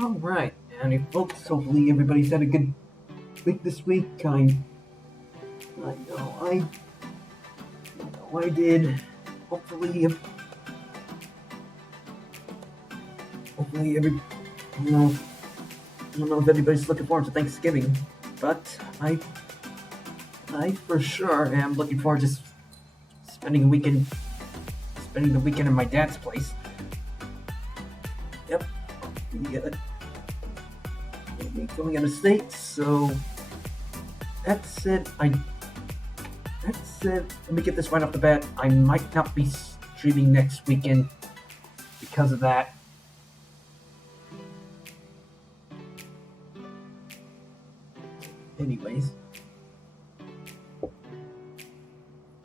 Alright, and folks, hopefully everybody's had a good week this week. I did. Hopefully, I don't know if everybody's looking forward to Thanksgiving, but I for sure am looking forward to spending the weekend in my dad's place. Yep. Going out of state, so that's it. Let me get this right off the bat. I might not be streaming next weekend because of that. Anyways.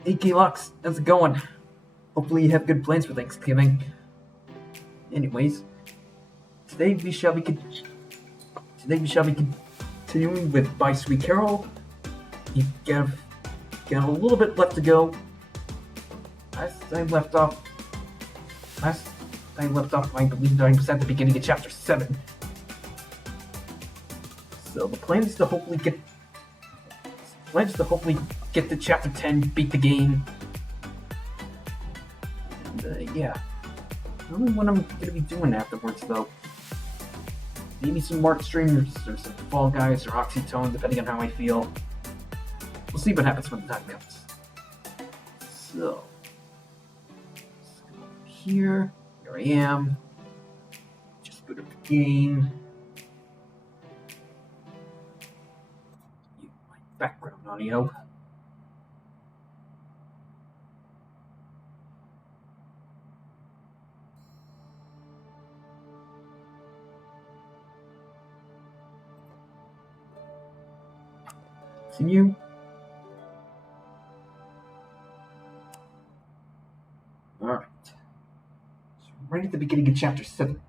Hey Lux, how's it going? Hopefully you have good plans for Thanksgiving. Anyways, today we shall be continuing with Bye Sweet Carole. You got a little bit left to go. Last I left off, I believe I was at the beginning of chapter 7. So the plan is to hopefully get to chapter 10, beat the game. And, yeah. I don't know what I'm going to be doing afterwards, though. Maybe some Mark streamers, or some Fall Guys, or Oxytone, depending on how I feel. We'll see what happens when the time comes. So, let's go over here. Here I am. Just boot up the game. My background audio. Continue. Alright. So right at the beginning of chapter 7.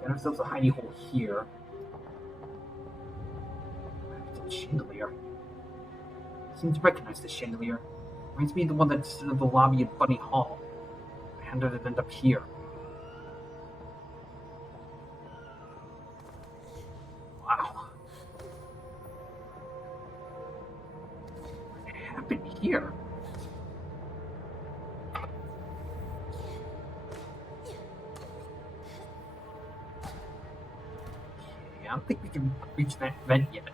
Got ourselves a hidey hole here. It's a chandelier. Seem to recognize this chandelier. Reminds me of the one that's in the lobby at Bunny Hall. How did it end up here? Wow. What happened here? Okay, I don't think we can reach that vent yet.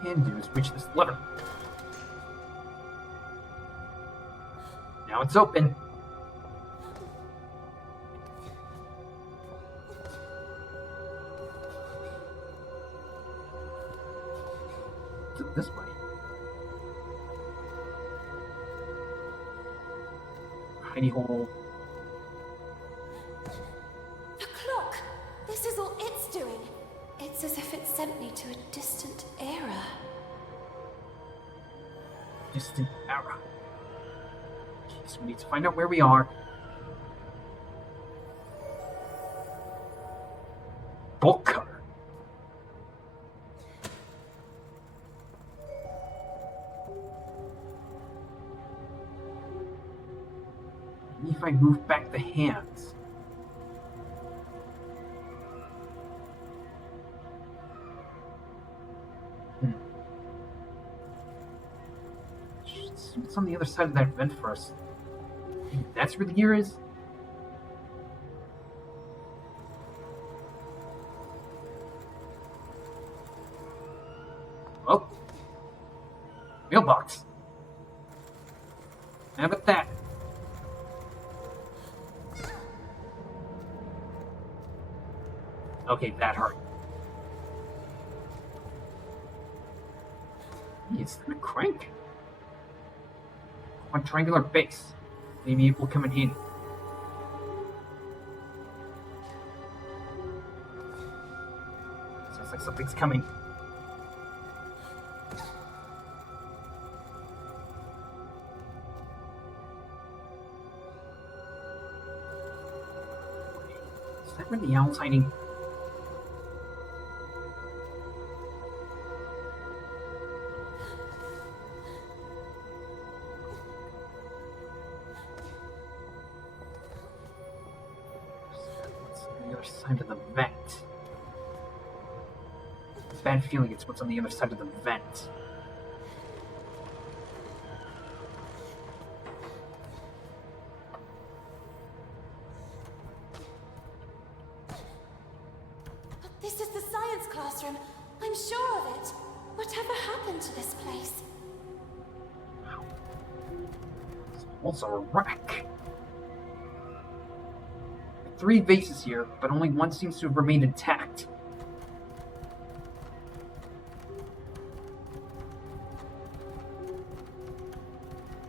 Can do is reach this lever. Now it's open. So this way. Hidey hole. The clock! This is all it's doing. It's as if it sent me to a distant era. Distant era. Okay, so we need to find out where we are. Bolt cutter. Maybe if I move back the hands. What's on the other side of that vent first? That's where the gear is? Oh. Mailbox. How about that? Okay, that hurt. It's the crank. On triangular base. Maybe it will come in handy. Sounds like something's coming. that when the owl's hiding? What's on the other side of the vent? It's a bad feeling it's what's on the other side of the vent. This is the science classroom. I'm sure of it. Whatever happened to this place? It's also a wreck. 3 vases here, but only one seems to have remained intact.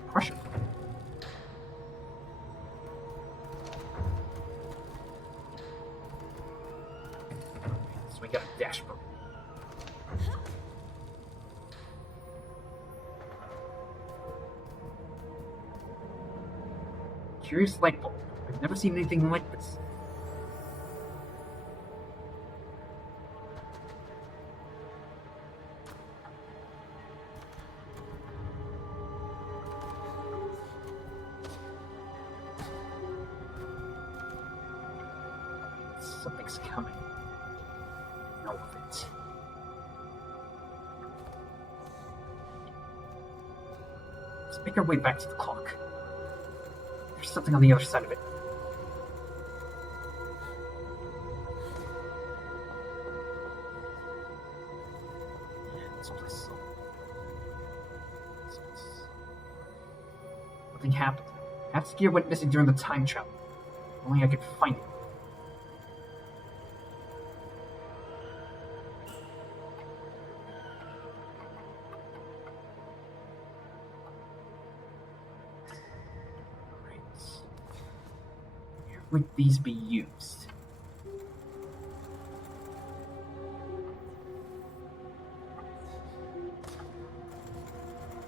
Pressure. So we got a dashboard. Curious light bulb. I've never seen anything like this. Something's coming. No of it. Let's make our way back to the clock. There's something on the other side of it. This place. Nothing happened. Perhaps gear went missing during the time travel. If only I could find it. Where would these be used?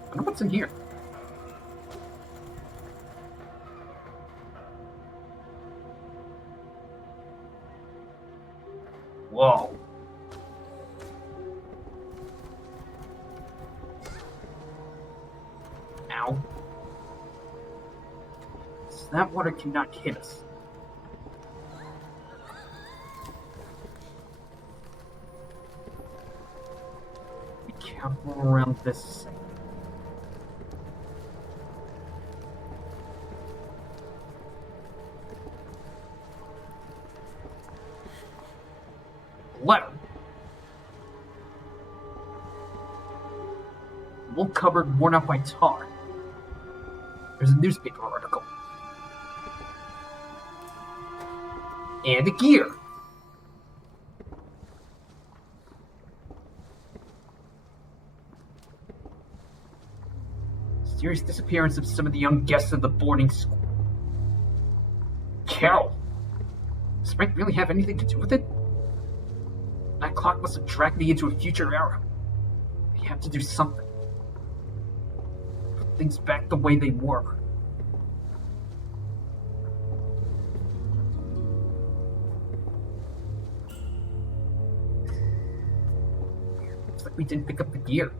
I wonder what's in here. Whoa. Ow. So that water cannot hit us. Be careful around this. Letter. Wool cupboard worn out by tar. There's a newspaper article. And a gear. Mysterious disappearance of some of the young guests of the boarding school. Carole. Does Frank really have anything to do with it? That clock must have dragged me into a future era. We have to do something. Put things back the way they were. Looks like we didn't pick up the gear.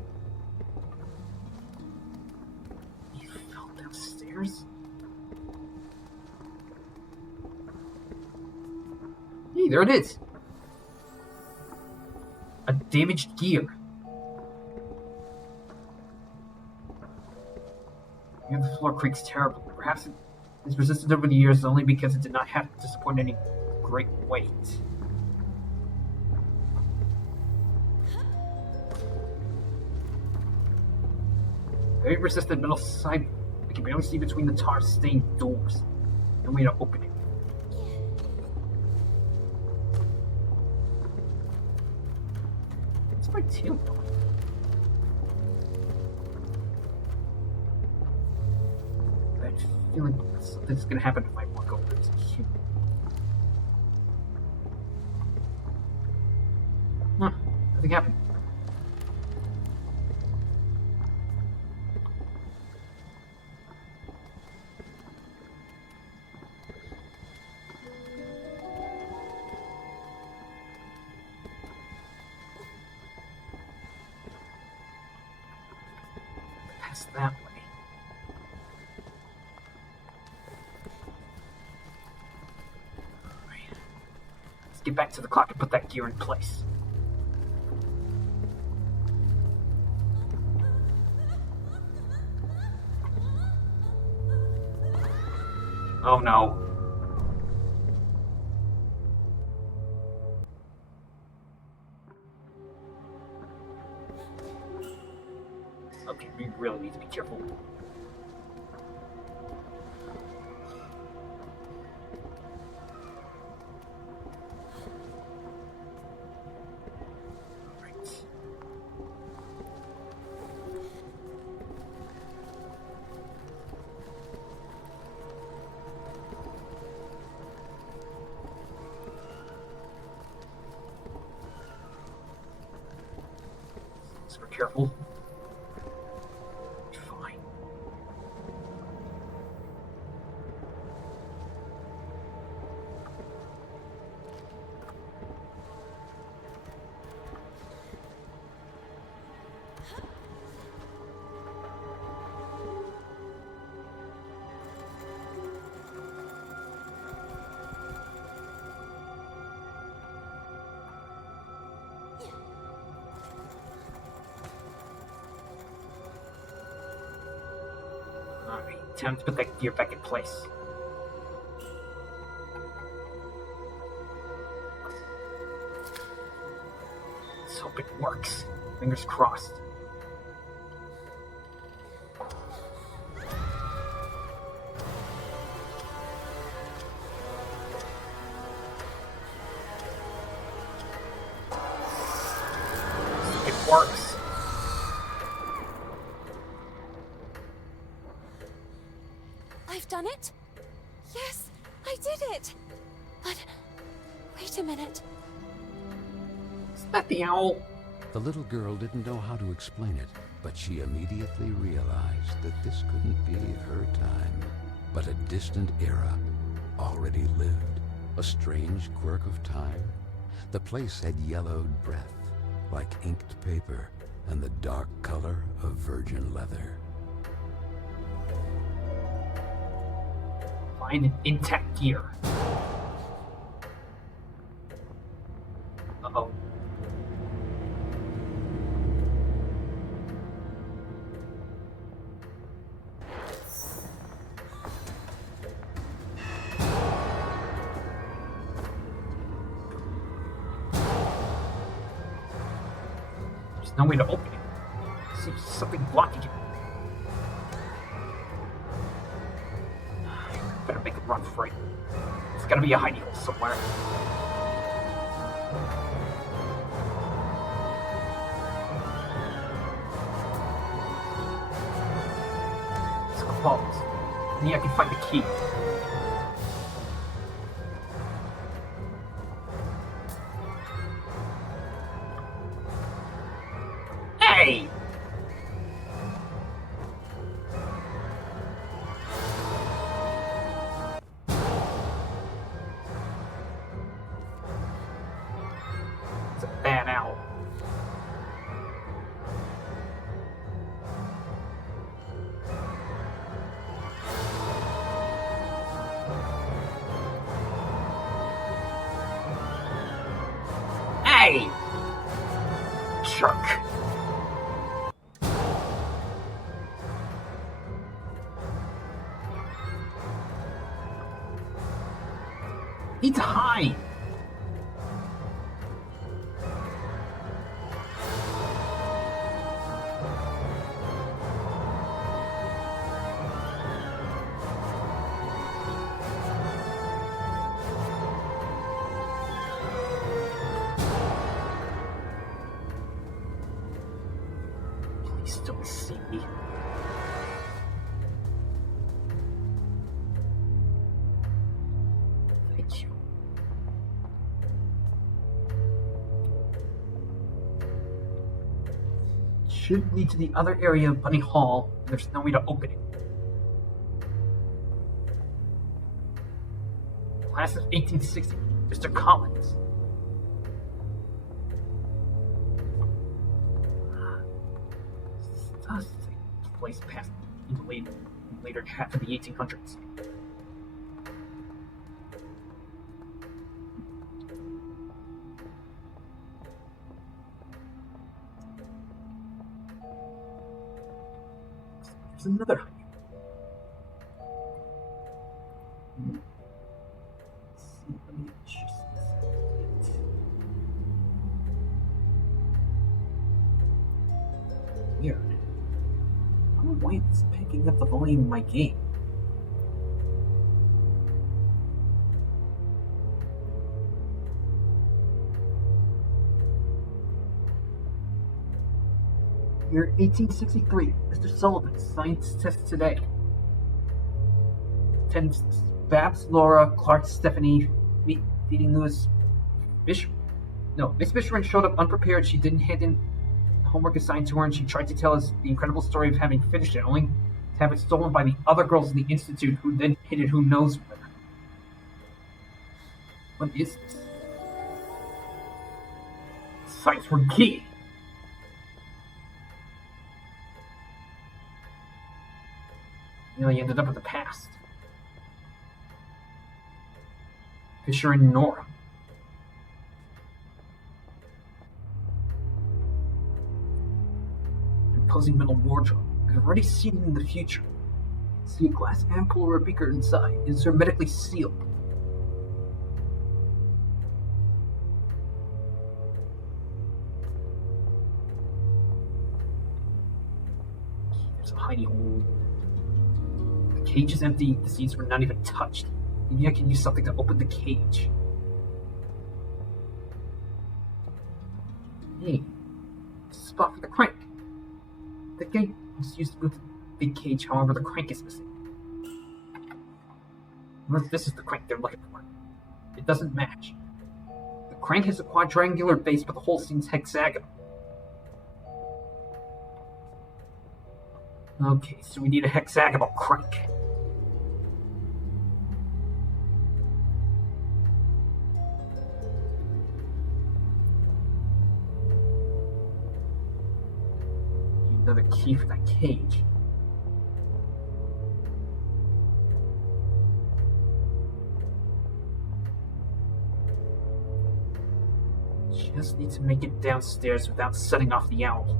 You fell downstairs? Hey, there it is. A damaged gear. And the floor creaks terribly. Perhaps it has resisted over the years only because it did not have to support any great weight. Very resistant metal side. I can barely see between the tar-stained doors. No way to open it. What's my tail doing? I feel like something's gonna happen if I walk over to here. Huh, nothing happened. It's that way. Alright. Let's get back to the clock and put that gear in place. Oh no. Okay, we really need to be careful. Alright. So we're careful. Fine. Alright, time to put that gear back in place. Let's hope it works. Fingers crossed. It works. I've done it? Yes, I did it! But wait a minute. Is that the owl? The little girl didn't know how to explain it, but she immediately realized that this couldn't be her time, but a distant era already lived. A strange quirk of time. The place had yellowed breath, like inked paper, and the dark color of virgin leather. Find an intact gear. Uh-oh. There's no way to open it. Seems something blocking it. Better make a run for it. There's gotta be a hidey hole somewhere. It's closed. Maybe I can find the key. Hey! It's a bad owl. Hey! Jerk. Need to hide. Please don't see me. Thank you. Should lead to the other area of Bunny Hall. There's no way to open it. Class of 1860, Mr. Collins. This does say place past in the later half of the 1800s. There's another hiding. Let's see, let me adjust this a bit. Weird. I don't know why it's picking up the volume of my game. Year 1863, Mr. Sullivan, science test today. 10 Babs, Laura, Clark, Stephanie, feeding Lewis, Fish. No, Miss Fishman showed up unprepared. She didn't hand in the homework assigned to her, and she tried to tell us the incredible story of having finished it, only to have it stolen by the other girls in the institute, who then hid it who knows where. What is this? Sites were key. Nearly ended up with the past. Fisher and Nora. Imposing metal wardrobe. I've already seen it in the future. See a glass ampoule or a beaker inside. It is hermetically sealed. There's a hidey hole. The cage is empty. The seeds were not even touched. Maybe I can use something to open the cage. Hey, spot for the crank. The gate was used to move the big cage, however, the crank is missing. I wonder if this is the crank they're looking for. It doesn't match. The crank has a quadrangular base, but the hole seems hexagonal. Okay, so we need a hexagonal crank. Another key for that cage. Just need to make it downstairs without setting off the owl.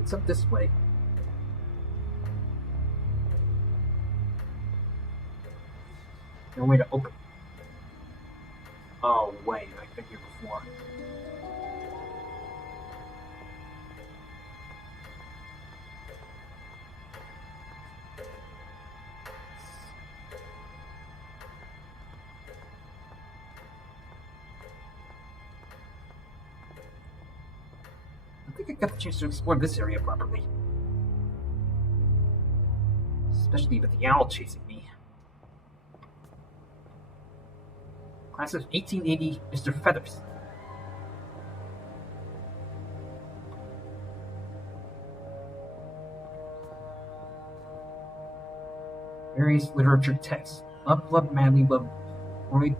It's up this way. No way to open. Oh, wait, I've been here before. I think I got the chance to explore this area properly. Especially with the owl chasing me. Class of 1880, Mr. Feathers. Various literature texts. Love, madly love. Only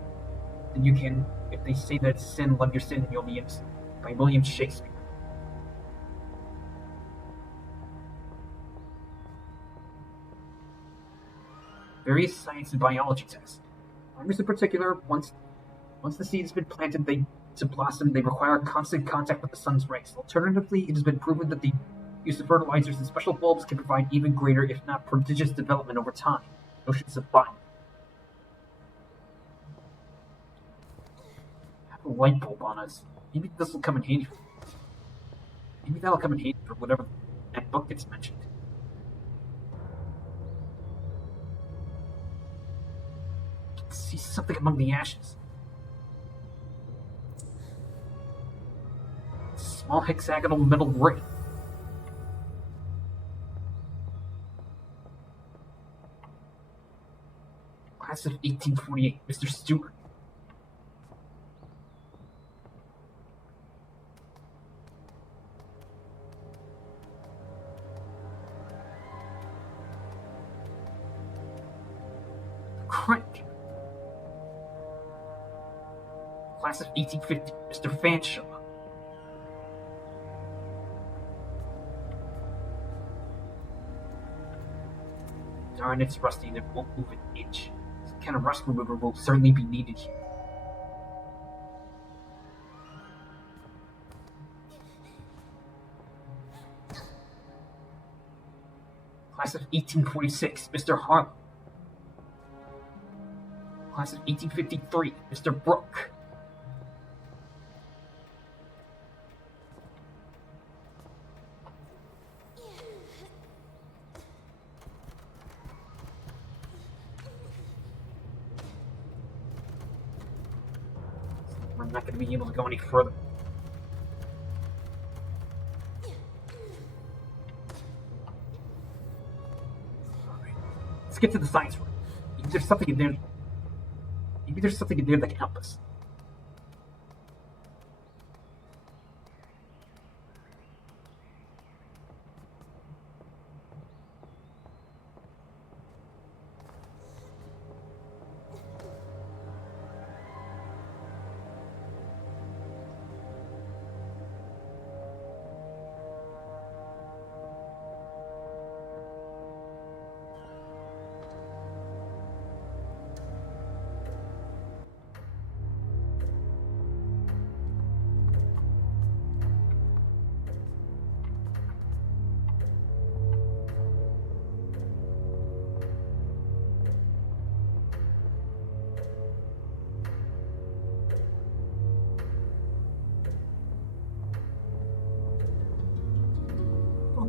then you can, if they say that it's sin, love your sin and you'll be innocent. By William Shakespeare. Various science and biology texts. Farmers in particular, once the seed has been planted to blossom, they require constant contact with the sun's rays. Alternatively, it has been proven that the use of fertilizers and special bulbs can provide even greater, if not prodigious, development over time. Notions of botany. Have a light bulb on us. Maybe this will come in handy. Maybe that'll come in handy for whatever that book gets mentioned. I can see something among the ashes. Small hexagonal metal ring. Class of 1848, Mr. Stewart. The crank. Class of 1850, Mr. Fanshawe. Darn, it's rusty and it won't move an inch. Some kind of rust remover will certainly be needed here. Class of 1846, Mr. Harlow. Class of 1853, Mr. Brooke. We're not going to be able to go any further. Alright, let's get to the science room. Maybe there's something in there. Maybe there's something in there that can help us.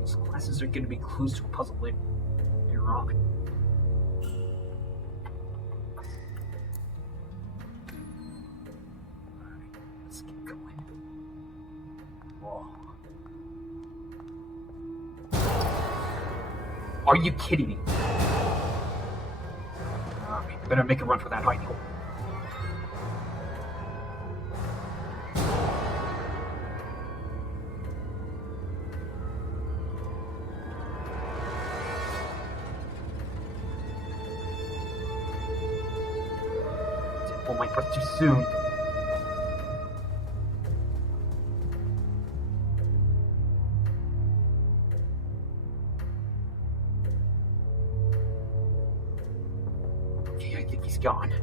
These classes are going to be clues to a puzzle later on. Alright, let's keep going. Whoa. Are you kidding me? Alright, better make a run for that hiding hole. Hold my breath too soon. Okay, I think he's gone.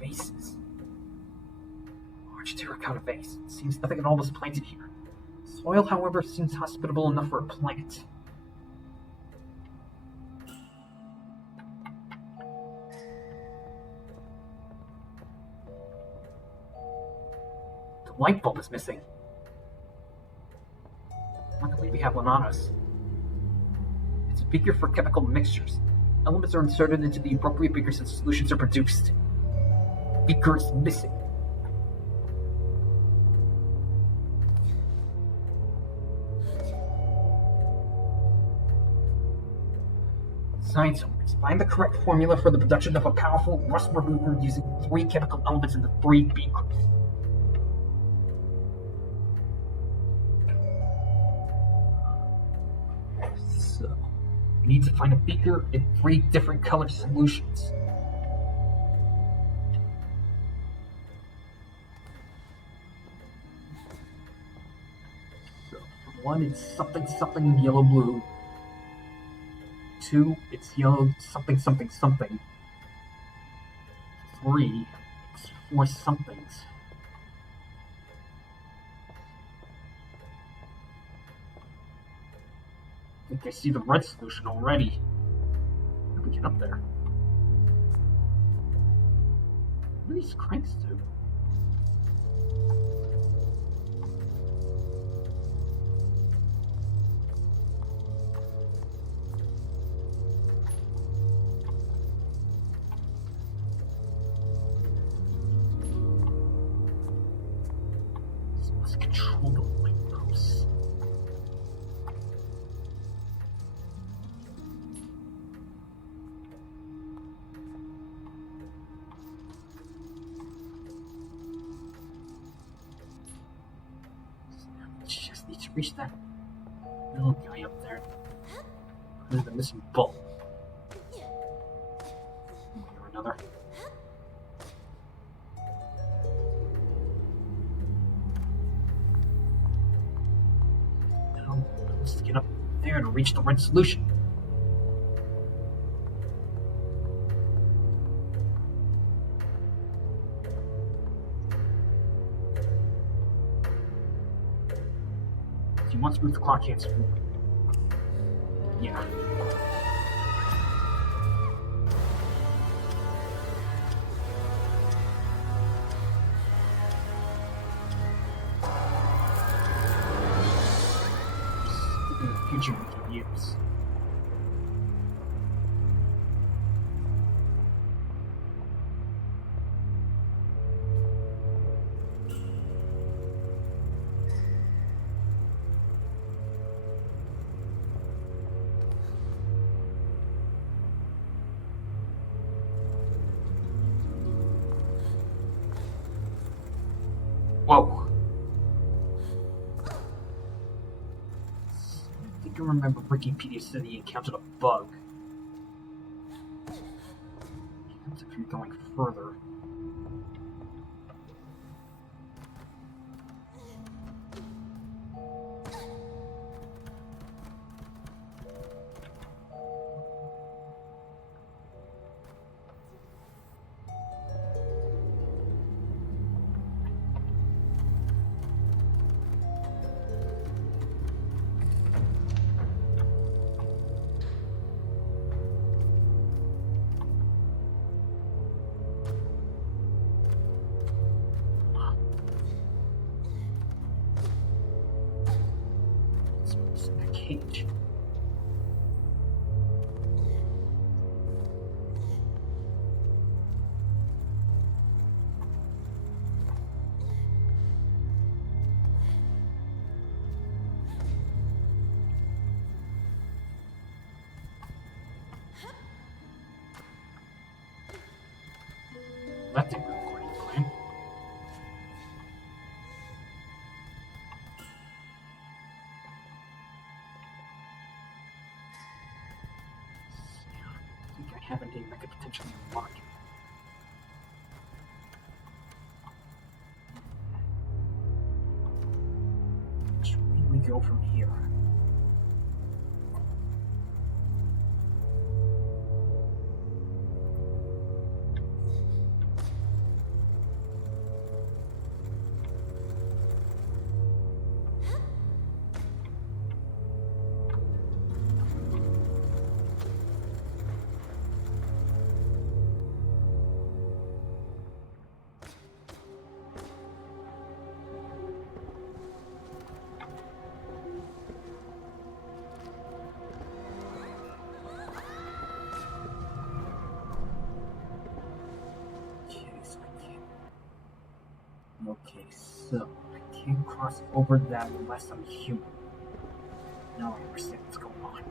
Vases. Large terracotta vase. Seems nothing at all was planted here. Soil, however, seems hospitable enough for a plant. The light bulb is missing. Luckily, we have one on us. It's a beaker for chemical mixtures. Elements are inserted into the appropriate beakers and solutions are produced. Beaker is missing. Science homeworks. Find the correct formula for the production of a powerful rust remover using 3 chemical elements in the 3 beakers. So, we need to find a beaker in 3 different color solutions. So, for 1, it's something something yellow blue. 2, it's yellow something something something. 3, it's 4 somethings. I think I see the red solution already. How do we get up there? What do these cranks do? This must control the light posts. reach that little guy up there. Who's the missing bolt? One way or another. Now, let's get up there to reach the right solution. He wants to move the clock hands forward. Yeah. In the future we can use. Whoa. I think I remember Wikipedia said he encountered a bug. That's if you're going further. It's in that cage. That didn't go according to plan. I think I have a name that could potentially unlock it. Which way do we go from here? Okay, so I can't cross over that unless I'm human. Now I understand what's going on.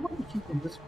What do you think in this book?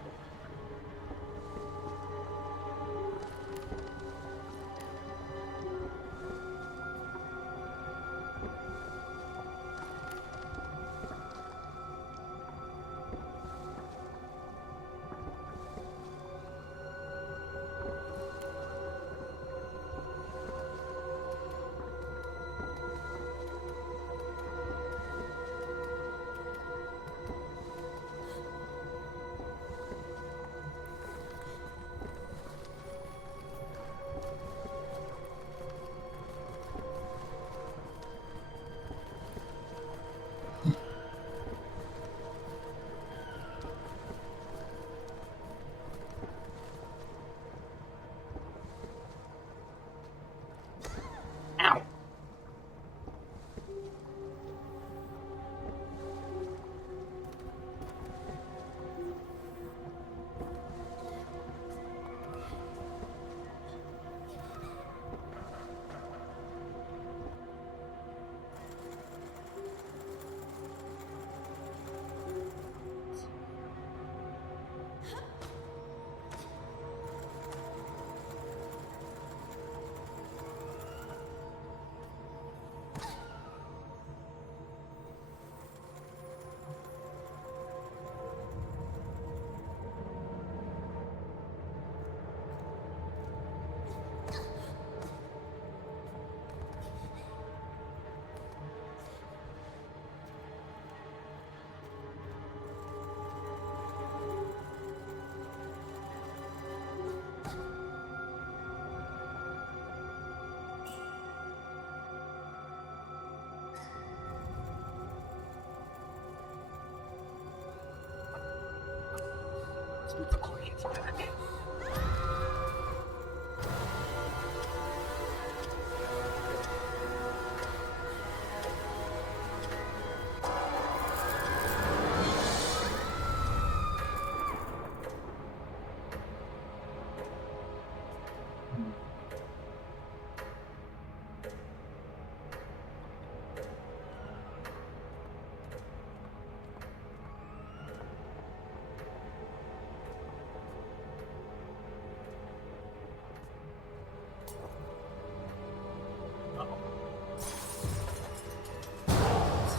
Let's get the cleans back.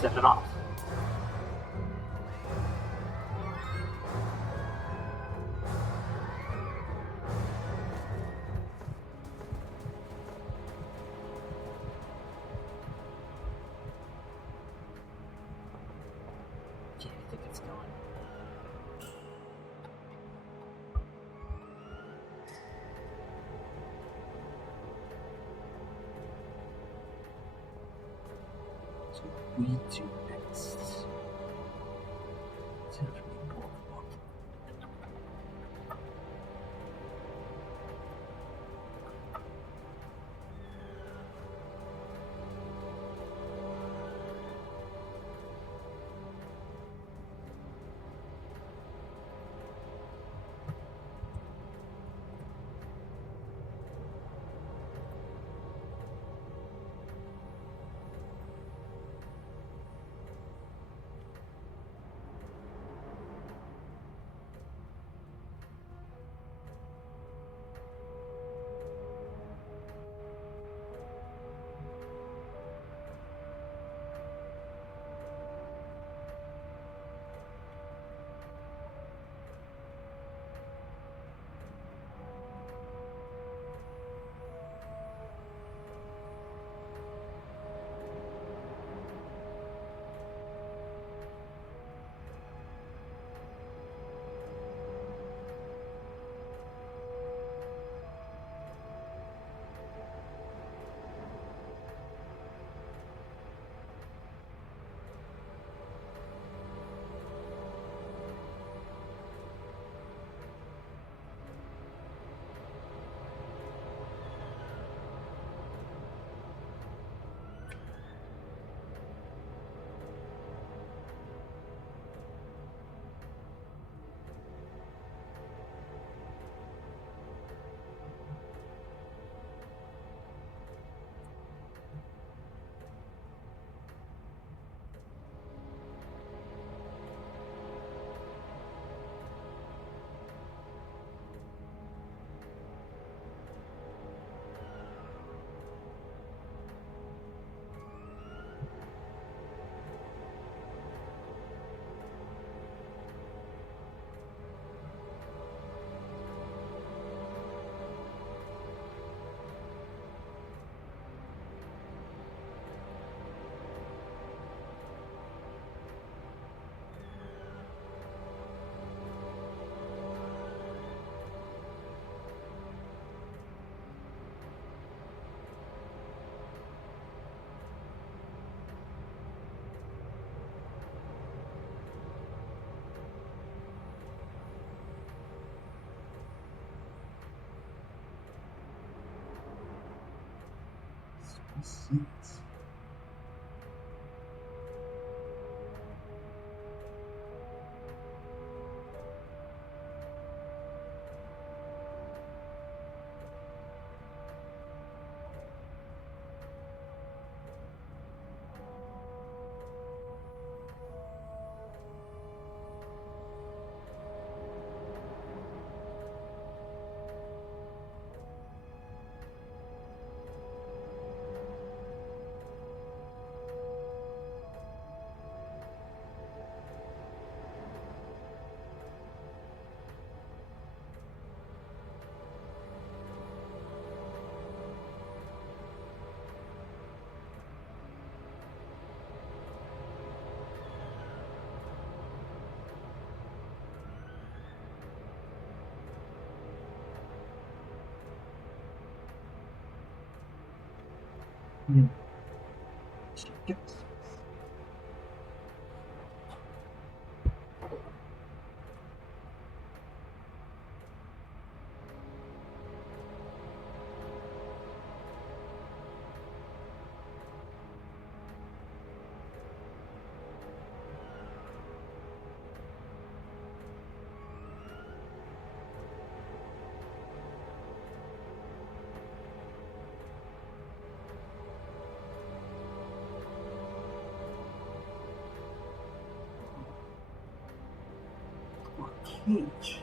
Set it off. Yeah, I think it's gone. So we do next. Let's have a boardwalk. Seats. Tickets. cage.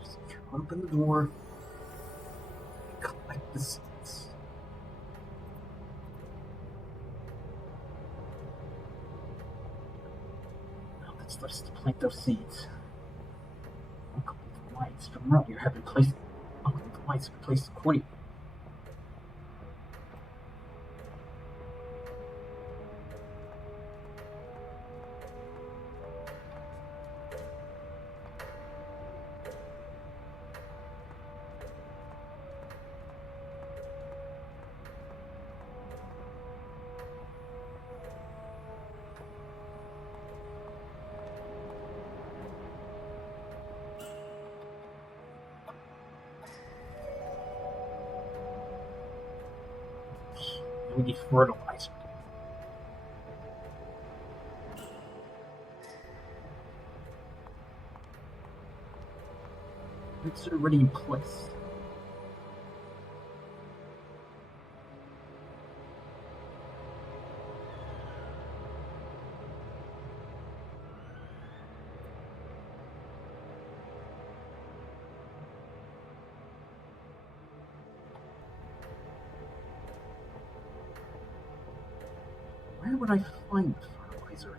Just open the door. Collect the seeds. Now let's plant those seeds. Uncle, the lights from earlier have been placed. Uncle, the lights have been placed accordingly. We need fertilizer. It's already in place. Where would I find the fertilizer?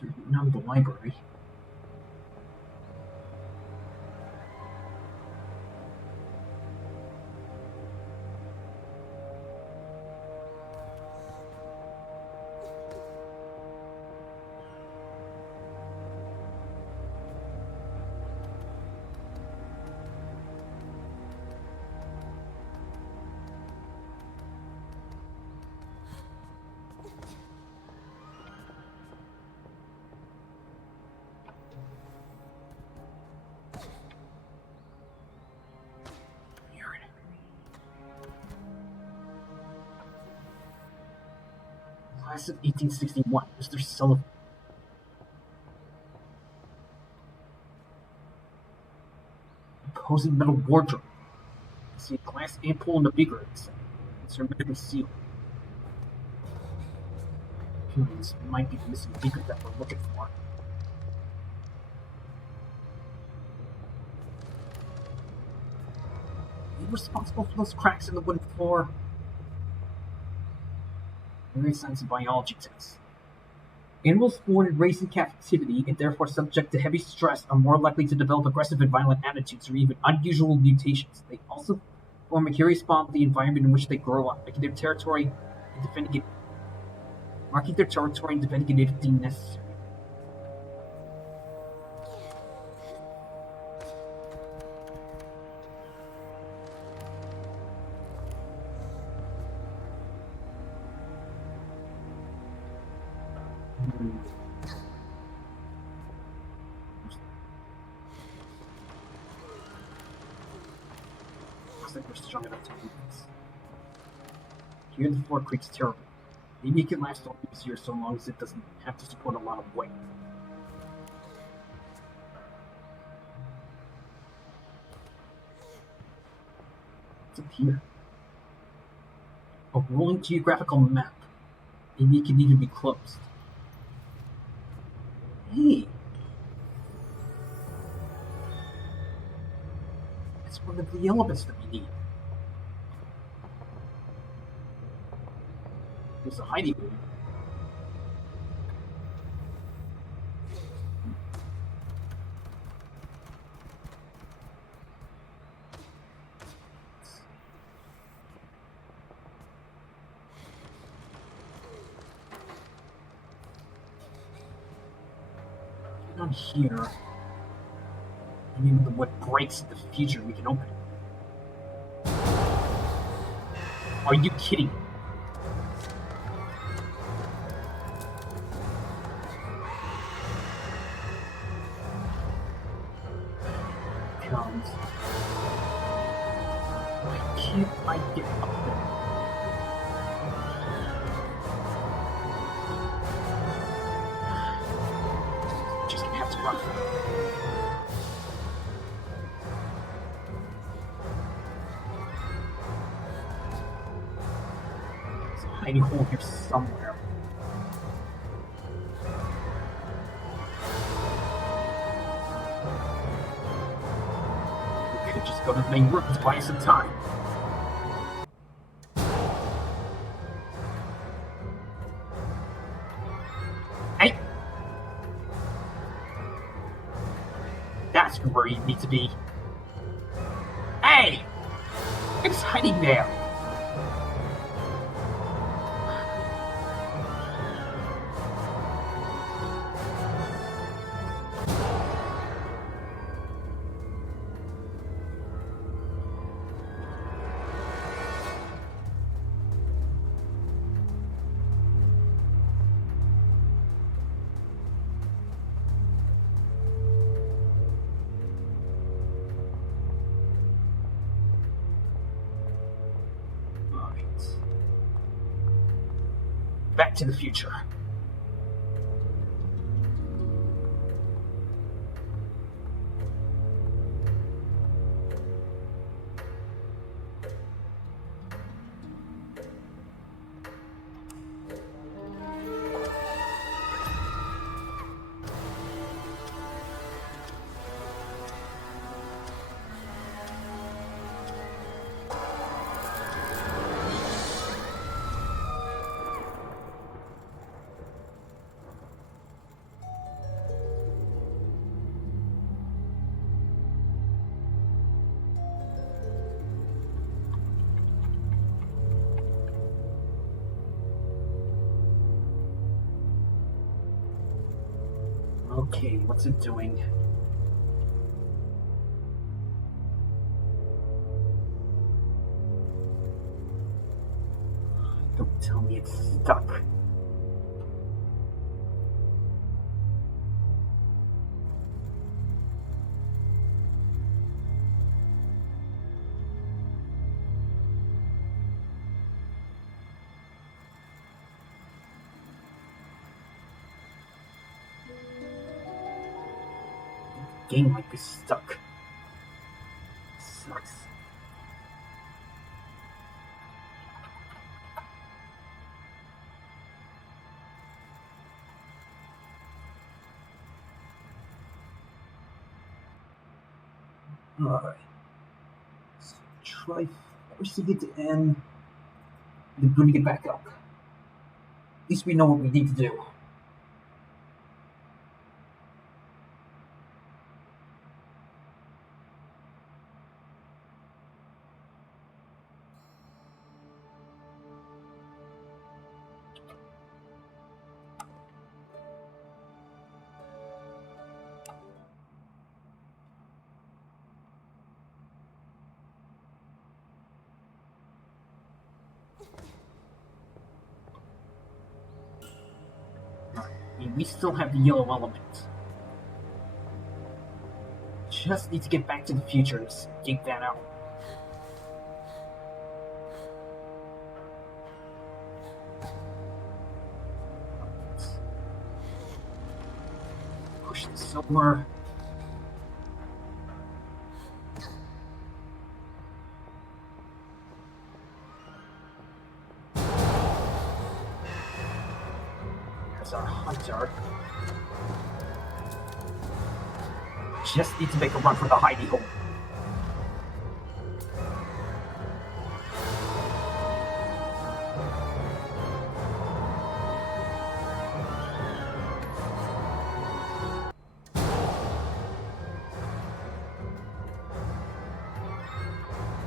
Certainly not in the library. Class of 1861, Mr. Sullivan. Imposing metal wardrobe. I see a glass ampoule and a beaker inside. It's hermetically sealed. This might be the missing beaker that we're looking for. Are you responsible for those cracks in the wooden floor? Very science and biology tests. Animals born and raised in captivity and therefore subject to heavy stress are more likely to develop aggressive and violent attitudes or even unusual mutations. They also form a curious bond with the environment in which they grow up, marking their territory and defending it if deemed necessary. Looks like we're strong enough to do this. Here the floor creaks terribly. Maybe it can last all these years so long as it doesn't have to support a lot of weight. What's up here? A rolling geographical map. Maybe it can even be closed. Hey! It's one of the elements that we need. There's a hiding room. Not here. And even what breaks in the future we can open it. Are you kidding me? comes. Why can't I get up there? Just gonna have to run for it. There's a hiding hole here somewhere. We could just go to the main room to buy some time. Hey! That's where you need to be. Hey! It's hiding there. Back to the future. Okay, what's it doing? Don't tell me it's stuck. Game might be stuck. Sucks. Alright. So try forcing it to end. Then bring it back up. At least we know what we need to do. We still have the yellow element. Just need to get back to the future and escape that out. Push this somewhere. Our hunter. Just need to make a run for the hidey hole.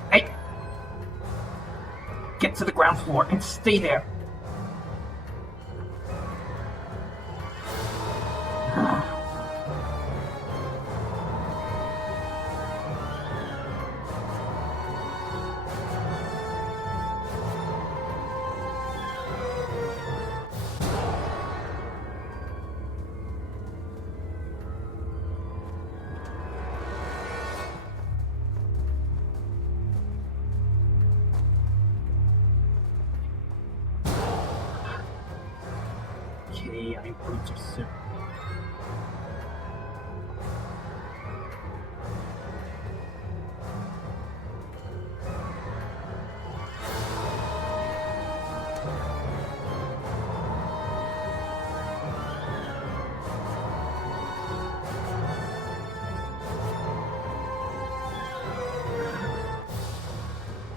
Hey! Get to the ground floor and stay there. AI improves soon.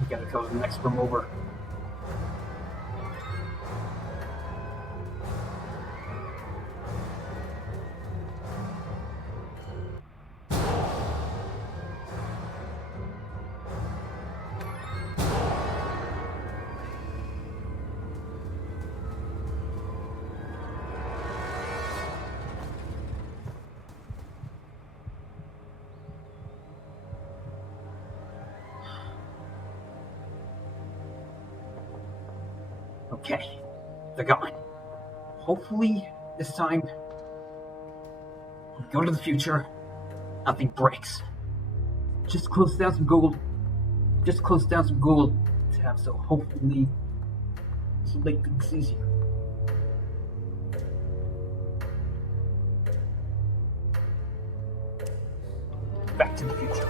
We gotta go to the next room over. Okay, they're gone. Hopefully, this time, when we go to the future, nothing breaks. Just close down some Google tabs, so hopefully this will make things easier. Back to the future.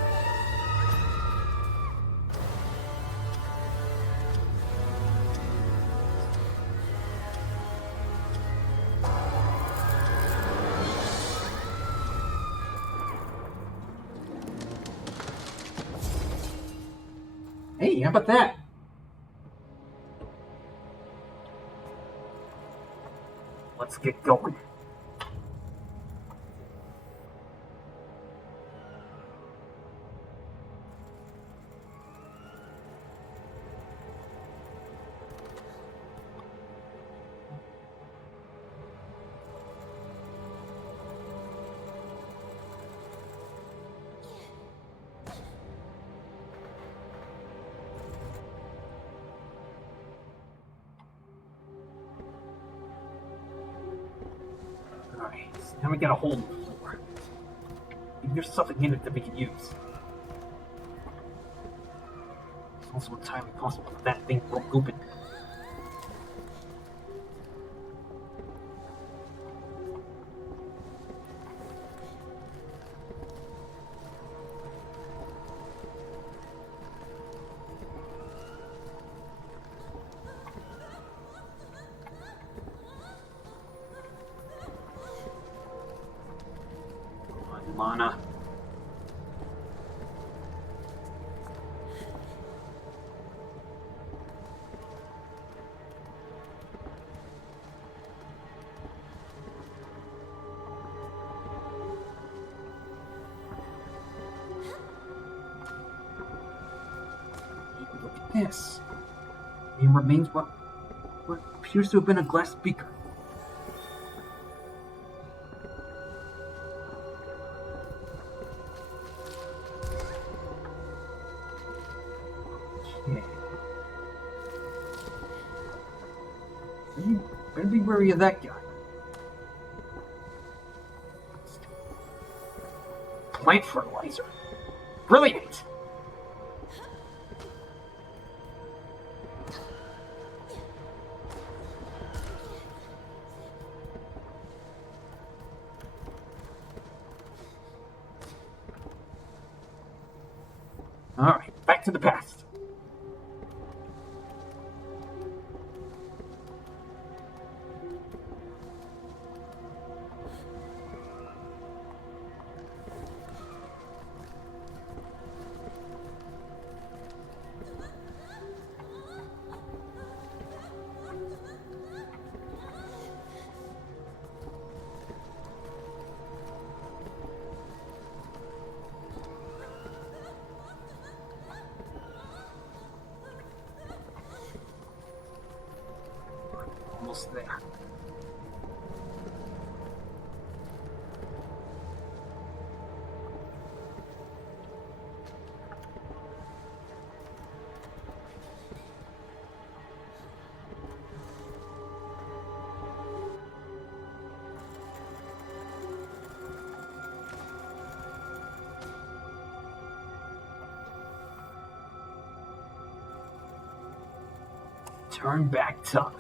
Hey, how about that? Let's get going. Alright, so now we got a hole in the floor. Maybe there's something in it that we can use. It's also entirely possible that that thing broke open. Lana. Look at this. It remains what appears to have been a glass beaker. Better be wary of that guy. Plant fertilizer. Brilliant! Alright, back to the past. Almost there. Turn back time.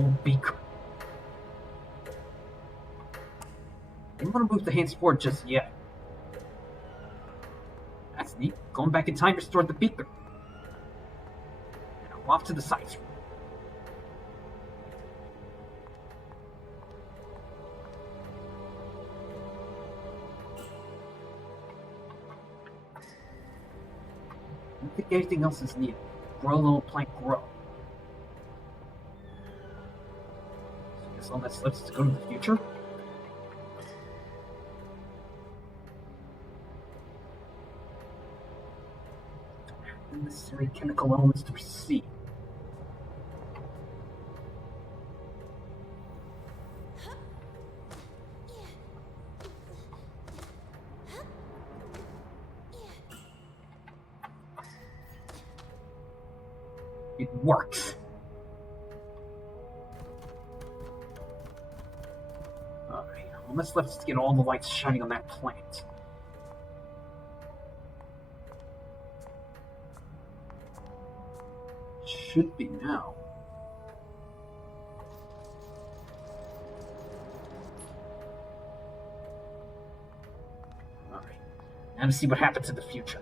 full beaker. I don't want to move the hands forward just yet. That's neat. Going back in time restored the beaker. Now off to the sides. I don't think anything else is needed. Grow, little plant, grow. So I guess all that's left is to go to the future. Don't have the necessary chemical elements to proceed. It works. Alright, all that's left is to get all the lights shining on that plant. Should be now. Alright, now to see what happens in the future.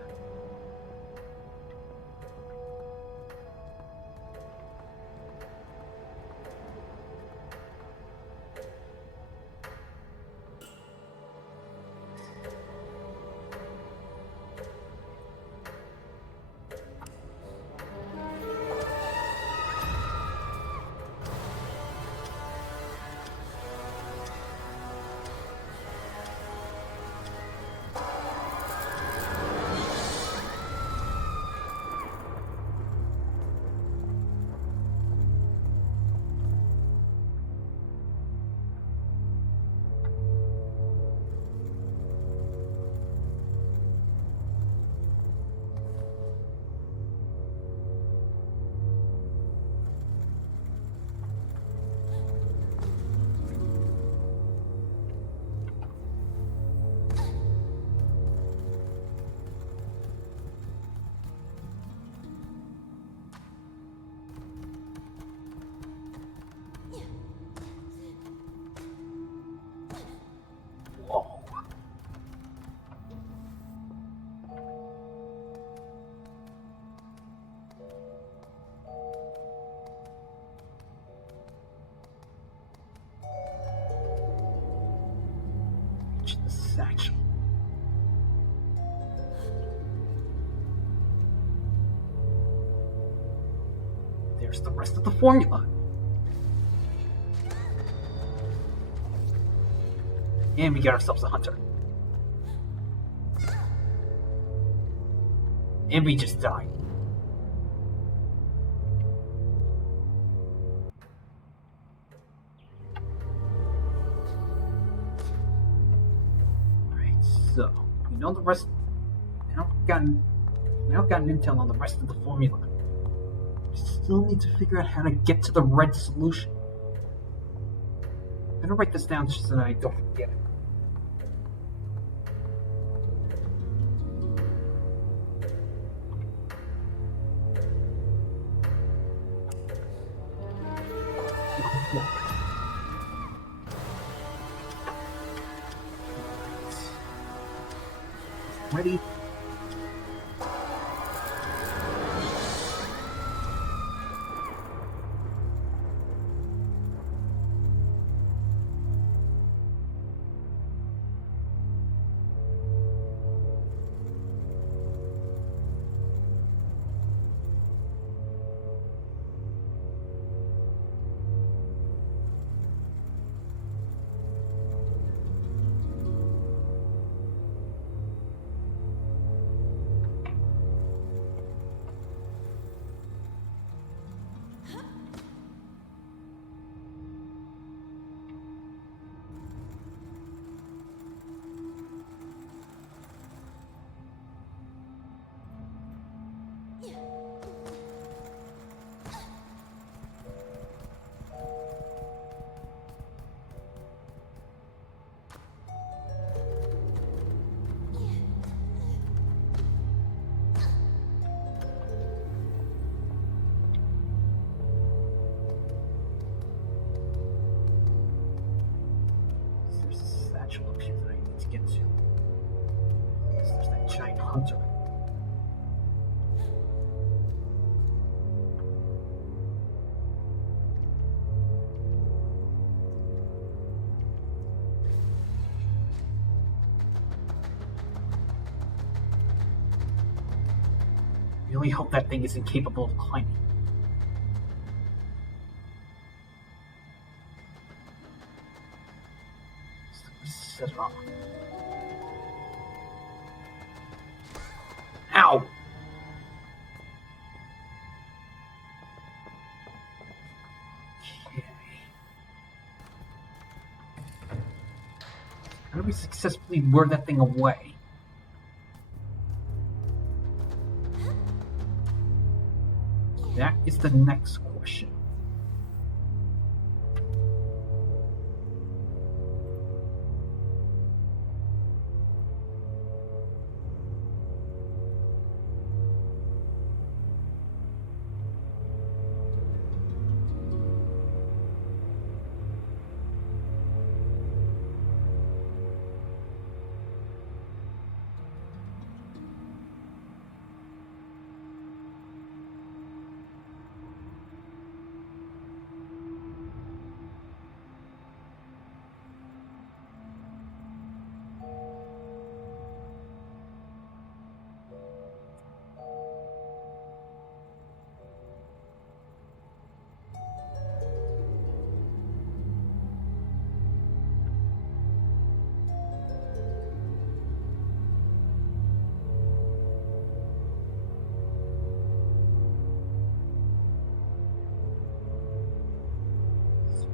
Whoa. Reach the satchel. There's the rest of the formula. And we get ourselves a hunter. And we just died. Alright, so we know the rest. Now we've gotten intel on the rest of the formula. We still need to figure out how to get to the red solution. I'm gonna write this down just so that I don't forget it. Ready? get to. There's that giant hunter. Really hope that thing isn't capable of climbing. Set it off. Ow! Okay. How do we successfully lure that thing away? That is the next question.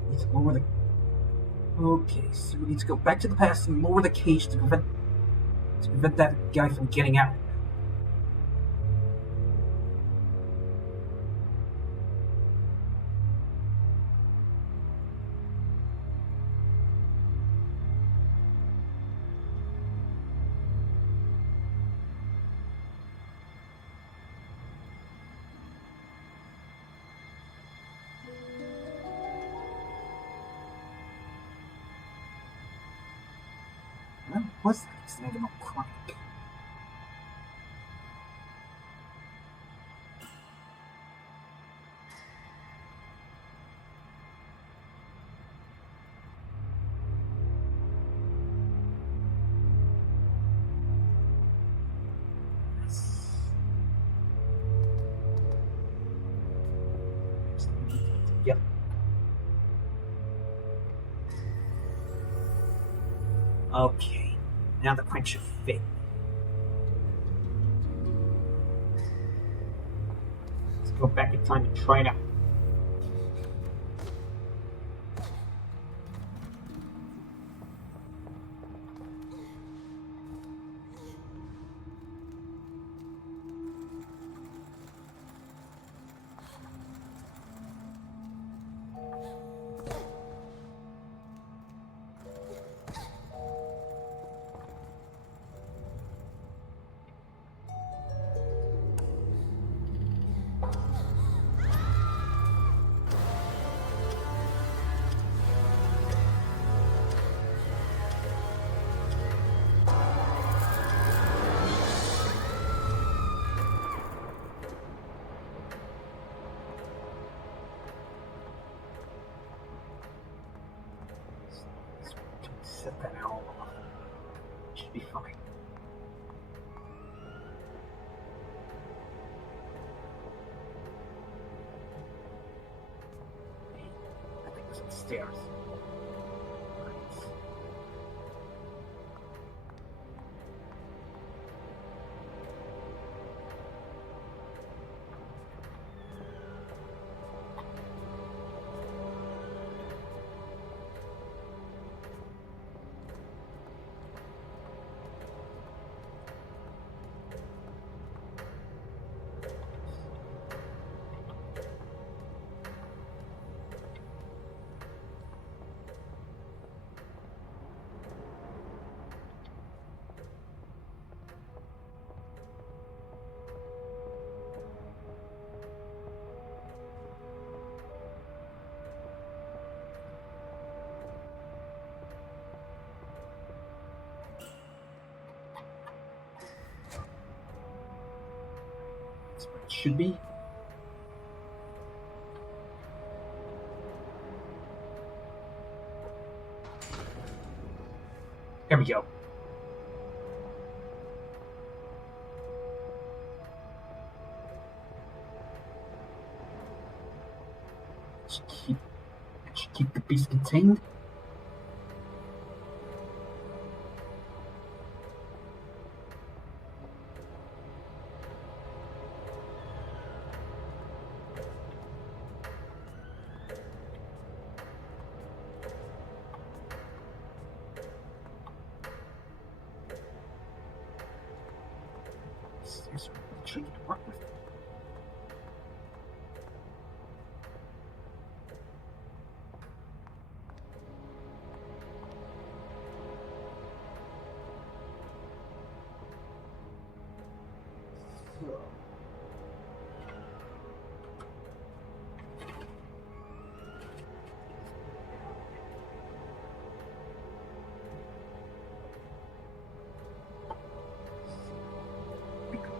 We need to lower the. Okay, so we need to go back to the past and lower the cage to prevent that guy from getting out. What was that extendable crank? Yep. Okay, now the crank should fit. Let's go back in time and try it out. Set that owl off. Should be fine. I think it was upstairs. should be. There we go. Should keep the beast contained. There's tricky to work with.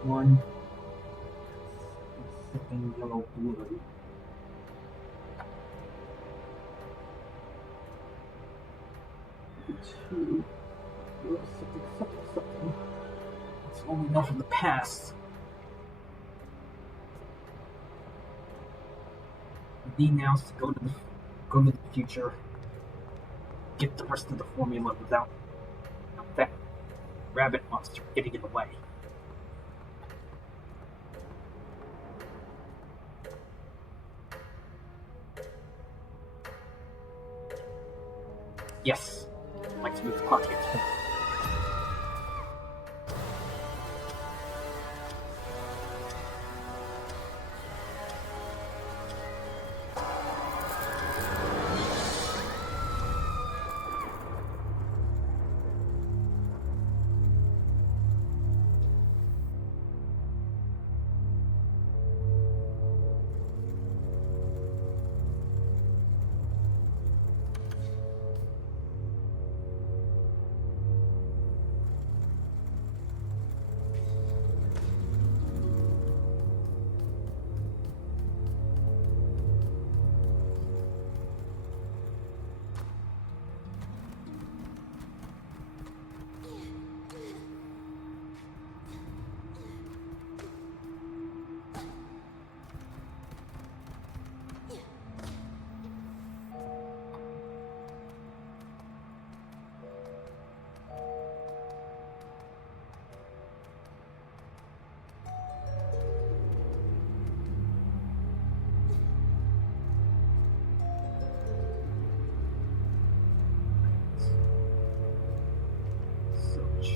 One, second yellow blue. Two, something. That's all we know from the past. We need now is to go to the future. Get the rest of the formula without that rabbit monster getting in the way. Yes. I'd like to move the clock against him.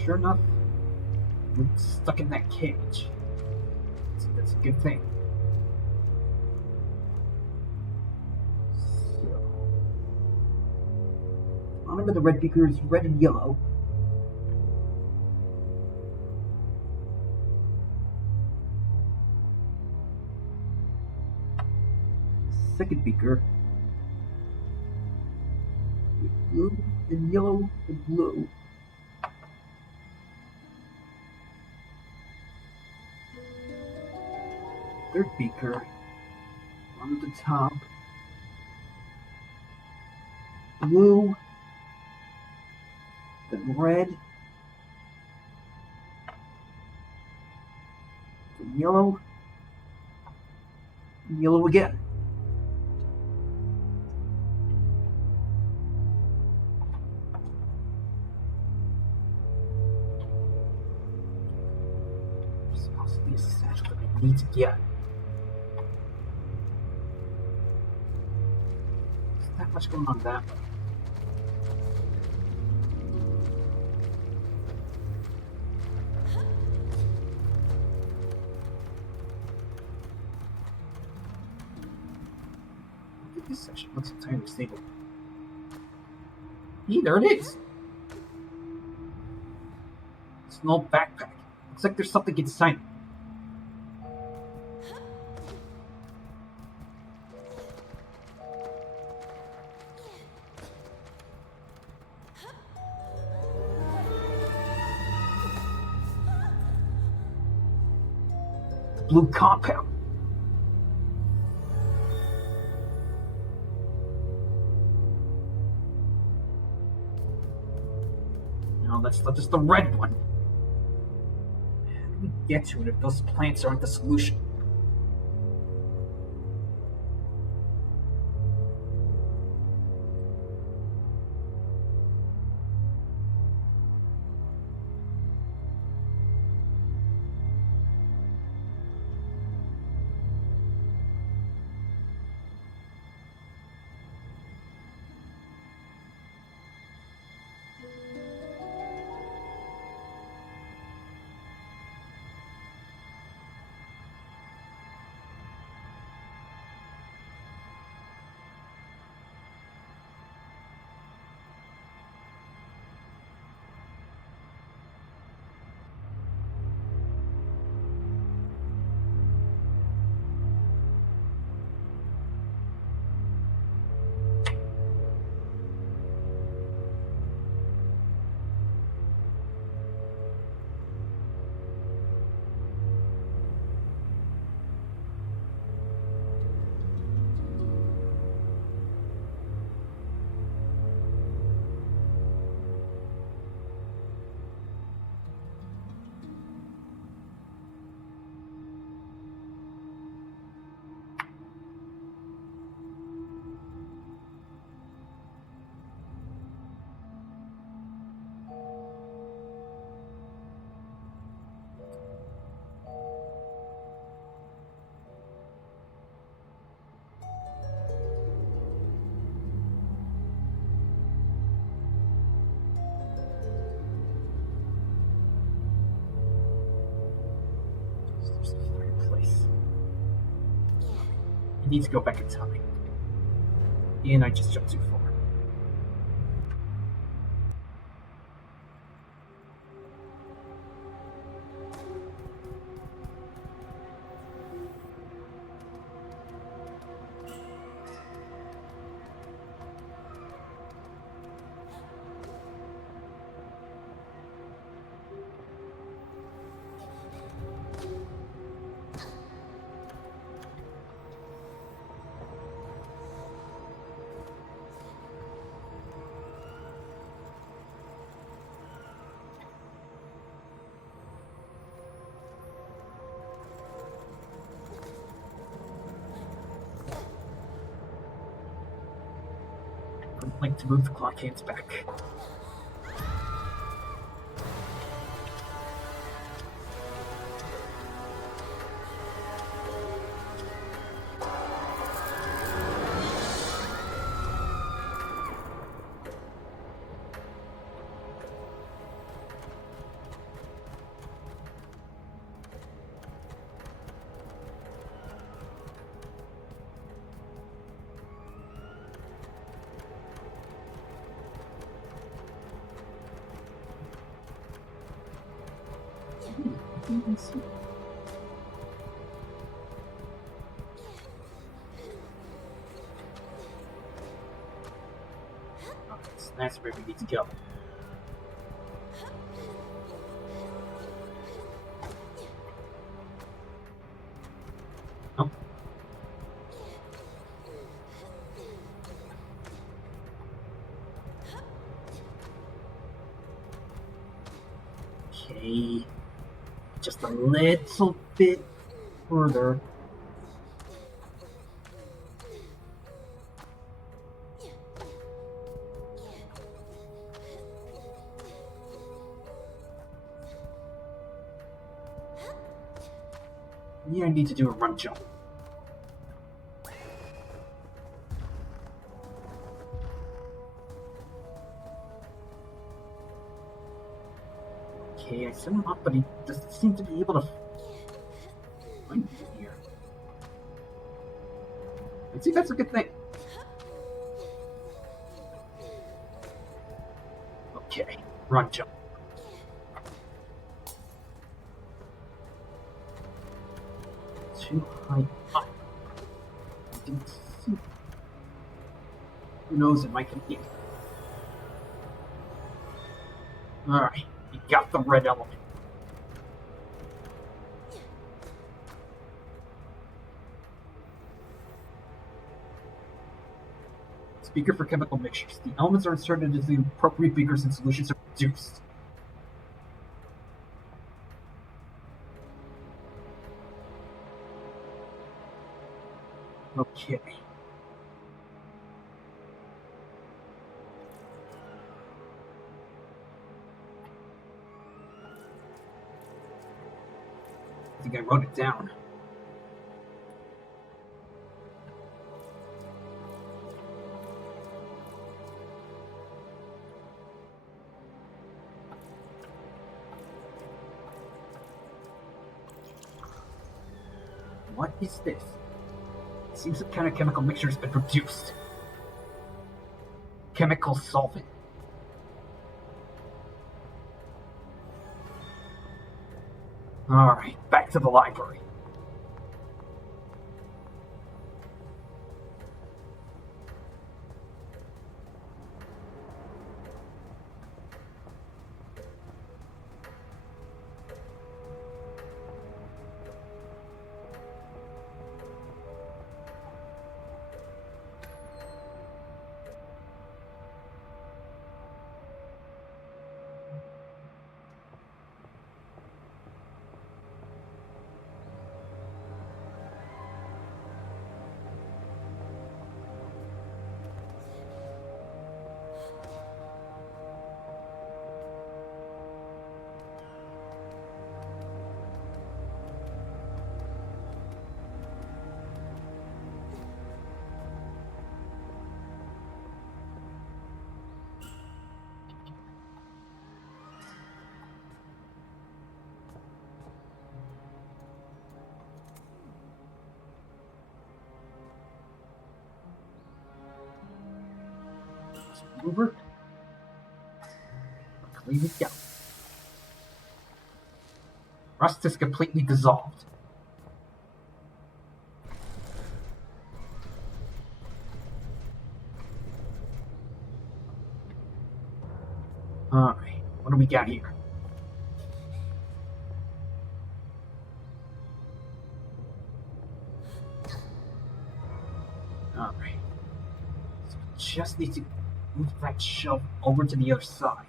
Sure enough, we're stuck in that cage. That's a good thing. So, remember the red beaker is red and yellow. Second beaker, blue and yellow and blue. Third beaker on the top, blue, then red, then yellow, and yellow again. There's supposed to be a satchel that I need to get. Not much going on that way. I think this section looks entirely stable. Yeah, there it is! It's an old backpack. Looks like there's something inside it. Blue compound. Let's look just the red one. How do we get to it if those plants aren't the solution? There's a fireplace. I need to go back in time. And I just jumped too far. I'd like to move the clock hands back. Okay, so that's where we need to go. Oh. Okay. Just a little bit further. Yeah, I need to do a run jump. Okay, I set him up, but he doesn't seem to be able to find me here. I see that's a good thing. Okay, run jump. Too high up. I didn't see. Who knows, it might be. Alright, you got the red element. Beaker for chemical mixtures. The elements are inserted into the appropriate beakers and solutions are reduced. Okay. I think I wrote it down. What is this? It seems some kind of chemical mixture has been produced. Chemical solvent. Alright, back to the library. Mover. Leave it go. Rust is completely dissolved. Alright, what do we got here? Alright. So we just need to move that shelf over to the other side.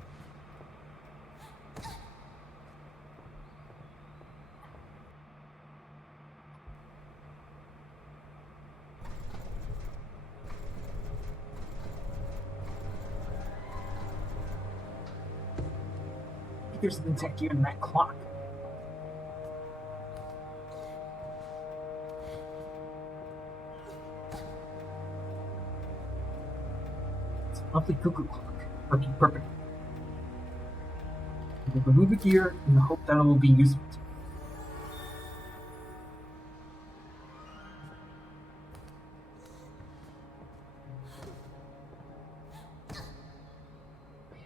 I think there's an intact gear in that clock. It's a lovely cuckoo clock. Working perfect. We'll remove the gear in the hope that it will be useful to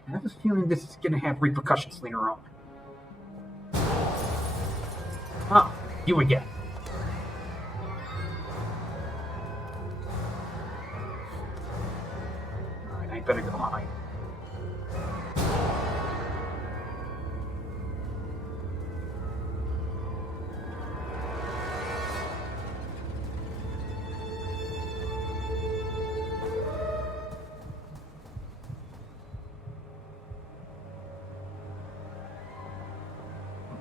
I have a feeling this is going to have repercussions later on. Ah, you again. Alright, I better go hide.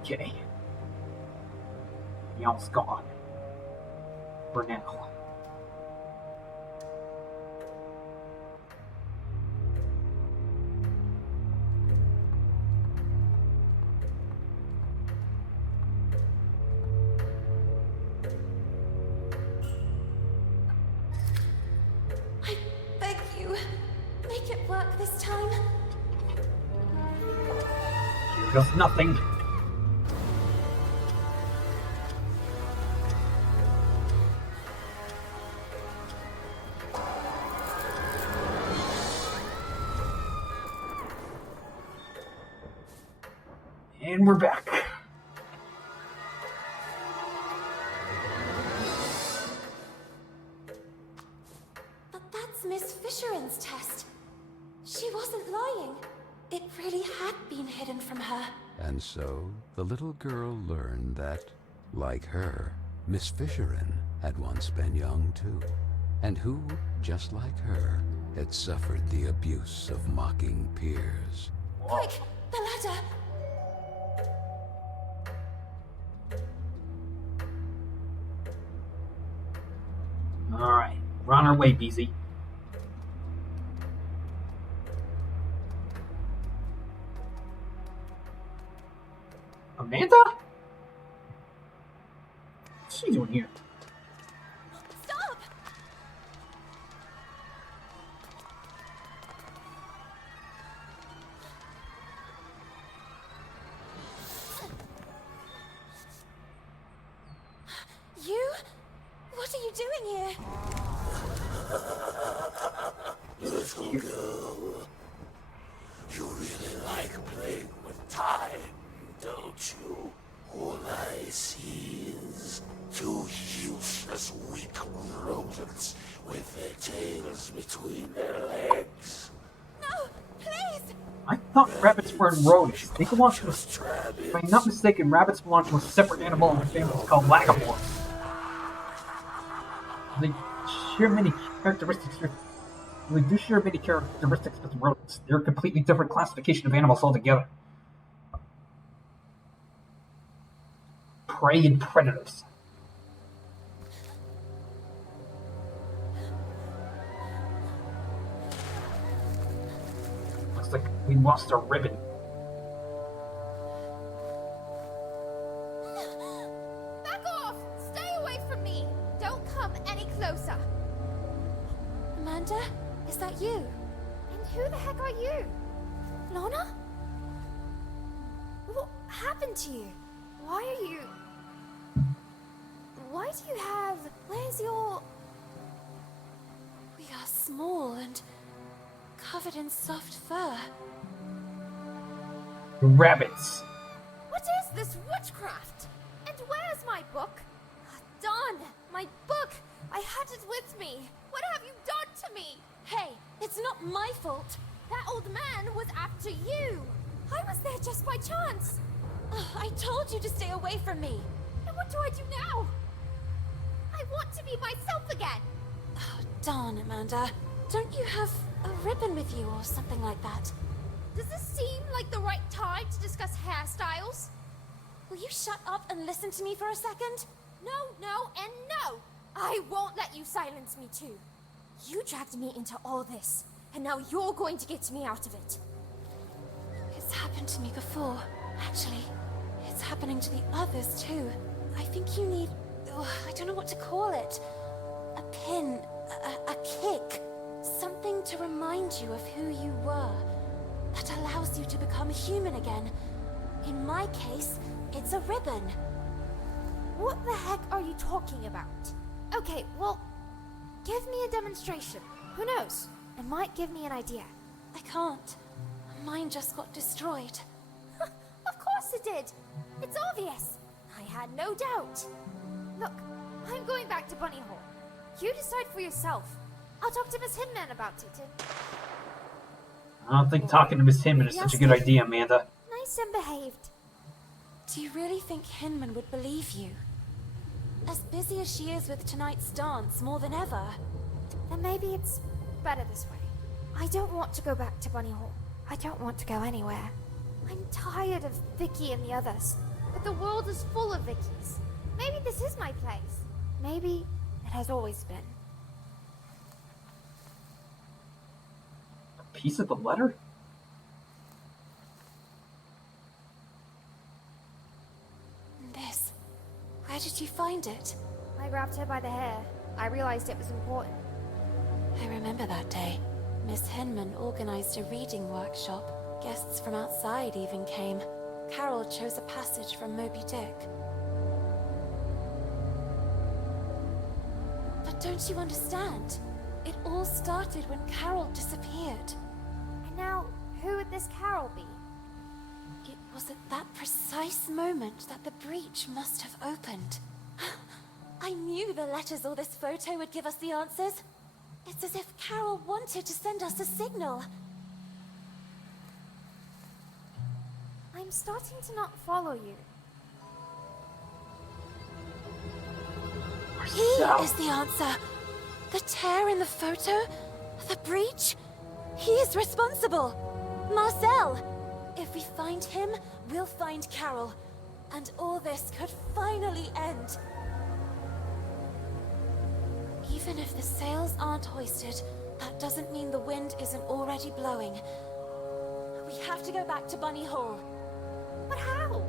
Okay. Y'all's gone. For now. I beg you, make it work this time. Here goes nothing. And we're back. But that's Miss Fisheran's test. She wasn't lying. It really had been hidden from her. And so the little girl learned that, like her, Miss Fisherin had once been young too, and who, just like her, had suffered the abuse of mocking peers. Quick, the ladder! All We're on our way, BZ. Amanda? What's she doing here? Stop! You? What are you doing here? Little girl, you really like playing with time, don't you? All I see is two useless, weak rodents with their tails between their legs. No, please! I thought rabbits were in rodents. They belong to Just rabbits. If I'm not mistaken, rabbits belong to a separate animal in the family called lagomorphs. They share many characteristics with. They do share many characteristics with rodents. They're a completely different classification of animals altogether. Prey and predators. Looks like we lost our ribbon. Back off! Stay away from me! Don't come any closer! Amanda? Is that you? And who the heck are you? Lorna? What happened to you? Why are you... Why do you have... Where's your... We are small and covered in soft fur. Rabbits. What is this witchcraft? And where's my book? Darn, my book! I had it with me. What have you done to me? Hey, it's not my fault. That old man was after you. I was there just by chance. I told you to stay away from me. And what do I do now? I want to be myself again. Oh, darn, Amanda. Don't you have a ribbon with you or something like that? Does this seem like the right time to discuss hairstyles? Will you shut up and listen to me for a second? No, no, and no! I won't let you silence me too. You dragged me into all this, and now you're going to get me out of it. It's happened to me before, actually. It's happening to the others too. I think you need... I don't know what to call it. A pin, a kick. Something to remind you of who you were. That allows you to become human again. In my case, it's a ribbon. What the heck are you talking about? Okay, well, give me a demonstration. Who knows? It might give me an idea. I can't. Mine just got destroyed. Of course it did. It's obvious. I had no doubt. Look, I'm going back to Bunny Hall. You decide for yourself. I'll talk to Miss Hinman about it and... I don't think talking to Miss Hinman is such a good idea, Amanda. Nice and behaved. Do you really think Hinman would believe you? As busy as she is with tonight's dance more than ever. Then maybe it's better this way. I don't want to go back to Bunny Hall. I don't want to go anywhere. I'm tired of Vicky and the others. But the world is full of Vickies. Maybe this is my place. Maybe it has always been. A piece of the letter? This. Where did you find it? I grabbed her by the hair. I realized it was important. I remember that day. Miss Hinman organized a reading workshop. Guests from outside even came. Carole chose a passage from Moby Dick. But don't you understand? It all started when Carole disappeared. And now, who would this Carole be? It was at that precise moment that the breach must have opened. I knew the letters or this photo would give us the answers. It's as if Carole wanted to send us a signal. I'm starting to not follow you. He is the answer. The tear in the photo? The breach? He is responsible. Marcel! If we find him, we'll find Carole. And all this could finally end. Even if the sails aren't hoisted, that doesn't mean the wind isn't already blowing. We have to go back to Bunny Hall. But how?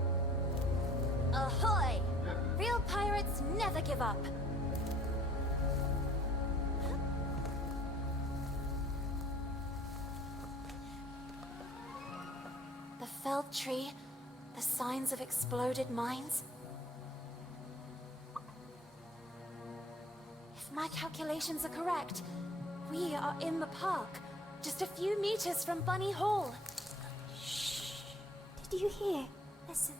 Ahoy! Real pirates never give up. The felled tree, the signs of exploded mines. If my calculations are correct, we are in the park, just a few meters from Bunny Hall. Shh. Did you hear? Listen.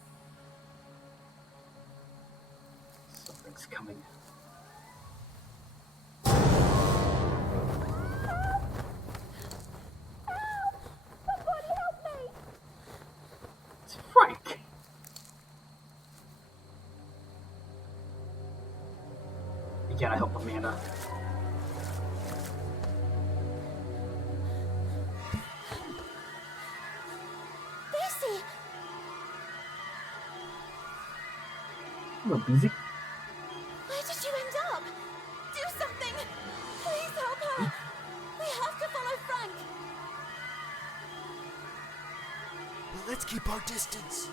Something's coming. Somebody help me! It's Frank! You gotta help Amanda. Lucy! Hello, Beezy. Where did you end up? Do something! Please help her! We have to follow Frank! Well, let's keep our distance.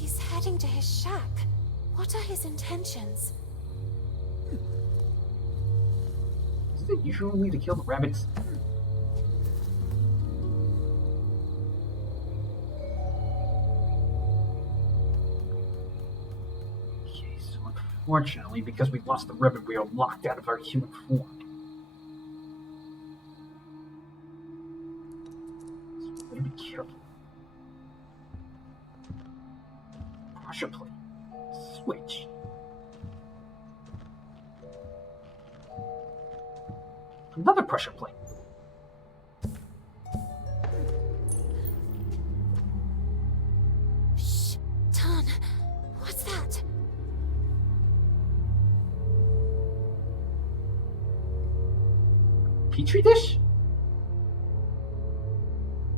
He's heading to his shack. What are his intentions? Is it usually to kill the rabbits? Okay, so unfortunately, because we lost the ribbon, we are locked out of our human form. So we gotta be careful. Pressure plate. Switch. Another pressure plate. Shh! Ton, what's that? Petri dish?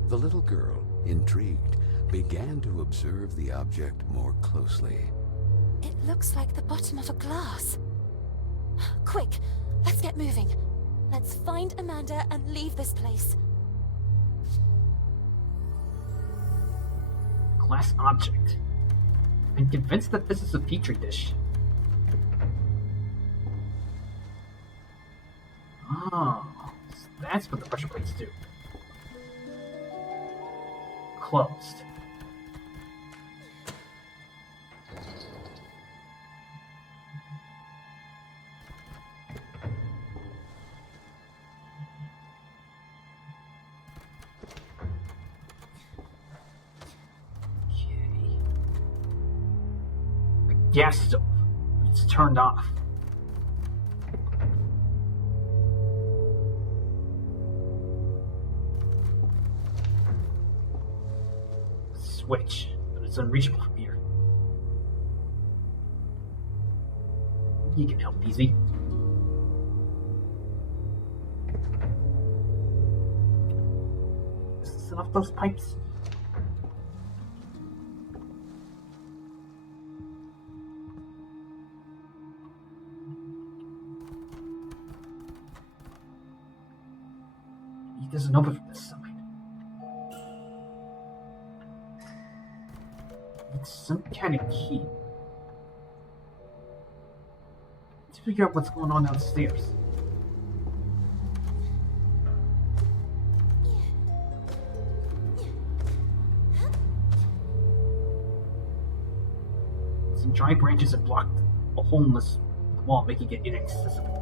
The little girl, intrigued, began to observe the object more closely. It looks like the bottom of a glass. Quick, let's get moving. Let's find Amanda and leave this place. Glass object. I'm convinced that this is a petri dish. Oh, so that's what the pressure plates do. Closed. Okay. The gas stove. It's turned off. Switch, but it's unreachable from here. You can help, Easy. Is this enough those pipes? He doesn't open from this side. It's some kind of key. Let's figure out what's going on downstairs. Some dry branches have blocked a hole in this wall, making it inaccessible.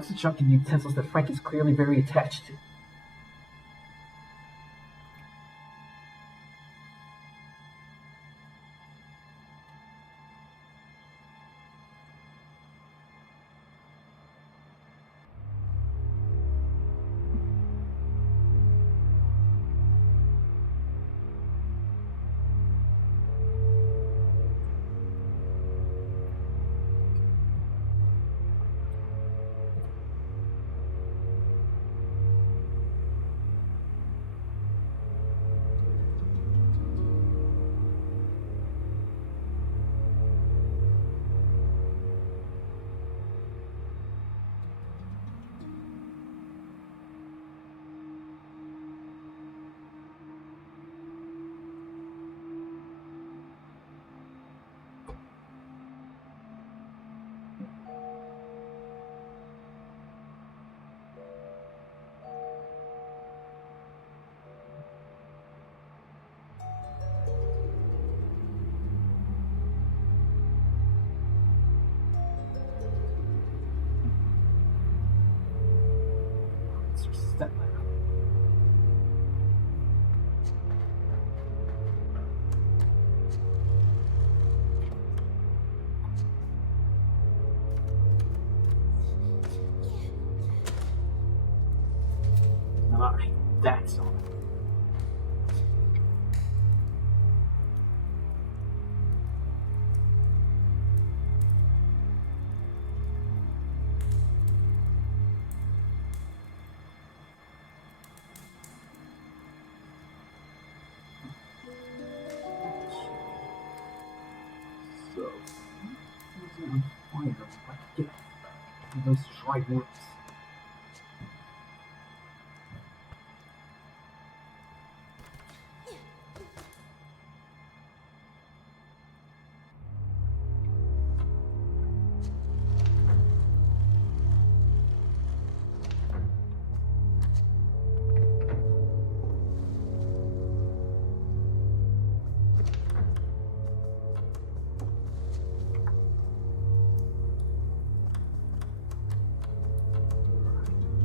How's a chunk of utensils that Frank is clearly very attached to? It's her stepmother. Alright, that's all. So, on fire, if I could get those dry roots.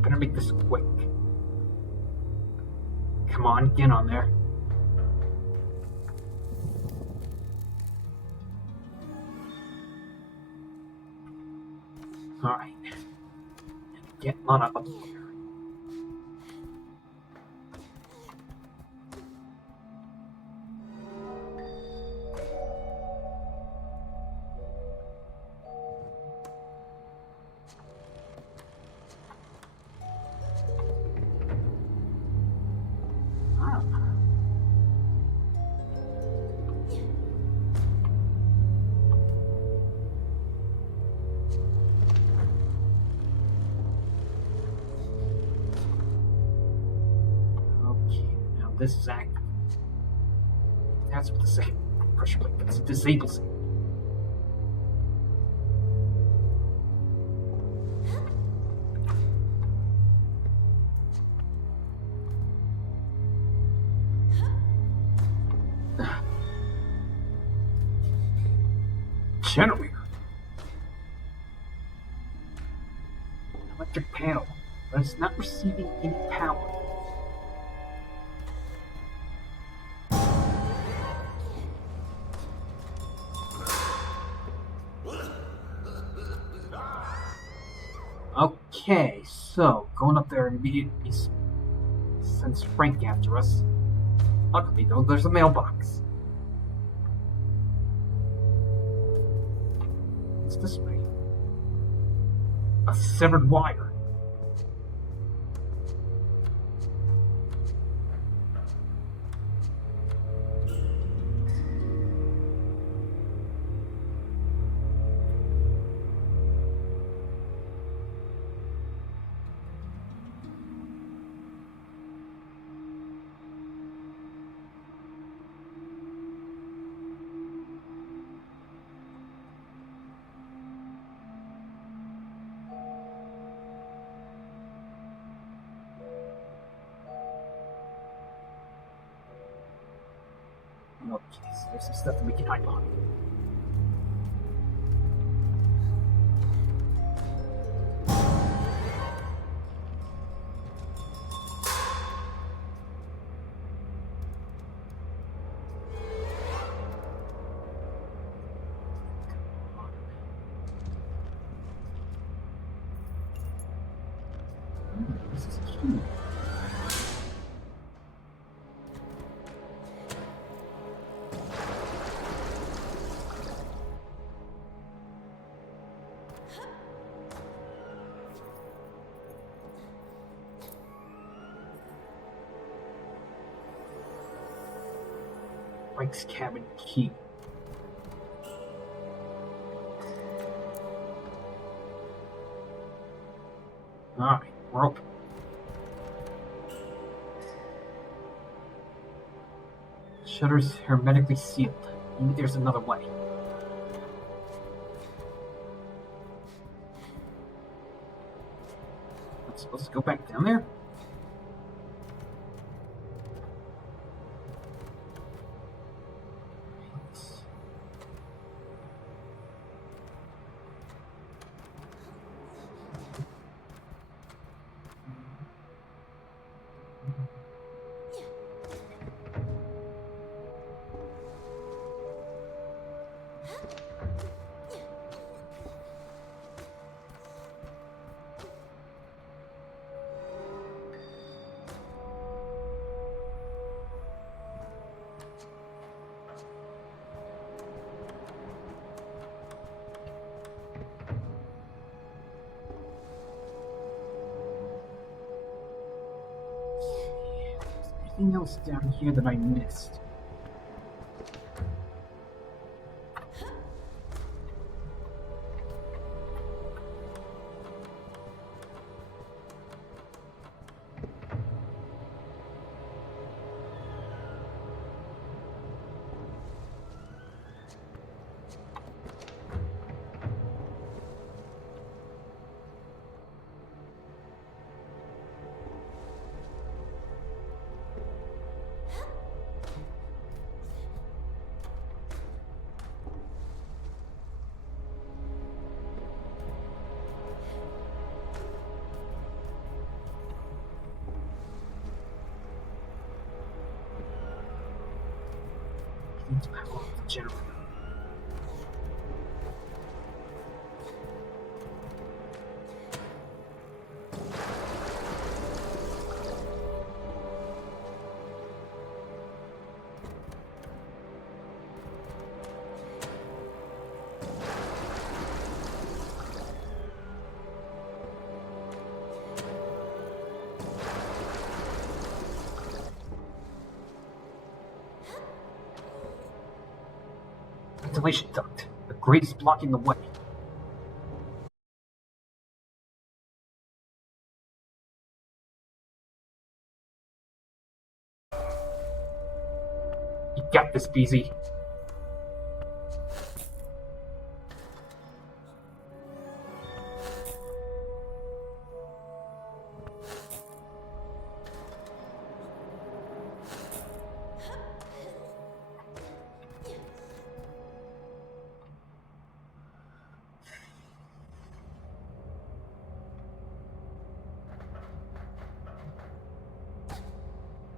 Better make this quick. Come on, get on there. Alright. Get Lana up here. This is active. That's what the second pressure plate does. It disables it. Generator. Electric panel, but it's not receiving any power. Okay, so going up there immediately sends Frank after us. Luckily, though, there's a mailbox. What's this way? A severed wire. Oh, jeez, there's some stuff that we can hide behind. Mike's cabin key. Alright, we're open. Shutters hermetically sealed. Maybe there's another way. I'm supposed to go back down there? Anything else down here that I missed? Need to power off the generator. Ventilation duct. The grate is blocking the way. You got this, BZ.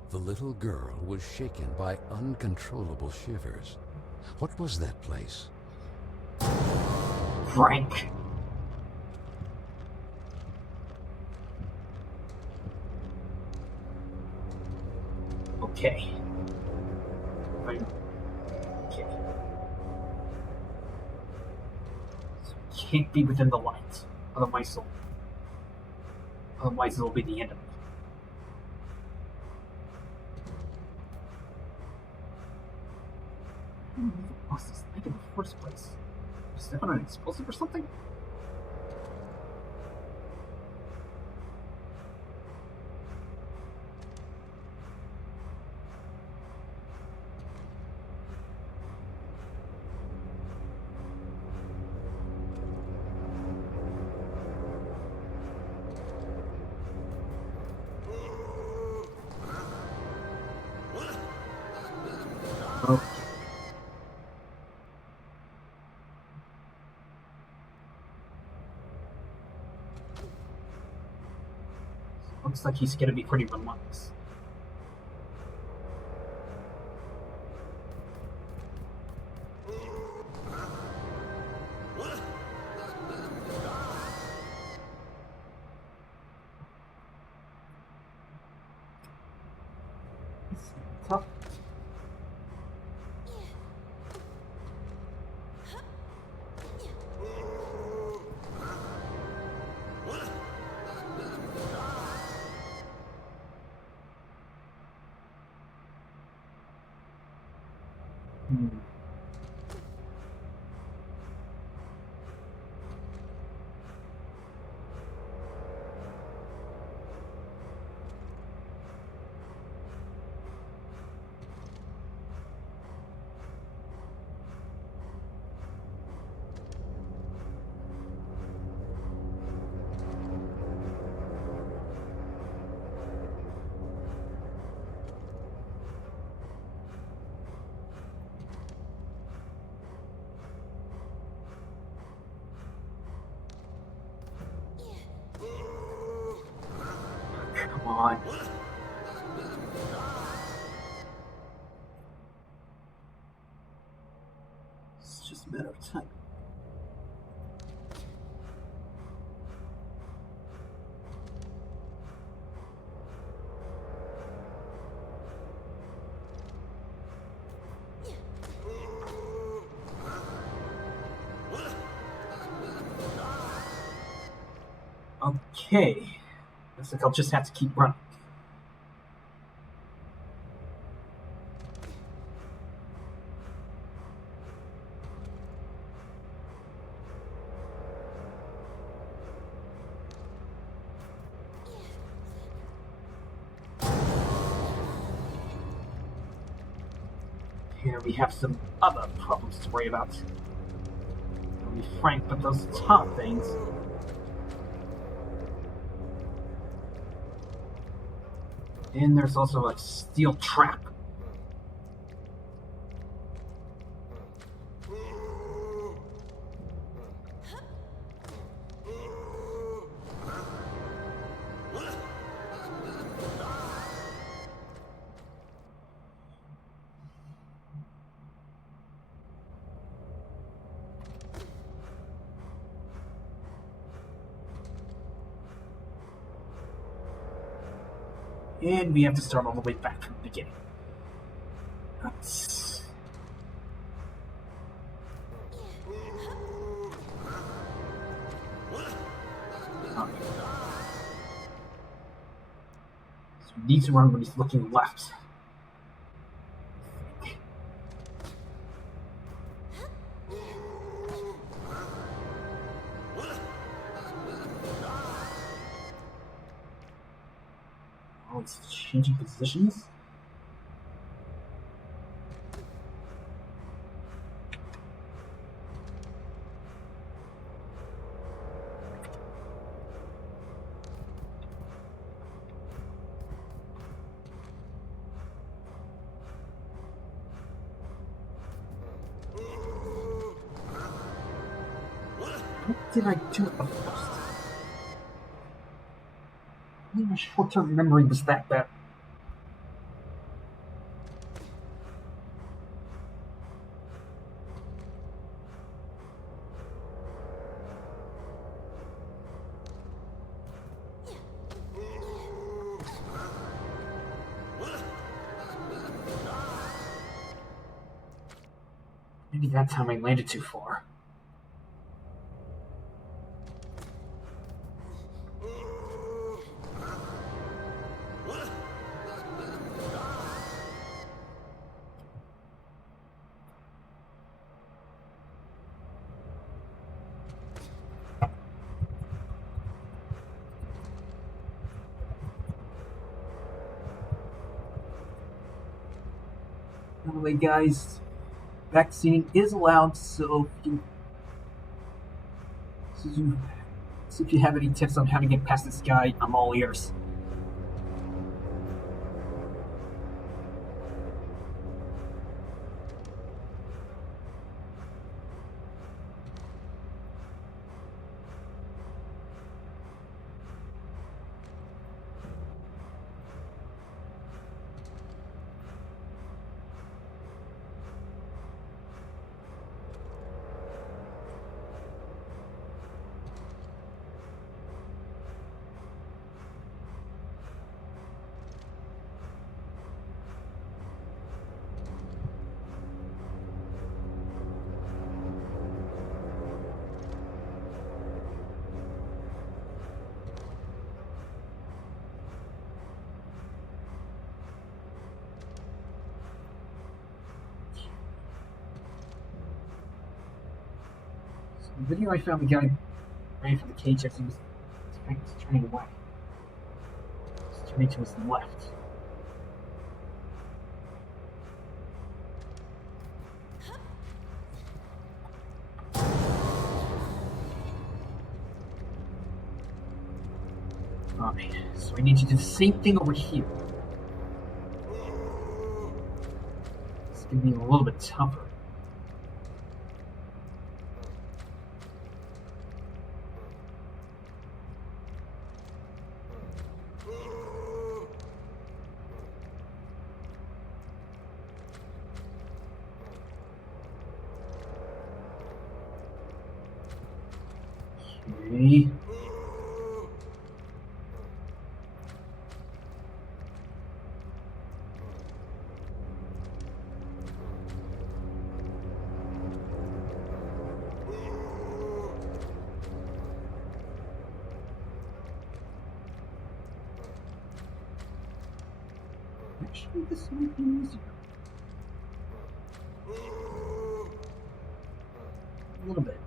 The little girl was shaken by uncontrollable shivers. What was that place? Frank. Okay. Okay. So it can't be within the lines. Otherwise it'll be the end of it. Who lost this thing in the first place? Step on an explosive or something? Oh. Looks like he's gonna be pretty relentless. It's tough. Hmm. Come on. It's just a matter of time. Okay. Looks like I'll just have to keep running. Here we have some other problems to worry about. I'll be frank, but those top things. And there's also a steel trap. And we have to start all the way back from the beginning. That's... Okay. So we need to run when he's looking left. Oh, it's changing positions? What did I do at the first? Maybe my short-term memory was that bad. Maybe that time I landed too far. Anyway, guys, vaccinating is allowed, so if you have any tips on how to get past this guy, I'm all ears. In the video I found, the guy ran from the cage as he was turning away. He was turning to his left. Alright, so I need you to do the same thing over here. It's gonna be a little bit tougher. Okay. Actually, this might be easier. A little bit.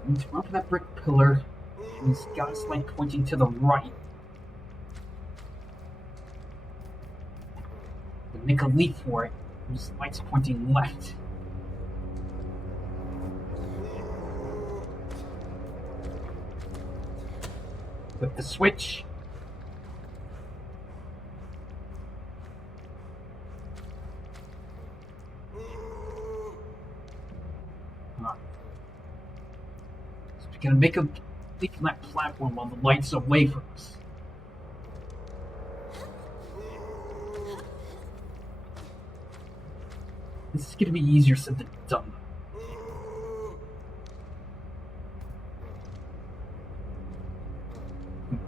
I need to run for that brick pillar, and he's got his light pointing to the right. But make a leap for it, and his light's pointing left. Flip the switch. So we're gonna make a leap from that platform while the light's away from us. This is gonna be easier said than done.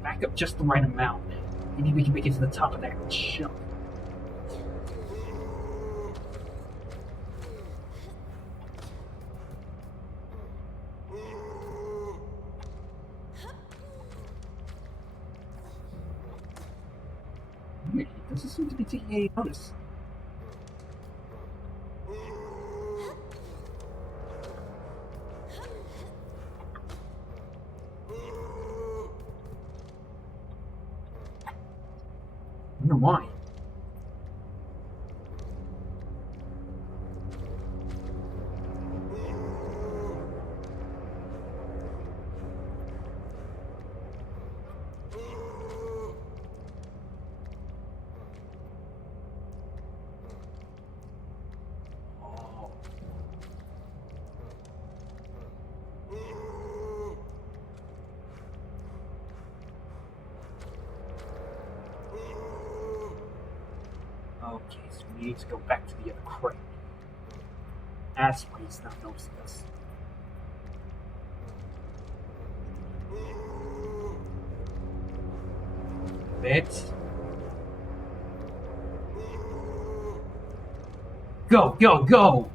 Back up just the right amount. Maybe we can make it to the top of that shelf. Wait, it doesn't seem to be taking any notice. I wonder why. Okay, so we need to go back to the other crate. That's why he's not noticing us. Bit. Go, go, go!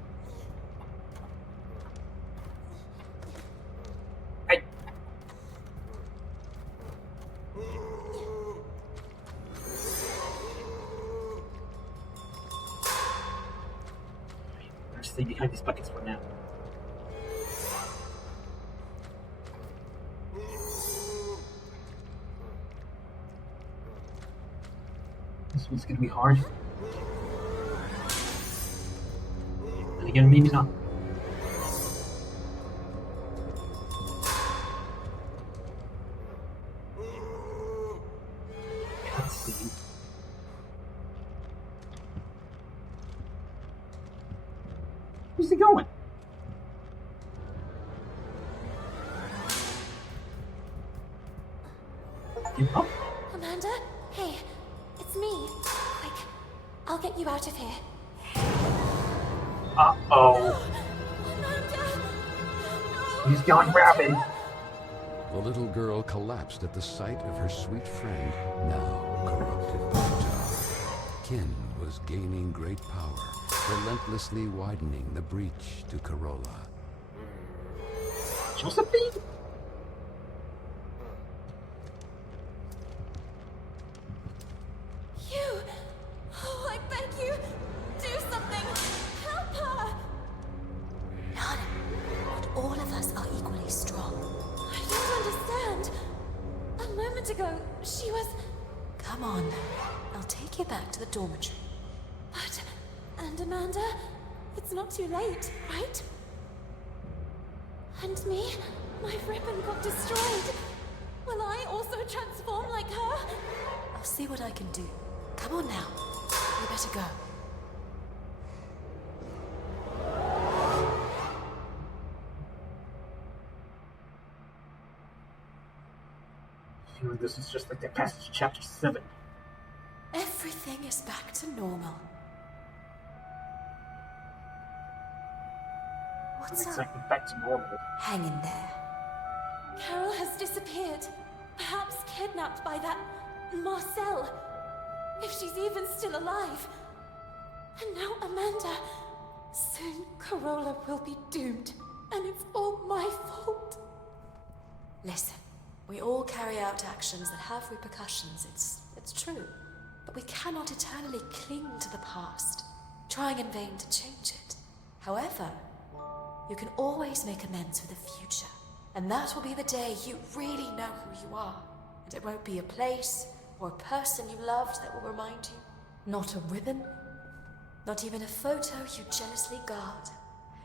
Stay behind these buckets for now. This one's gonna be hard. And again, maybe not. Cutscene. Where's he going? Give up? Amanda? Hey, it's me. Quick, I'll get you out of here. Uh-oh. Amanda! No! He's gone rabid. The little girl collapsed at the sight of her sweet friend, now corrupted by Jar. Kin was gaining great power, relentlessly widening the breach to Carola. Josephine? You! Oh, I beg you! moment ago, she was... Come on. I'll take you back to the dormitory. But... And Amanda? It's not too late, right? And me? My ribbon got destroyed. Will I also transform like her? I'll see what I can do. Come on now. You better go. I feel like this is just like the passage of chapter 7. Everything is back to normal. What's up? Exactly back to normal. Hang in there. Carole has disappeared. Perhaps kidnapped by that... Marcel. If she's even still alive. And now Amanda. Soon Carola will be doomed. And it's all my fault. Listen, we all carry out actions that have repercussions. It's true. But we cannot eternally cling to the past, trying in vain to change it. However, you can always make amends for the future. And that will be the day you really know who you are. And it won't be a place or a person you loved that will remind you. Not a ribbon, not even a photo you jealously guard.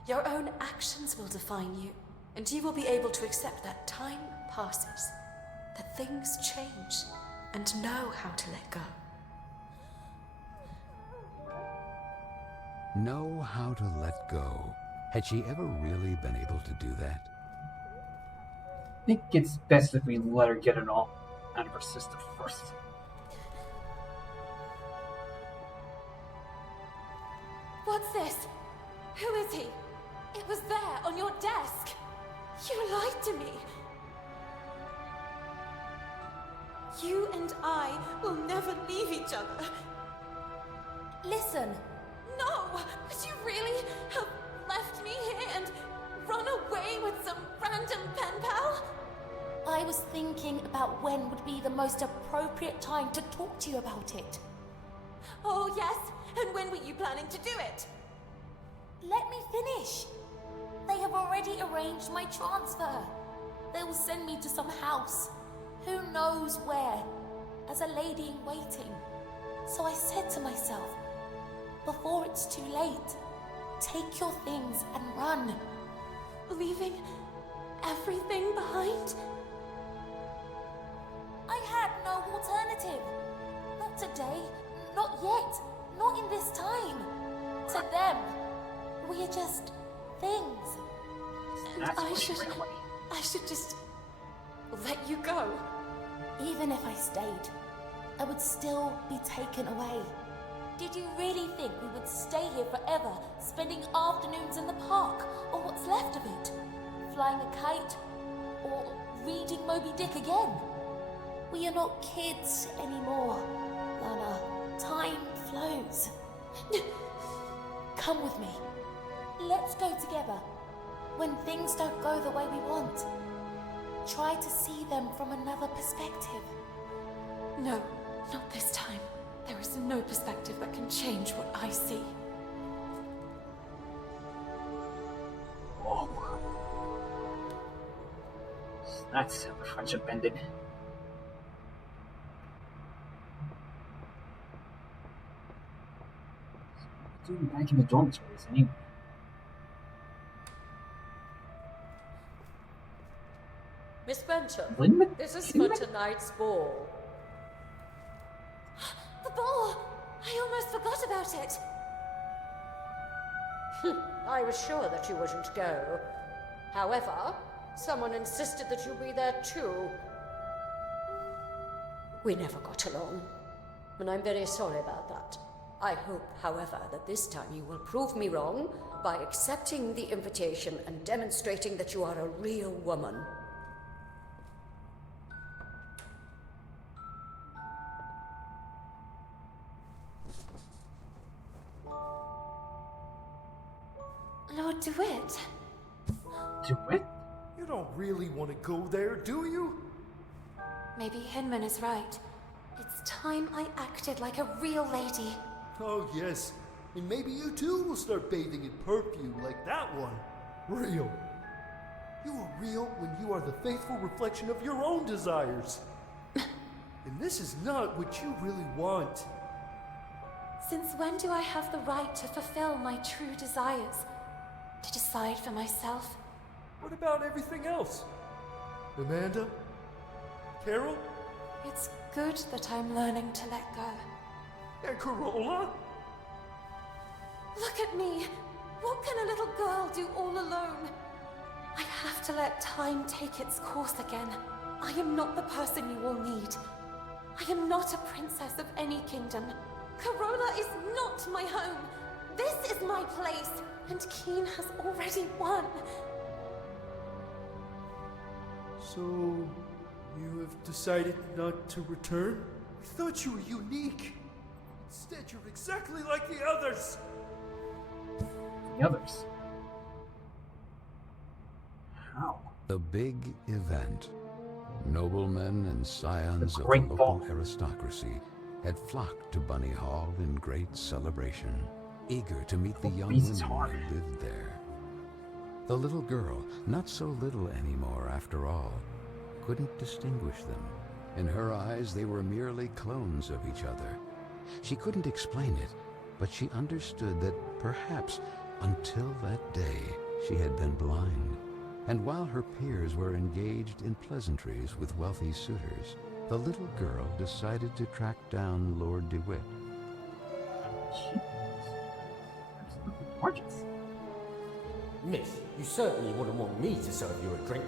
Your own actions will define you, and you will be able to accept that time passes, that things change, and know how to let go. Know how to let go. Had she ever really been able to do that? I think it's best if we let her get it all out of her system first. What's this? Who is he? It was there on your desk. You lied to me. You and I will never leave each other. Listen. No! Would you really have left me here and run away with some random pen pal? I was thinking about when would be the most appropriate time to talk to you about it. Oh, yes? And when were you planning to do it? Let me finish. They have already arranged my transfer. They will send me to some house, who knows where, as a lady in waiting. So I said to myself, before it's too late, take your things and run. Leaving everything behind? I had no alternative. Not today, not yet, not in this time. To them, we are just things. And That's why she I ran away. should just let you go. Even if I stayed, I would still be taken away. Did you really think we would stay here forever, spending afternoons in the park, or what's left of it? Flying a kite, or reading Moby Dick again? We are not kids anymore, Lana. Time flows. Come with me. Let's go together. When things don't go the way we want, try to see them from another perspective. No, not this time. There is no perspective that can change what I see. Oh. That's how the friendship ended. Doing back in the dormitories anyway. Miss Benton, Linman? this is for Linman? tonight's ball. The ball! I almost forgot about it. I was sure that you wouldn't go. However, someone insisted that you be there too. We never got along, and I'm very sorry about that. I hope, however, that this time you will prove me wrong by accepting the invitation and demonstrating that you are a real woman. Lord DeWitt. DeWitt? You don't really want to go there, do you? Maybe Hinman is right. It's time I acted like a real lady. Oh, yes. And maybe you too will start bathing in perfume like that one. Real. You are real when you are the faithful reflection of your own desires. And this is not what you really want. Since when do I have the right to fulfill my true desires? To decide for myself? What about everything else? Amanda? Carol? It's good that I'm learning to let go. And Carola? Look at me! What can a little girl do all alone? I have to let time take its course again. I am not the person you all need. I am not a princess of any kingdom. Carola is not my home. This is my place, and Keen has already won. So, you have decided not to return? I thought you were unique. Instead, you're exactly like the others. The others. How? A big event. Noblemen and scions of the great local ball. aristocracy had flocked to Bunny Hall in great celebration, eager to meet the young Beast's women heart. who lived there. The little girl, not so little anymore after all, couldn't distinguish them. In her eyes, they were merely clones of each other. She couldn't explain it, but she understood that perhaps until that day she had been blind. And while her peers were engaged in pleasantries with wealthy suitors, the little girl decided to track down Lord DeWitt. Jeez. Absolutely gorgeous. Miss, you certainly wouldn't want me to serve you a drink.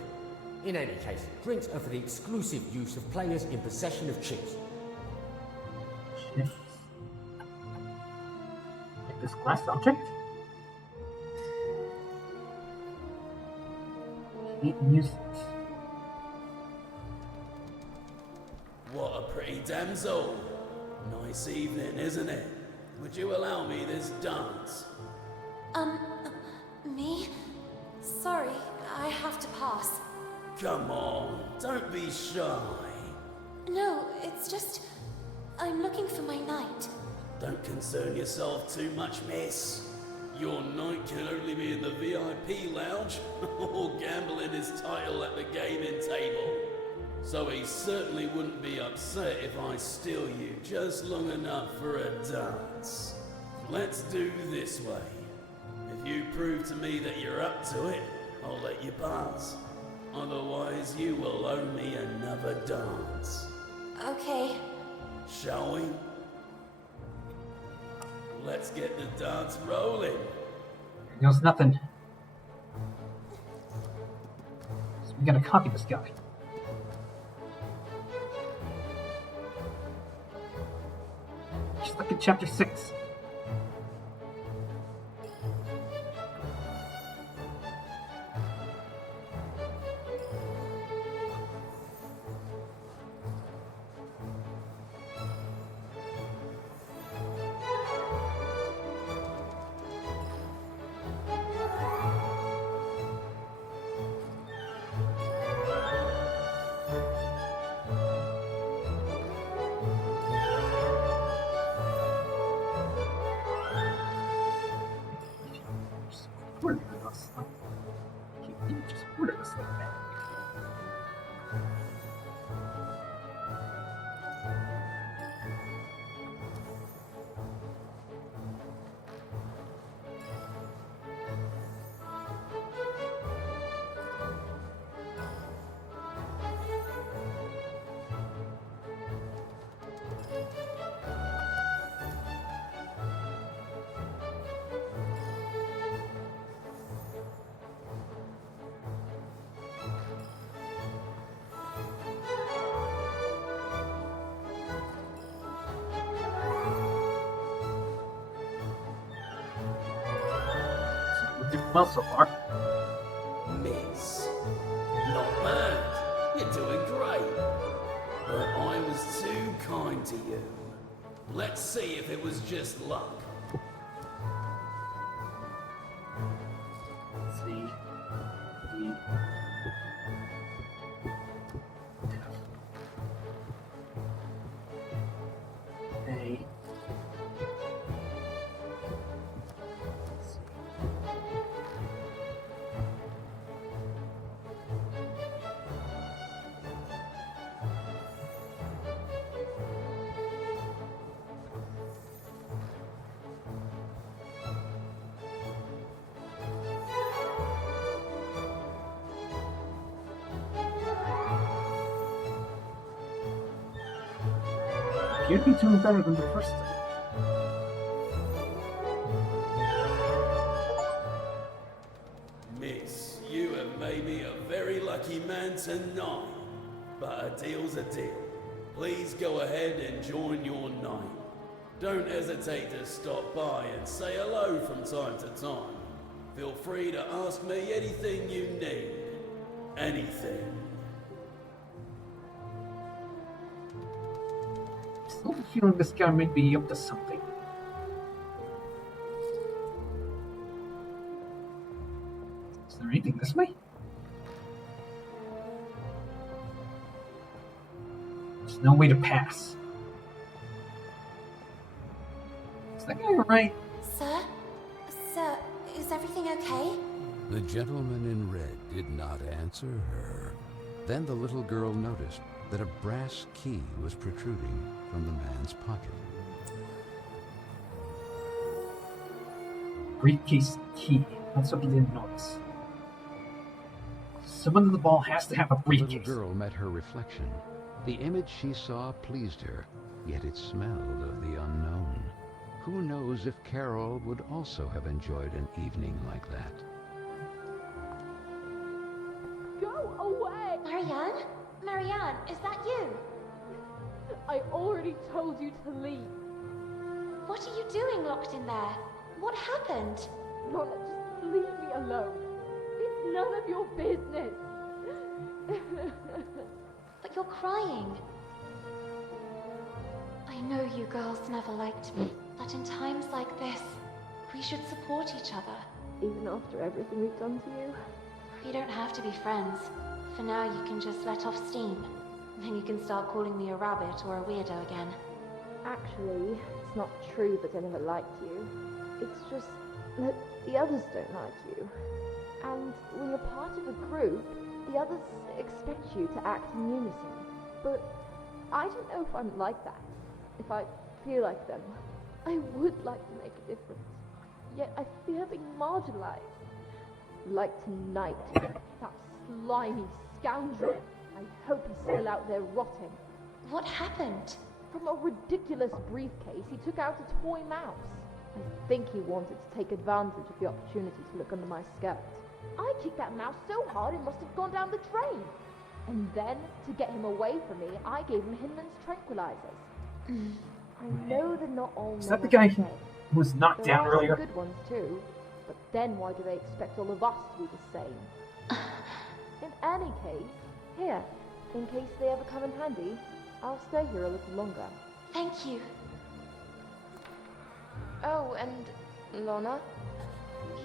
In any case, drinks are for the exclusive use of players in possession of chips. Jeez. Like this glass object? Can't use it. What a pretty damsel. Nice evening, isn't it? Would you allow me this dance? Me? Sorry, I have to pass. Come on, don't be shy. No, it's just... I'm looking for my knight. Don't concern yourself too much, miss. Your knight can only be in the VIP lounge or gambling his title at the gaming table. So he certainly wouldn't be upset if I steal you just long enough for a dance. Let's do this way. If you prove to me that you're up to it, I'll let you pass. Otherwise, you will owe me another dance. Okay. Shall we? Let's get the dance rolling. Here goes nothing. So we gotta copy this guy. Just like in chapter 6. Just order this. Can't you just order this like that? We're doing well so far. Miss. Not bad. You're doing great. But I was too kind to you. Let's see if it was just luck. Let's see. A. appear to be doing better than the first time. Miss, you have made me a very lucky man tonight. But a deal's a deal. Please go ahead and join your night. Don't hesitate to stop by and say hello from time to time. Feel free to ask me anything you need. Anything. I have a feeling this guy might be up to something. Is there anything this way? There's no way to pass. Is that guy alright? Sir? Sir, is everything okay? The gentleman in red did not answer her. Then the little girl noticed that a brass key was protruding from the man's pocket. Briefcase key. That's what he didn't notice. Someone in the ball has to have a The briefcase. little girl met her reflection. The image she saw pleased her, yet it smelled of the unknown. Who knows if Carole would also have enjoyed an evening like that? Go away! Marianne? Marianne, is that you? I already told you to leave. What are you doing locked in there? What happened? Nonna, just leave me alone. It's none of your business. But you're crying. I know you girls never liked me, but in times like this, we should support each other. Even after everything we've done to you? We don't have to be friends. For now, you can just let off steam. Then you can start calling me a rabbit or a weirdo again. Actually, it's not true that I never liked you. It's just that the others don't like you. And when you're part of a group, the others expect you to act in unison. But I don't know if I'm like that. If I feel like them. I would like to make a difference. Yet I fear being marginalized. Like tonight, that slimy scoundrel. I hope he's still out there rotting. What happened? From a ridiculous briefcase, he took out a toy mouse. I think he wanted to take advantage of the opportunity to look under my skirt. I kicked that mouse so hard it must have gone down the drain. And then, to get him away from me, I gave him Hinman's tranquilizers. I know they're not all Is that the guy who was knocked down There are some earlier? good ones too, but then why do they expect all of us to be the same? In any case, here, in case they ever come in handy, I'll stay here a little longer. Thank you. Oh, and Lorna,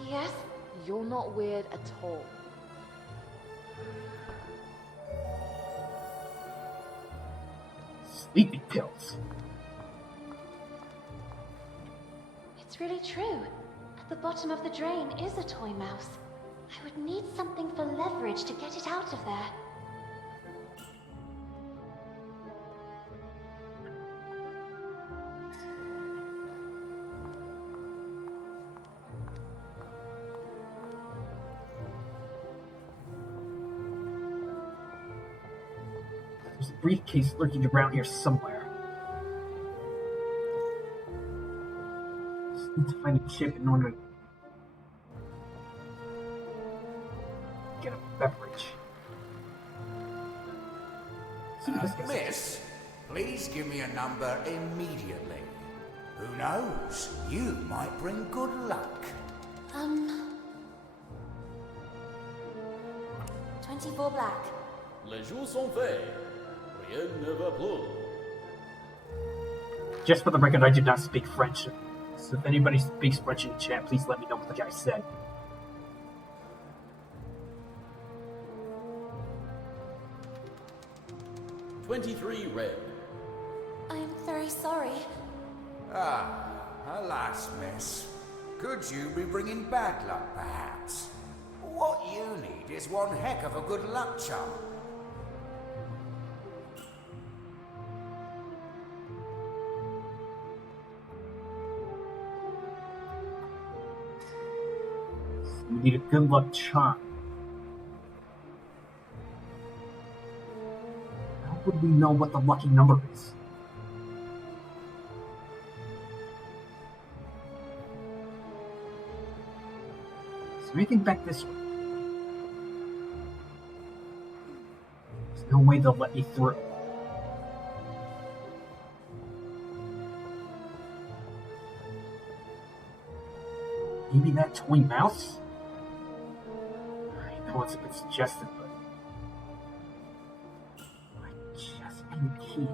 Yes? you're not weird at all. Sleeping pills. It's really true. At the bottom of the drain is a toy mouse. I would need something for leverage to get it out of there. There's a briefcase lurking around here somewhere. Just need to find a chip in order to get a beverage. See what this guy's- Miss, please give me a number immediately. Who knows? You might bring good luck. 24 black. Les jours sont faits. Rien ne va plus. Just for the record, I do not speak French. So if anybody speaks French in the chat, please let me know what the guy said. $23 red. I'm very sorry. Ah, alas, miss. Could you be bringing bad luck, perhaps? What you need is one heck of a good luck charm. We need a good luck charm. How would we know what the lucky number is? there anything back this way? There's no way they'll let me through. Maybe that toy mouse? I know it's a bit suggestive, but I just need a key.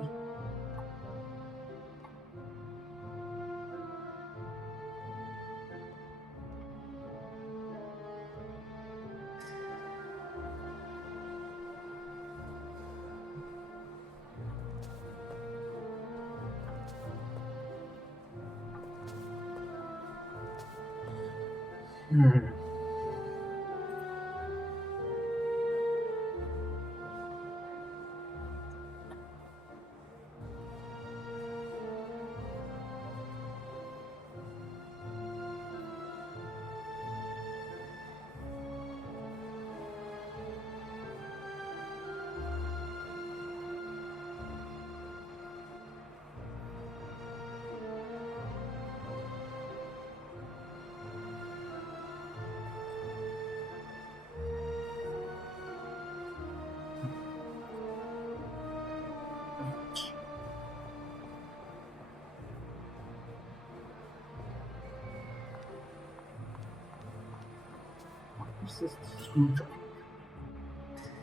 Persist screwdriver.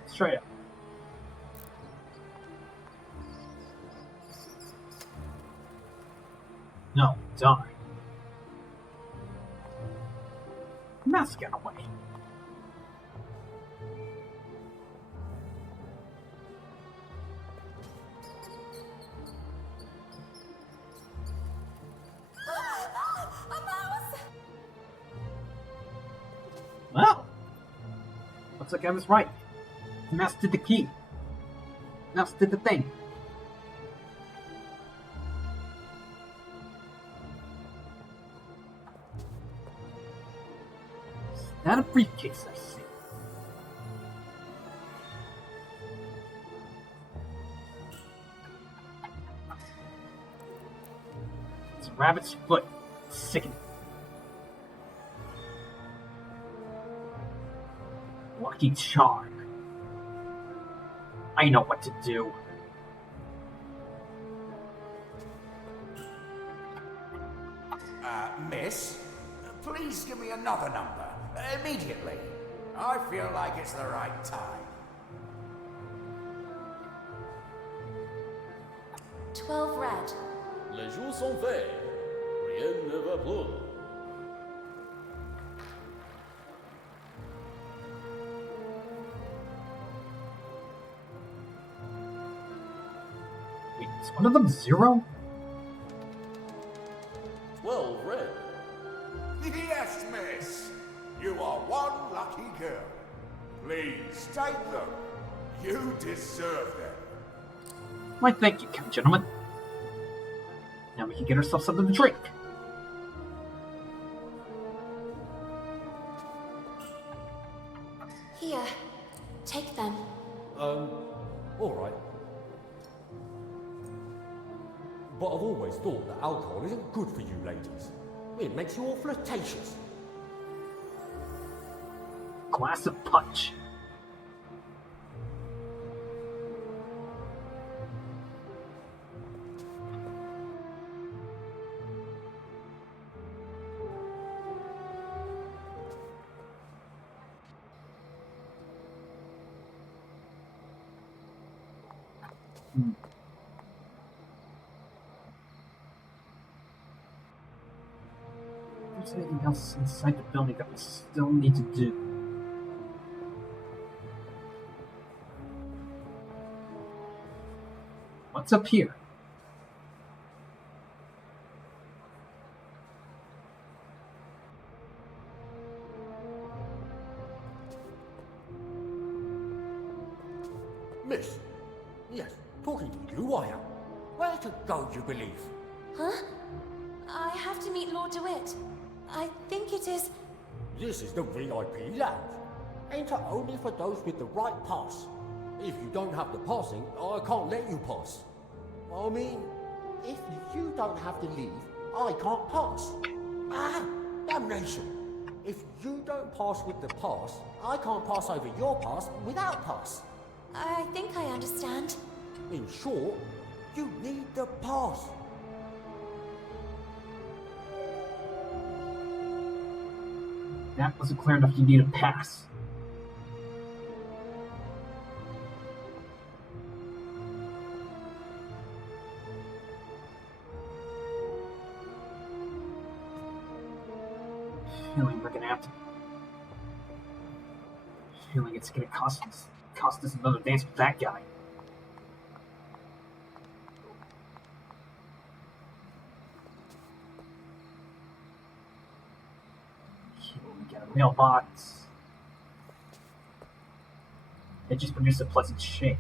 Let's try it. No, die. Mouse got away. Well, looks like I was right. The mouse did the key. Mouse did the thing. Is that a briefcase I see? It's a rabbit's foot. Sickening. Lucky charm. I know what to do. Miss, please give me another number. Immediately. I feel like it's the right time. 12 red. Les jours sont faits. Rien ne va plus. Wait, is one of them 0? 12 red. Yes, miss. You are one lucky girl. Please take them. You deserve them. Why, thank you, gentlemen. Now we can get ourselves something to drink. Here, take them. Alright. But I've always thought that alcohol isn't good for you ladies. It makes you all flirtatious. Glass of punch. If there's anything else inside the building that we still need to do. What's up here? Miss. Yes, talking to you I am. Where to go, you believe? Huh? I have to meet Lord DeWitt. I think it is... This is the VIP lounge. Enter only for those with the right pass. If you don't have the passing, I can't let you pass. I mean, if you don't have the leave, I can't pass. Ah, damnation. If you don't pass with the pass, I can't pass over your pass without pass. I think I understand. In short, you need the pass. That wasn't clear enough. You need a pass. Feeling we're gonna have to. Feeling it's gonna cost us another dance with that guy. We got a mailbox. It just produced a pleasant shape.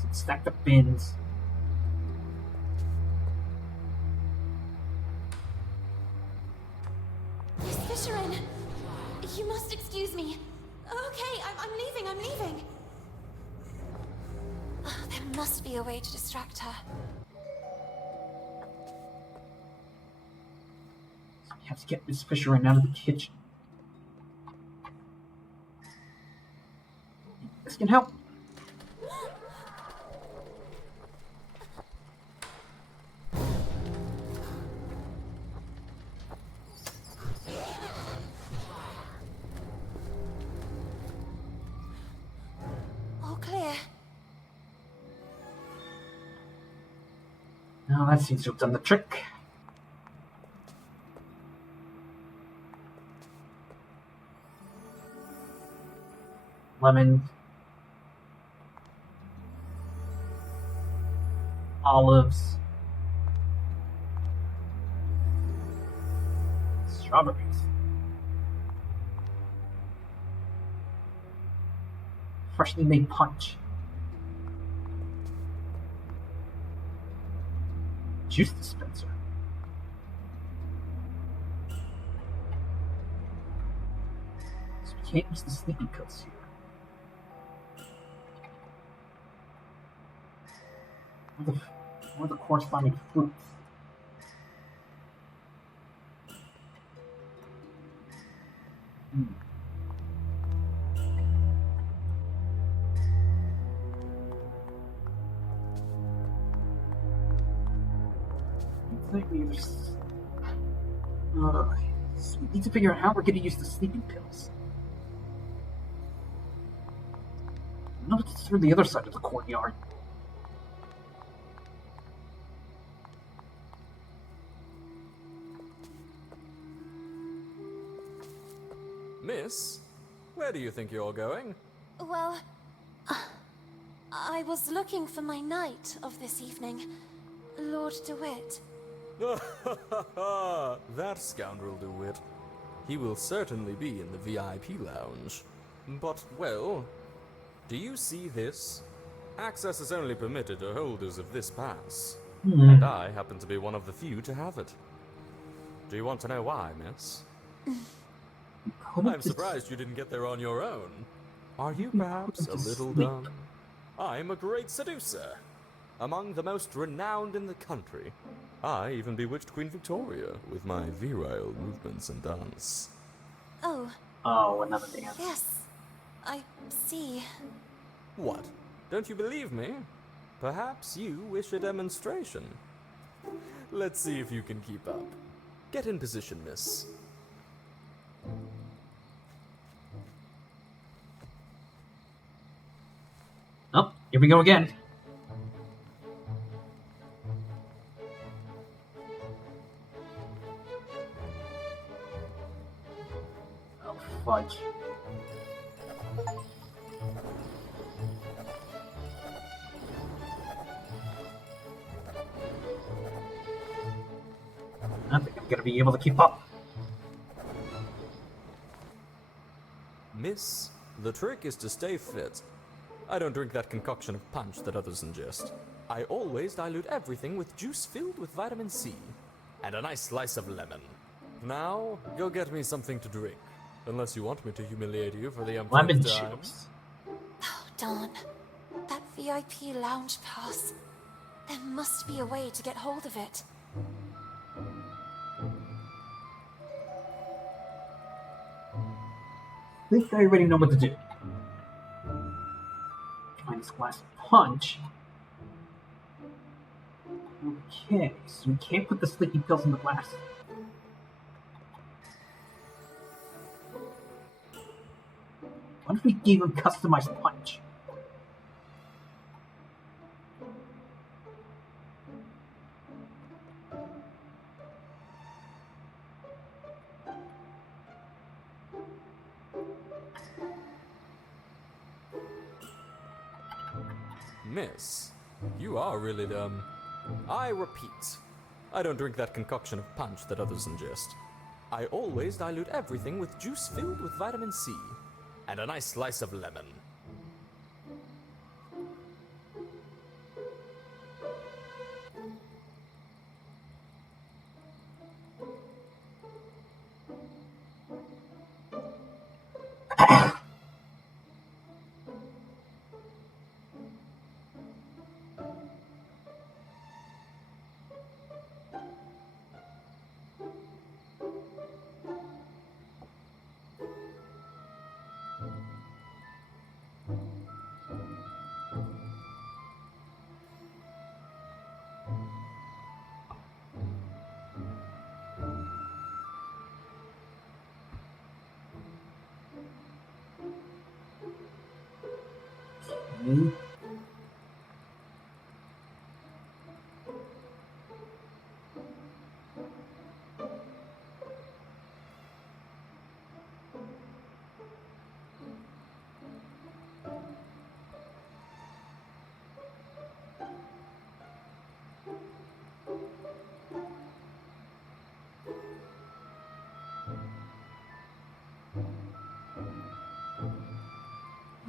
So stack the bins. Miss Fisherin! You must excuse me. Okay, I'm leaving. Oh, there must be a way to distract her. So we have to get Miss Fisherin out of the kitchen. This can help. All clear. Now that seems to have done the trick. Lemon. Olives. Strawberries. Freshly made punch. Juice dispenser. So we can't use the sleeping pills here. What are the corresponding fruits? So we need to figure out how we're going to use the sleeping pills. No, it's through the other side of the courtyard. Miss, where do you think you're going? Well, I was looking for my knight of this evening, Lord DeWitt. That scoundrel DeWitt. He will certainly be in the VIP lounge. But, well, do you see this? Access is only permitted to holders of this pass. And I happen to be one of the few to have it. Do you want to know why, miss? I'm surprised you didn't get there on your own. Are you perhaps a little dumb? I'm a great seducer. Among the most renowned in the country. I even bewitched Queen Victoria with my virile movements and dance. Oh. Oh, another dance. Yes, I see. What? Don't you believe me? Perhaps you wish a demonstration. Let's see if you can keep up. Get in position, miss. Oh, here we go again. Oh, fudge. I think I'm gonna be able to keep up. Miss, the trick is to stay fit. I don't drink that concoction of punch that others ingest. I always dilute everything with juice filled with vitamin C. And a nice slice of lemon. Now, go get me something to drink. Unless you want me to humiliate you for the Lemon umpteenth time. juice. Oh, darn. That VIP lounge pass. There must be a way to get hold of it. think I already know what to do. Find this glass of punch. Okay, so we can't put the sticky pills in the glass. What if we gave him customized punch? Miss, you are really dumb. I repeat, I don't drink that concoction of punch that others ingest. I always dilute everything with juice filled with vitamin C and a nice slice of lemon. Okay.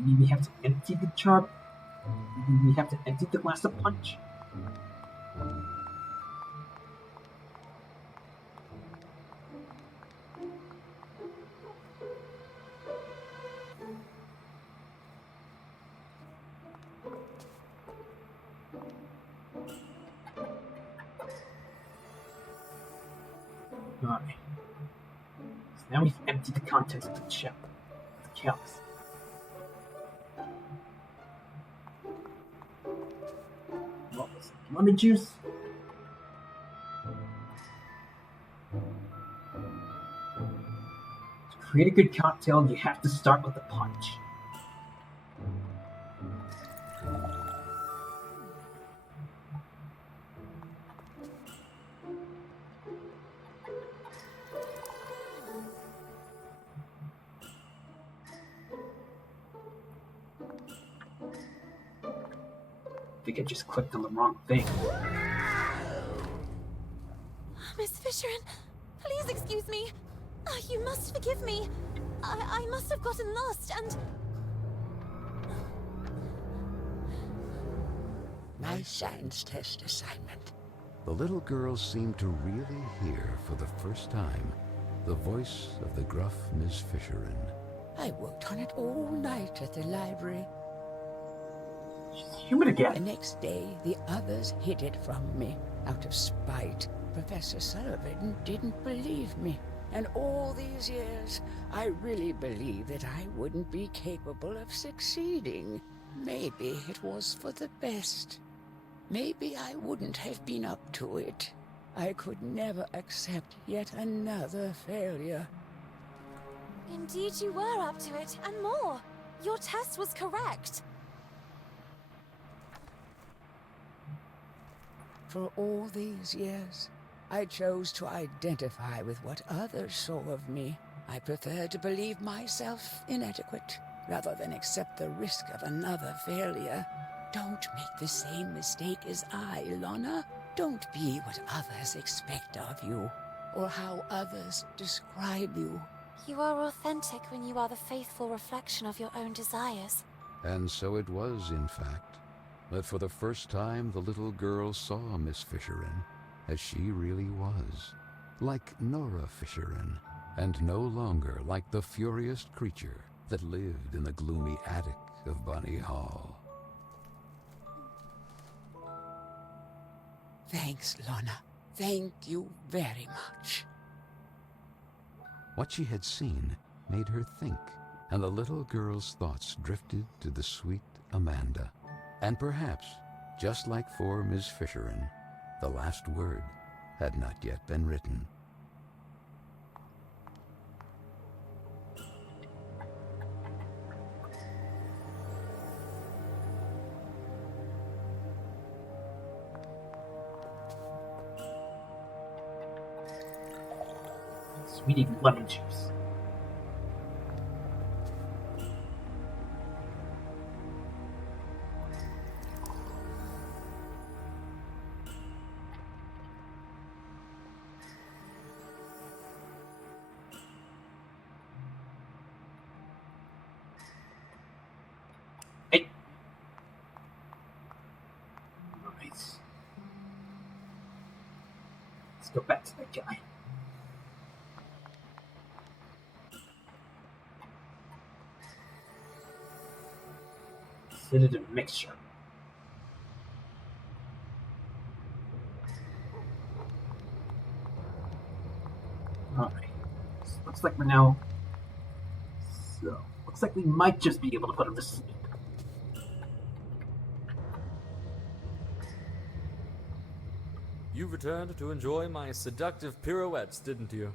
Maybe we have to empty the jar. Maybe we have to empty the glass of punch. Alright. So now we've emptied the contents of the chalice. What was it? Lemon juice? To create a good cocktail, you have to start with the punch. I think I just clicked on the wrong thing. Miss Fisherin, please excuse me. You must forgive me. I must have gotten lost and... My science test assignment. The little girl seemed to really hear for the first time the voice of the gruff Miss Fisherin. I worked on it all night at the library. She's human again. The next day, the others hid it from me. Out of spite, Professor Sullivan didn't believe me. And all these years, I really believed that I wouldn't be capable of succeeding. Maybe it was for the best. Maybe I wouldn't have been up to it. I could never accept yet another failure. Indeed you were up to it, and more. Your test was correct. For all these years, I chose to identify with what others saw of me. I preferred to believe myself inadequate, rather than accept the risk of another failure. Don't make the same mistake as I, Lana. Don't be what others expect of you, or how others describe you. You are authentic when you are the faithful reflection of your own desires. And so it was, in fact, that for the first time the little girl saw Miss Fisherin as she really was, like Nora Fisherin, and no longer like the furious creature that lived in the gloomy attic of Bunny Hall. Thanks, Lana. Thank you very much. What she had seen made her think, and the little girl's thoughts drifted to the sweet Amanda. And perhaps, just like for Miss Fisherin, the last word had not yet been written. Sweet lemon juice. Hey. Nice. Let's go back to that guy. Sedative mixture. Alright. So looks like we're now. So, looks like we might just be able to put him to sleep. You returned to enjoy my seductive pirouettes, didn't you?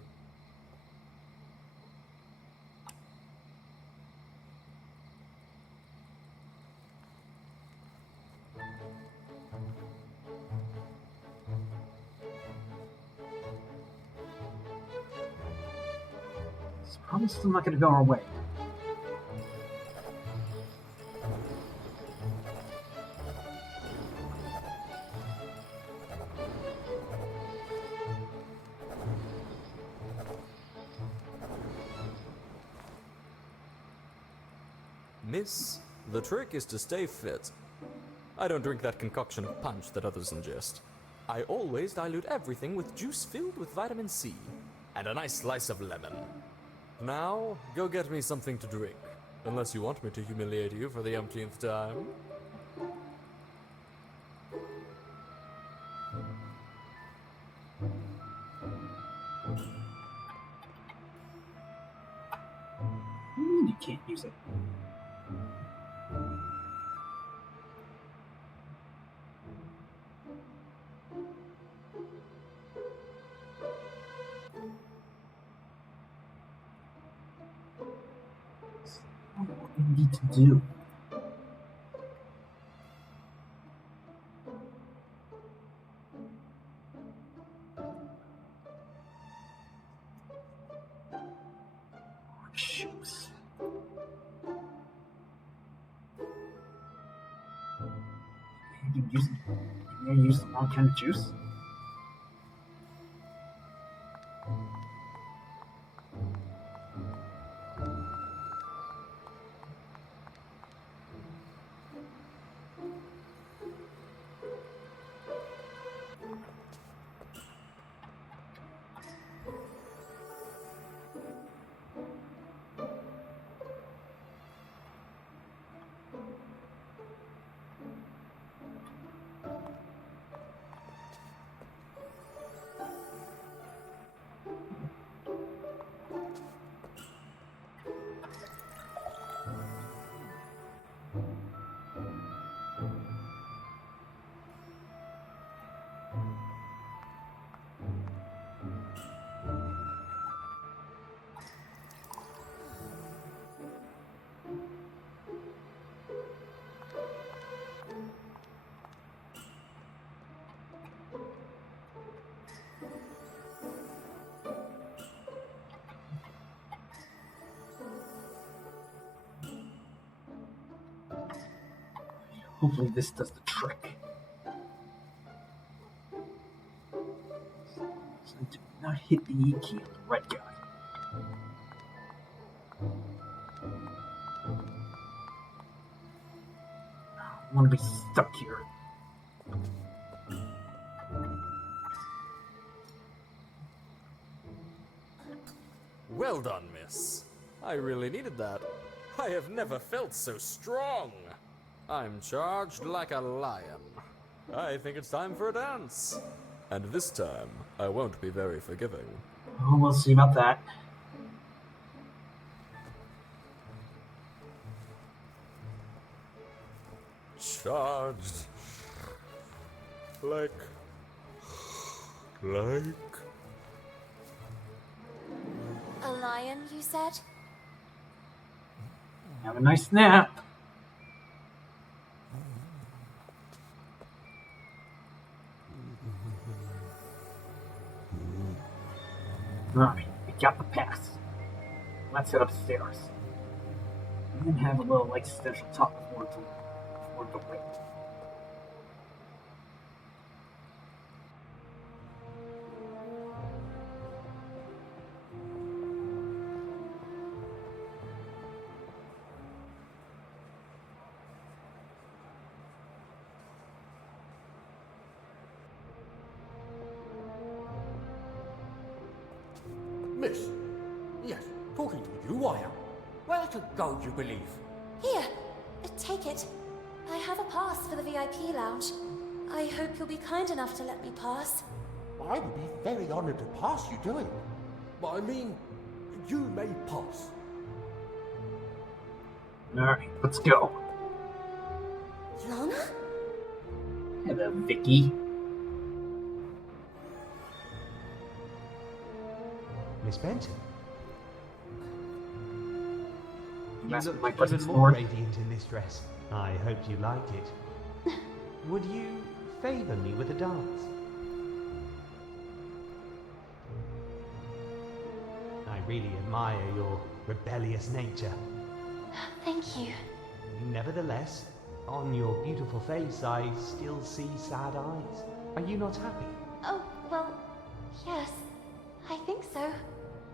It's probably still not going to go our way. Miss, the trick is to stay fit. I don't drink that concoction of punch that others ingest. I always dilute everything with juice filled with vitamin C and a nice slice of lemon. Now, go get me something to drink, unless you want me to humiliate you for the umpteenth time. You can't use it. What we need to do. Juice. You use the wrong kind of juice? Hopefully this does the trick. So I did not hit the E key on the red guy. I want to be stuck here. Well done, miss. I really needed that. I have never felt so strong. I'm charged like a lion. I think it's time for a dance. And this time, I won't be very forgiving. Oh, we'll see about that. charged. Like... A lion, you said? Have a nice nap. Right, we got the pass. Let's head upstairs. And then have a little existential talk before the wait. Miss. Yes, talking to you I am. Where to go, you believe? Here, take it. I have a pass for the VIP lounge. I hope you'll be kind enough to let me pass. I would be very honored to pass you to him. But I mean, you may pass. Alright, let's go. Lana? Hello, Vicky. Miss Benton. You That's look my even presence, more Lord. radiant in this dress. I hope you like it. Would you favour me with a dance? I really admire your rebellious nature. Thank you. Nevertheless, on your beautiful face, I still see sad eyes. Are you not happy? Oh, well, yes. I think so.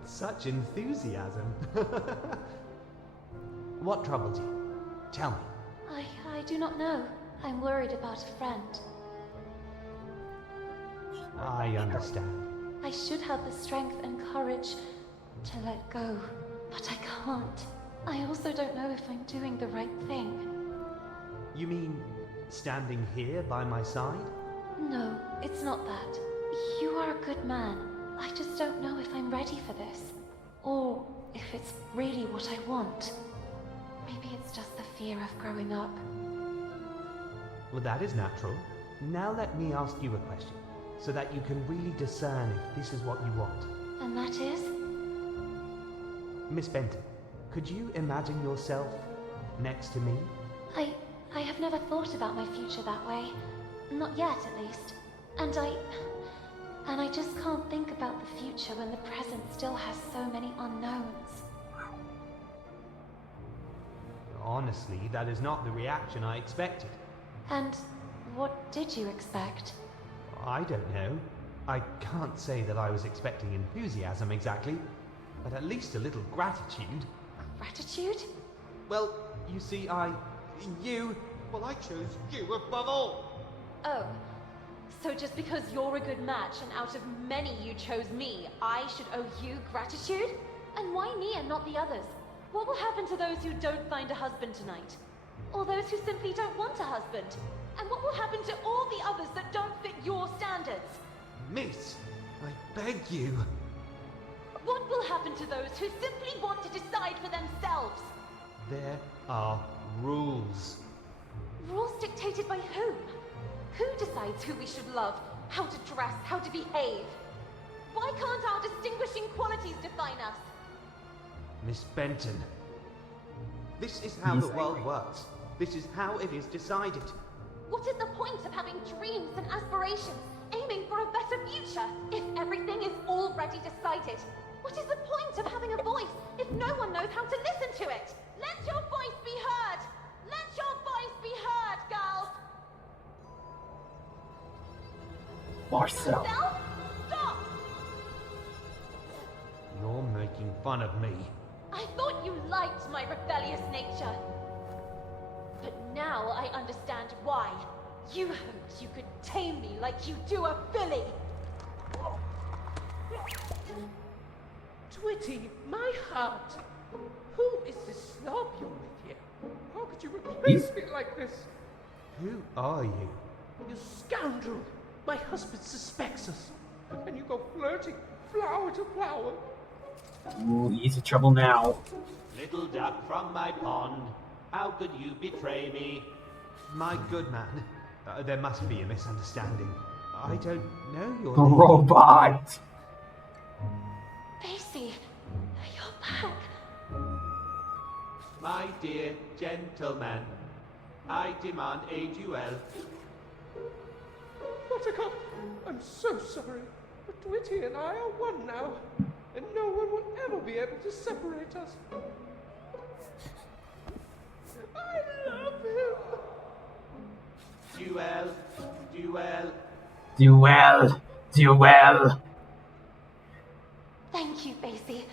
Such enthusiasm. What troubled you? Tell me. I do not know. I'm worried about a friend. I understand. I should have the strength and courage to let go, but I can't. I also don't know if I'm doing the right thing. You mean standing here by my side? No, it's not that. You are a good man. I just don't know if I'm ready for this. Or if it's really what I want. Maybe it's just the fear of growing up. Well, that is natural. Now let me ask you a question, so that you can really discern if this is what you want. And that is? Miss Benton, could you imagine yourself next to me? I have never thought about my future that way. Not yet, at least. And I just can't think about the future when the present still has so many unknowns. Honestly, that is not the reaction I expected. And what did you expect? I don't know. I can't say that I was expecting enthusiasm exactly, but at least a little gratitude. Gratitude? Well, you see, well, I chose you above all. Oh. So just because you're a good match and out of many you chose me, I should owe you gratitude? And why me and not the others? What will happen to those who don't find a husband tonight? Or those who simply don't want a husband? And what will happen to all the others that don't fit your standards? Miss, I beg you. What will happen to those who simply want to decide for themselves? There are rules. Rules dictated by whom? Who decides who we should love, how to dress, how to behave? Why can't our distinguishing qualities define us? Miss Benton, this is how the world works. This is how it is decided. What is the point of having dreams and aspirations, aiming for a better future, if everything is already decided? What is the point of having a voice if no one knows how to listen to it? Let your voice be heard! Let your voice be heard, girls! Marcel. Stop! You're making fun of me. I thought you liked my rebellious nature. But now I understand why. You hoped you could tame me like you do a filly. Twitty, my heart. Who is this slob you're with here? How could you replace me like this? Who are you? You scoundrel! My husband suspects us. And you go flirting flower to flower. Ooh, he's in trouble now. Little duck from my pond, how could you betray me? My good man, there must be a misunderstanding. I don't know your The name. robot! Pacey, you're back. My dear gentleman, I demand a duel. Buttercup, I'm so sorry, but Twitty and I are one now, and no one will ever be able to separate us. I love him! Duel, duel. Duel! Duel! Thank you, Pacey.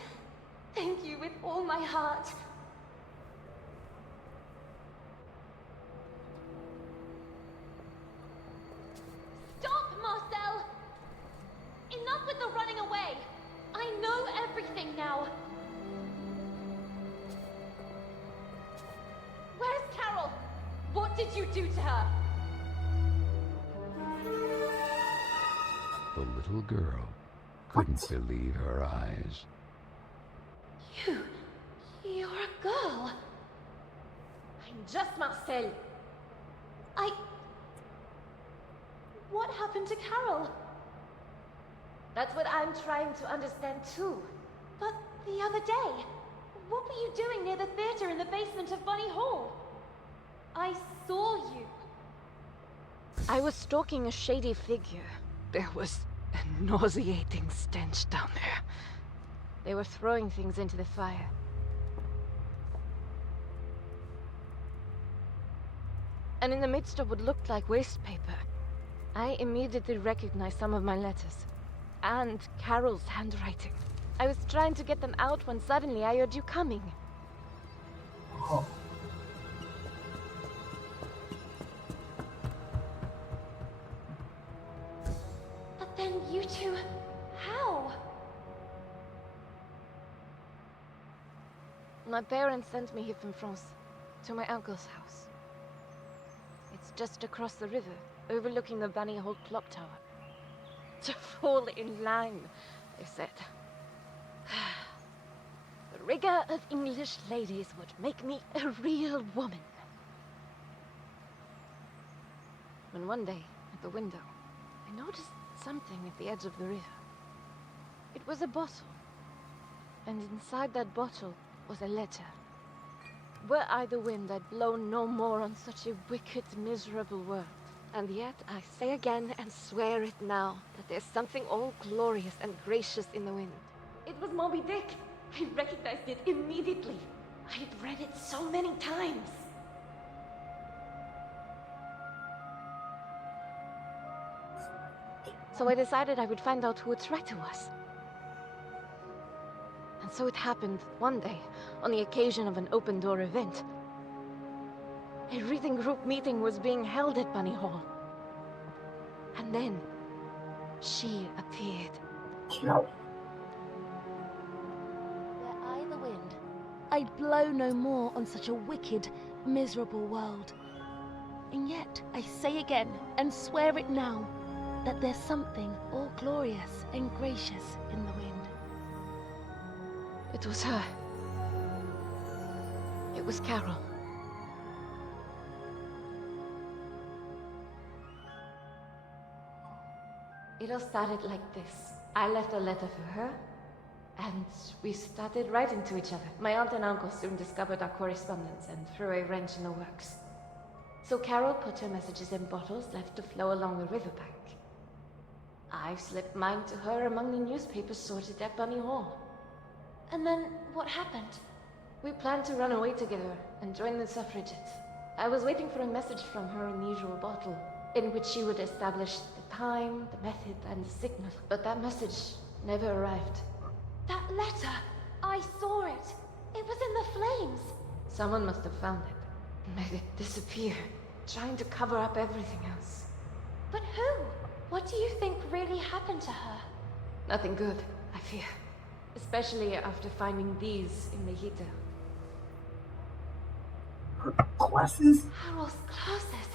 Thank you with all my heart. Stop, Marcel! Enough with the running away! I know everything now! Where's Carol? What did you do to her? The little girl couldn't believe her eyes. You're a girl. I'm just Marcel. What happened to Carol? That's what I'm trying to understand too. But the other day, what were you doing near the theater in the basement of Bunny Hall? I saw you. I was stalking a shady figure. There was a nauseating stench down there. They were throwing things into the fire. And in the midst of what looked like waste paper, I immediately recognized some of my letters. And Carol's handwriting. I was trying to get them out when suddenly I heard you coming. Oh. But then you two... How? My parents sent me here from France, to my uncle's house. It's just across the river, overlooking the Bunny Hall clock tower. To fall in line, they said. The rigor of English ladies would make me a real woman. When one day, at the window, I noticed something at the edge of the river. It was a bottle. And inside that bottle was a letter. Were I the wind, I'd blow no more on such a wicked, miserable world. And yet, I say again and swear it now, that there's something all glorious and gracious in the wind. It was Moby Dick. I recognized it immediately. I had read it so many times. So I decided I would find out who a traitor was. And so it happened one day, on the occasion of an open-door event. A reading group meeting was being held at Bunny Hall. And then, she appeared. No. Were I the wind, I'd blow no more on such a wicked, miserable world. And yet, I say again, and swear it now, that there's something all glorious and gracious in the wind. It was her. It was Carol. It all started like this. I left a letter for her, and we started writing to each other. My aunt and uncle soon discovered our correspondence and threw a wrench in the works. So Carol put her messages in bottles left to flow along the riverbank. I slipped mine to her among the newspapers sorted at Bunny Hall. And then, what happened? We planned to run away together and join the suffragettes. I was waiting for a message from her in the usual bottle, in which she would establish the time, the method, and the signal. But that message never arrived. That letter! I saw it! It was in the flames! Someone must have found it and made it disappear, trying to cover up everything else. But who? What do you think really happened to her? Nothing good, I fear. Especially after finding these in the heater. Her glasses? Carol's glasses.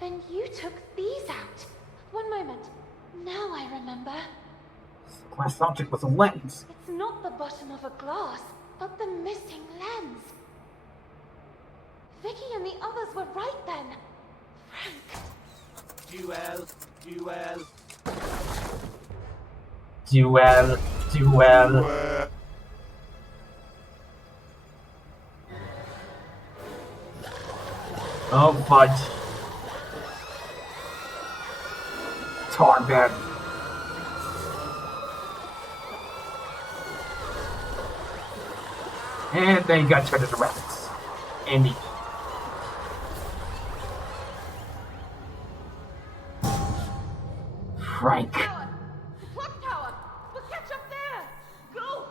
Then you took these out. One moment. Now I remember. This glass object was a lens. It's not the bottom of a glass, but the missing lens. Vicky and the others were right then. Duel, duel. Duel, duel. Oh, fudge. Tarbad. And then you got turned into rabbits. Andy. Frank. The clock tower! We'll catch up there! Go!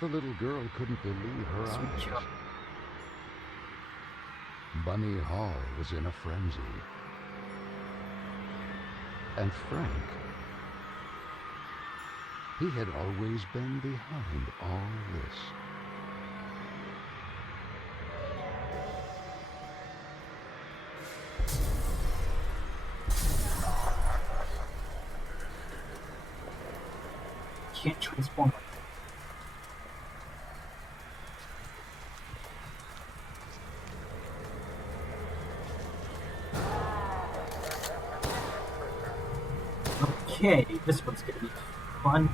The little girl couldn't believe her eyes. Bunny Hall was in a frenzy. And Frank, he had always been behind all this. Can't transform. Okay, this one's gonna be fun.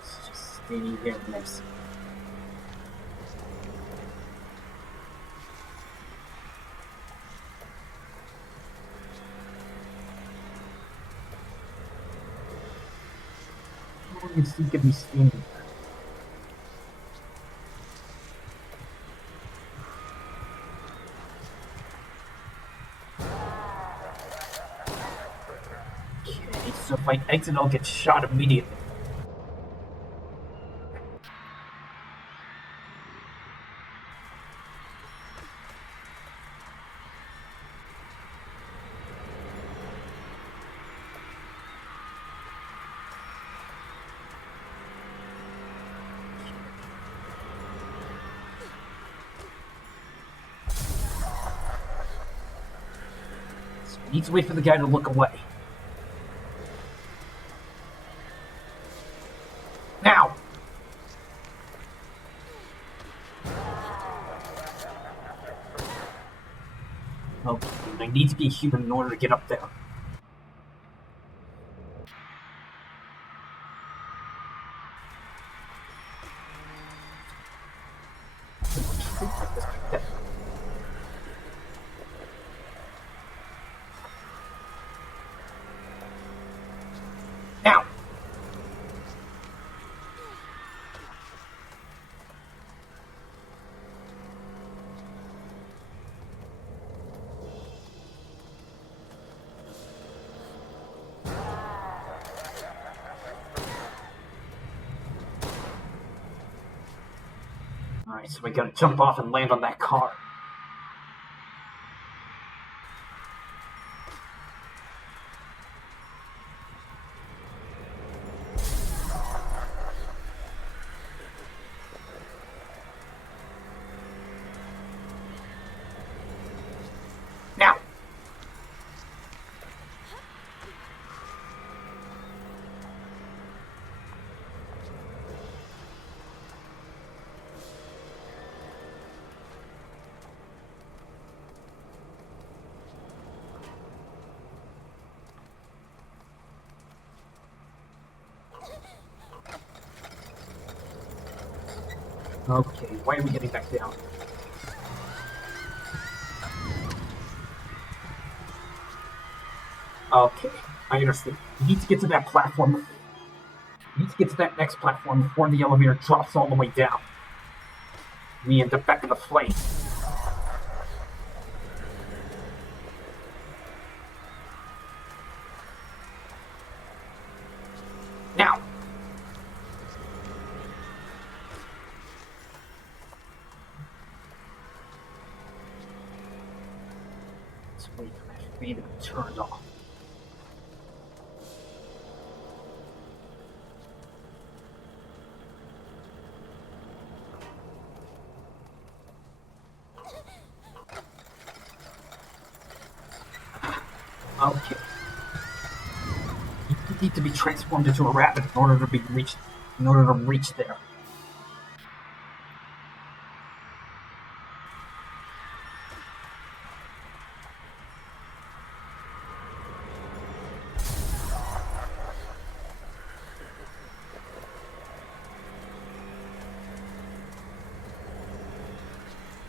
It's just standing here next. He's gonna be standing there. Okay, so if I exit, I'll get shot immediately. Need to wait for the guy to look away. Now! Okay, I need to be human in order to get up there. Now! Alright, so we gotta jump off and land on that car. Now! Okay, why are we getting back down? Okay, I understand. You need to get to that platform. You need to get to that next platform before the elevator drops all the way down. We end up back in the flame. Now! Let's wait for that fan to be turned off. Okay. You need to be transformed into a rabbit in order to reach there.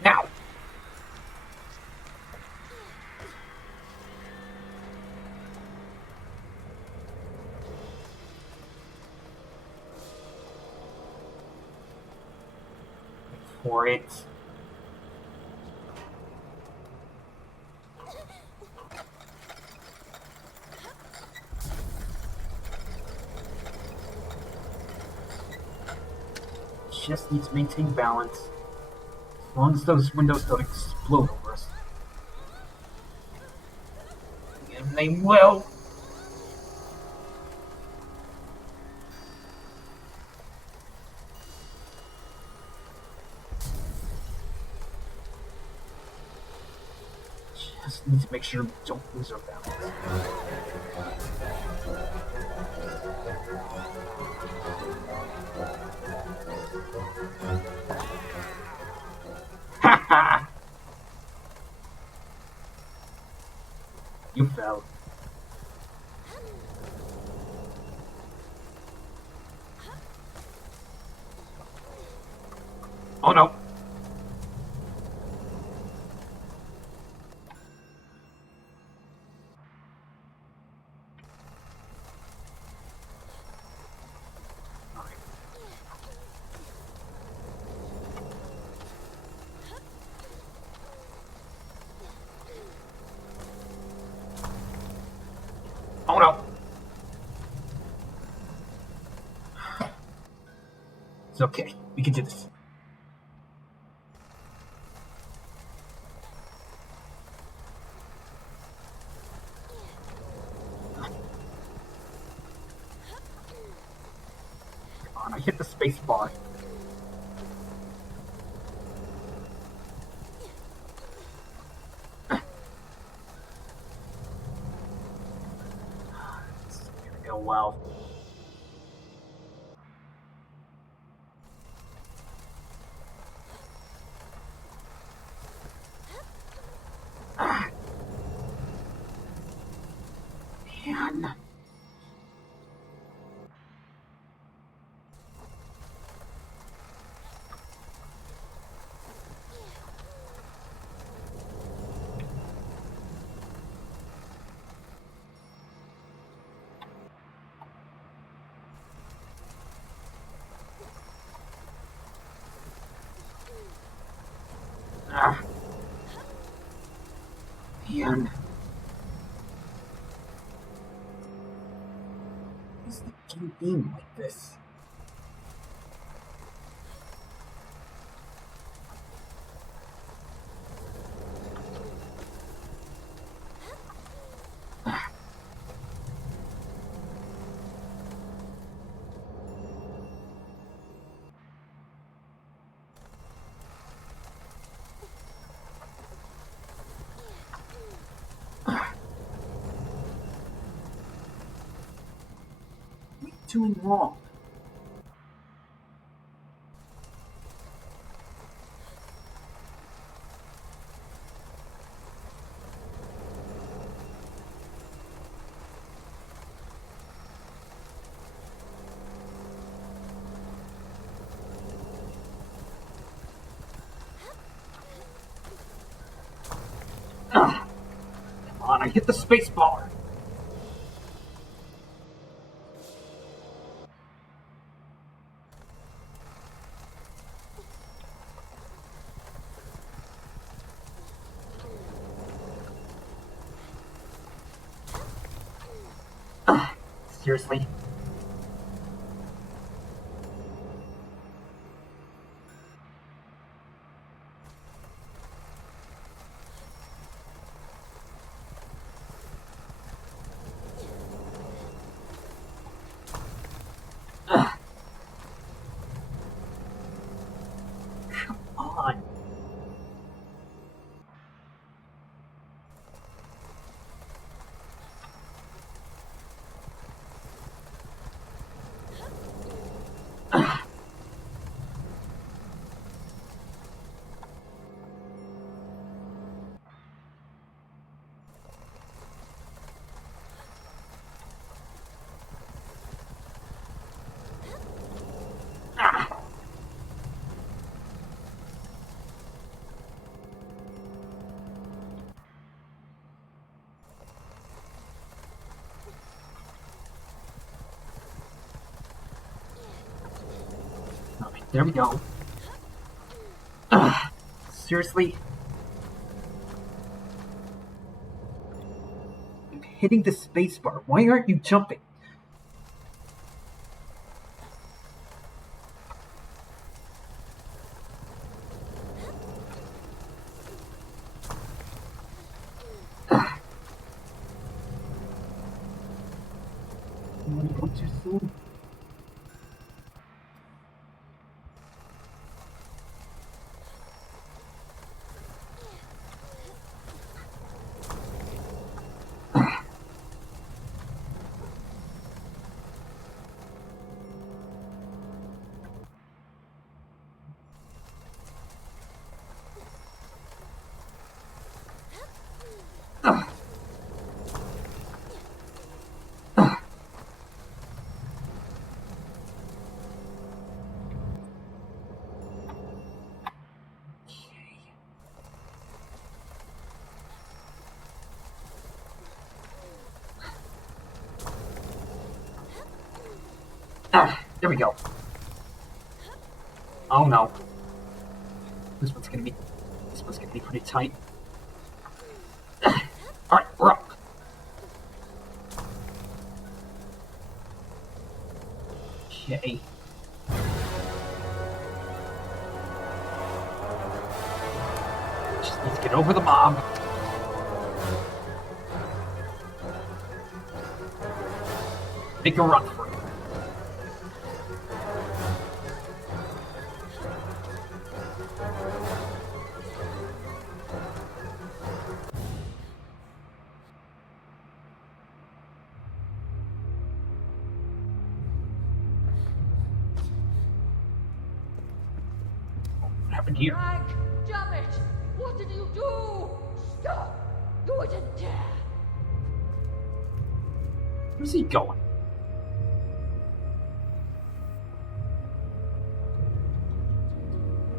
Now! For it. Just need to maintain balance. As long as those windows don't explode over us. And they will! Just need to make sure we don't lose our balance. Ha! You fell. Oh no! Oh no! It's okay. We can do this. Come on, I hit the space bar. It's gonna go well. Man. Man. Who's the game being like this? What are you doing wrong? Come on, I hit the space bar. Seriously? Come on. There we go. Ugh. Seriously? I'm hitting the spacebar. Why aren't you jumping? You want to go too soon? There we go. Oh no. This one's gonna be pretty tight. Alright, we're up. Okay. Just need to get over the mob. Make a run for it. What happened here? Frank, damn it! What did you do? Stop! You wouldn't dare! Where's he going?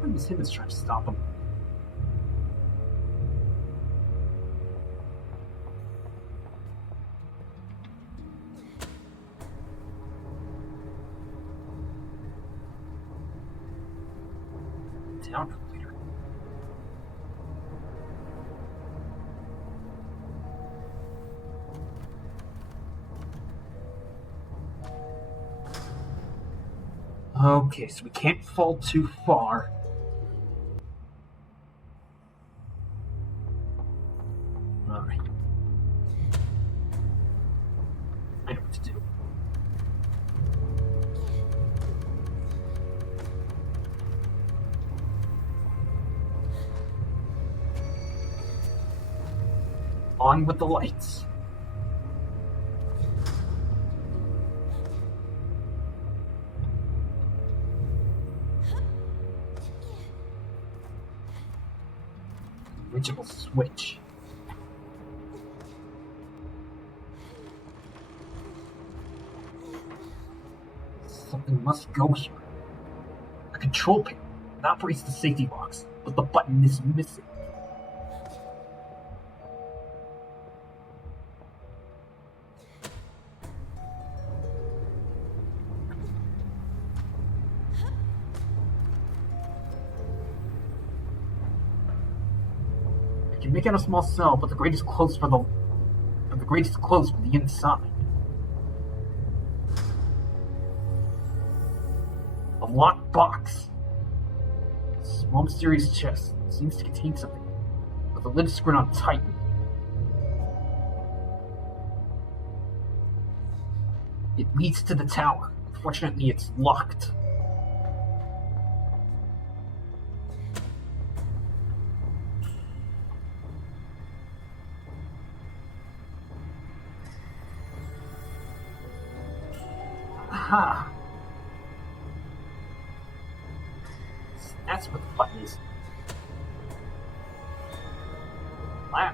I was him that's trying to stop him. Town leader. Okay, so we can't fall too far. Alright. I know what to do. On with the lights. Original switch. Something must go here. A control panel that operates the safety box, but the button is missing. I can make out a small cell, but the grate is closed from the inside. A locked box. A small mysterious chest seems to contain something, with the lid screwed on tight. It leads to the tower. Unfortunately, it's locked. Aha! That's what the button is. Wow.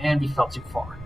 And we fell too far.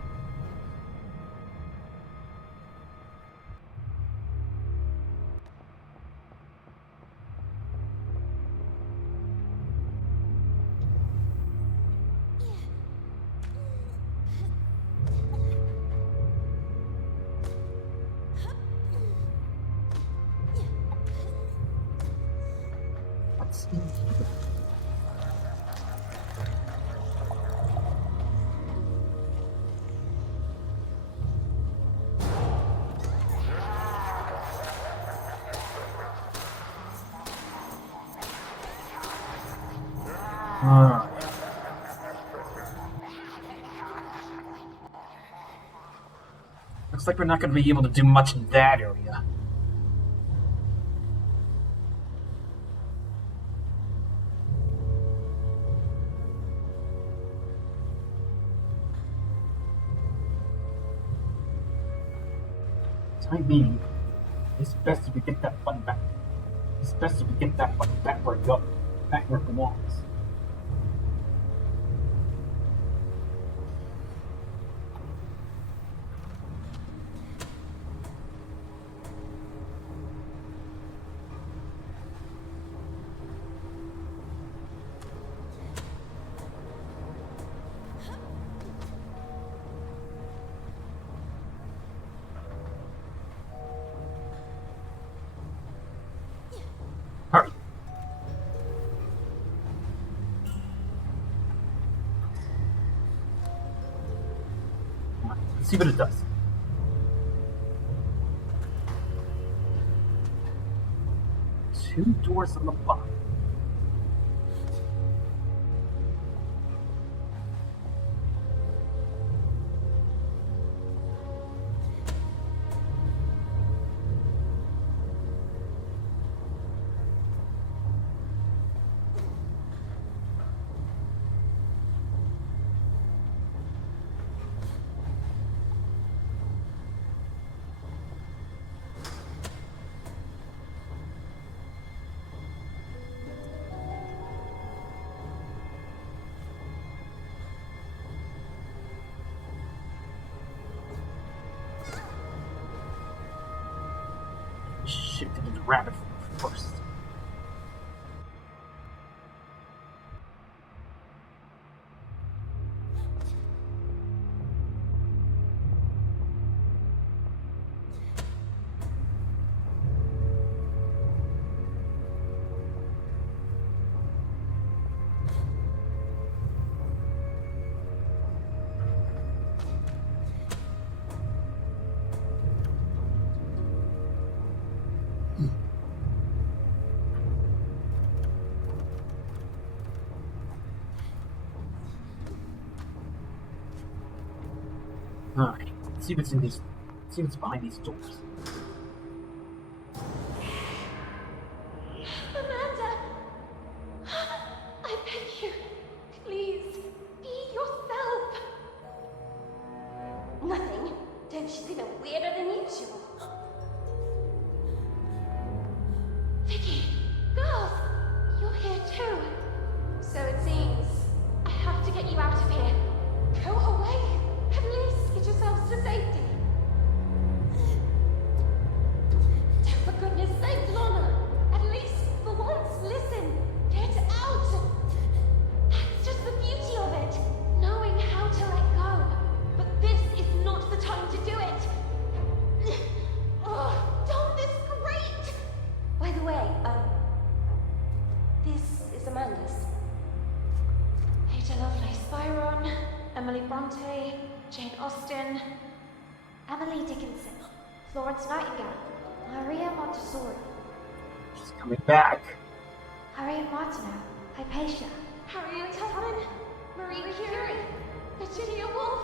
Looks like we're not going to be able to do much in that area. Time being, it's best if we get that button back. It's best if we get that button back where it belongs. Hurry. Come on, let's see what it does. Two doors on the bottom. Shifted into rabbit first. Alright, see what's in these. See what's behind these doors. Amanda! I beg you, please, be yourself! Nothing. Don't she's even weirder than usual. Vicky! Girls! You're here too. So it seems. I have to get you out of here. Go away! At least get yourselves to safety. For goodness sake, Lana! At least for once, listen! Get out! That's just the beauty of it, knowing how to let go. But this is not the time to do it. Oh, Dom, this is great! By the way, this is Amanda's. Ada Lovelace Byron, Emily Bronte, Jane Austen, Emily Dickinson, Florence Nightingale, Maria Montessori. She's coming back. Harriet Martineau, Hypatia, Harriet Tubman, Marie Curie, Virginia Woolf,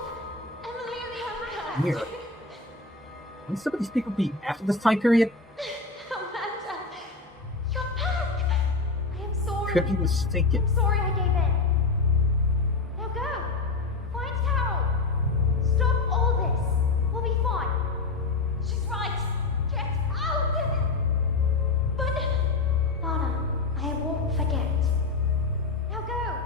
Emily O'Hara. Weird. Wouldn't some of these people be after this time period? Amanda, you're back. I am sorry. Could be mistaken. I'm sorry I gave in. Now go. Find Carol. Stop all this. We'll be fine. She's right. Get out. But Lana, I won't forget. Now go.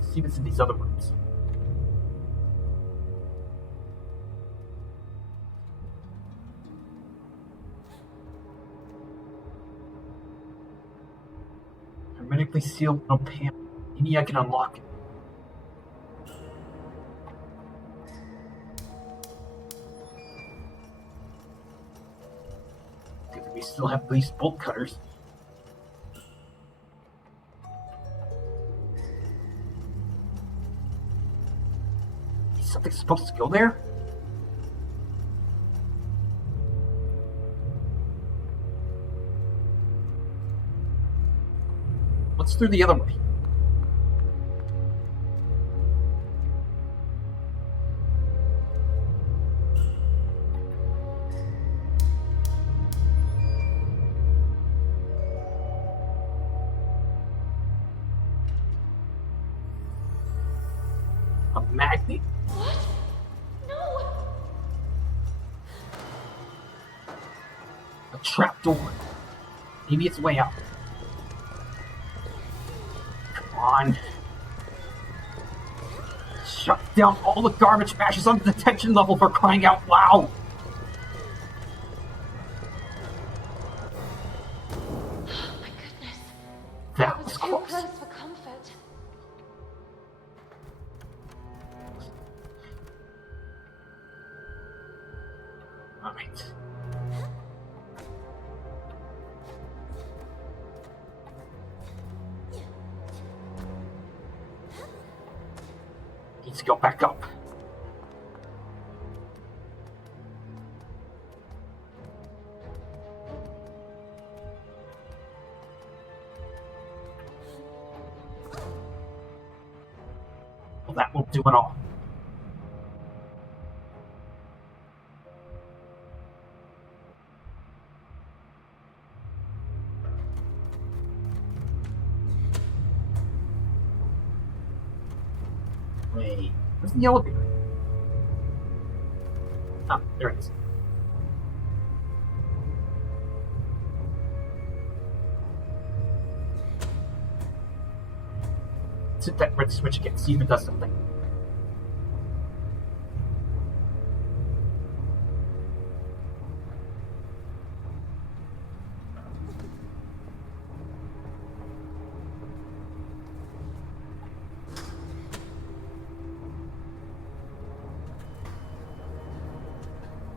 See what's in these other rooms. Hermetically sealed on a panel. Maybe I can unlock it. There we We still have these bolt cutters. Is something supposed to go there? What's through the other way? A magnet? What? No! A trapdoor. Maybe it's a way out. Come on. Shut down all the garbage mashes on the detection level, for crying out loud! My goodness. That was Too close. close for comfort. Alright. Needs to go back up. Well, that won't do it all. Wait, where's the elevator? Ah, there it is. Let's hit that red switch again, see if it does something.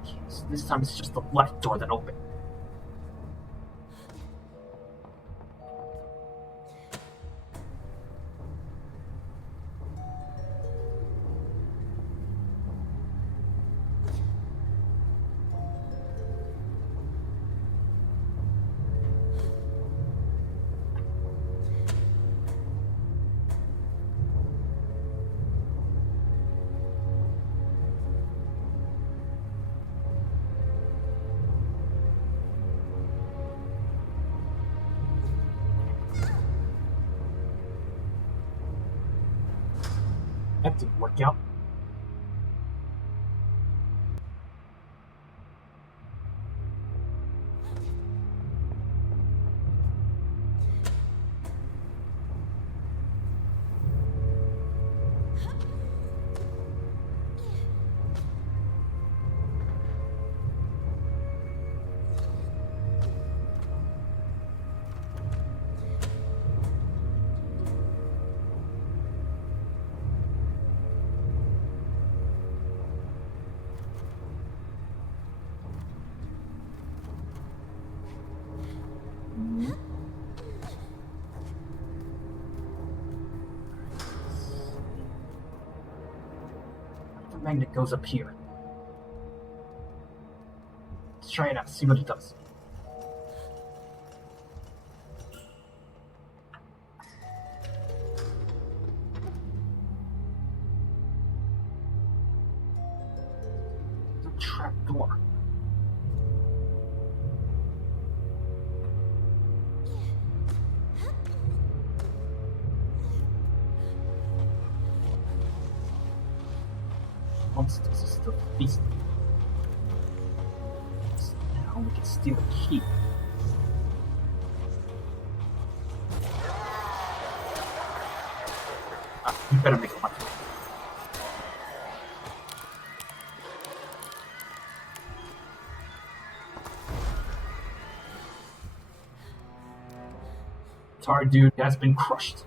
Okay, so this time it's just the left door that opened. That didn't work out. The magnet goes up here. Let's try it out, see what it does. It's a trap door. Monsters are still feasting. So now we can steal a key. Ah, we better make a run. Tar dude has been crushed.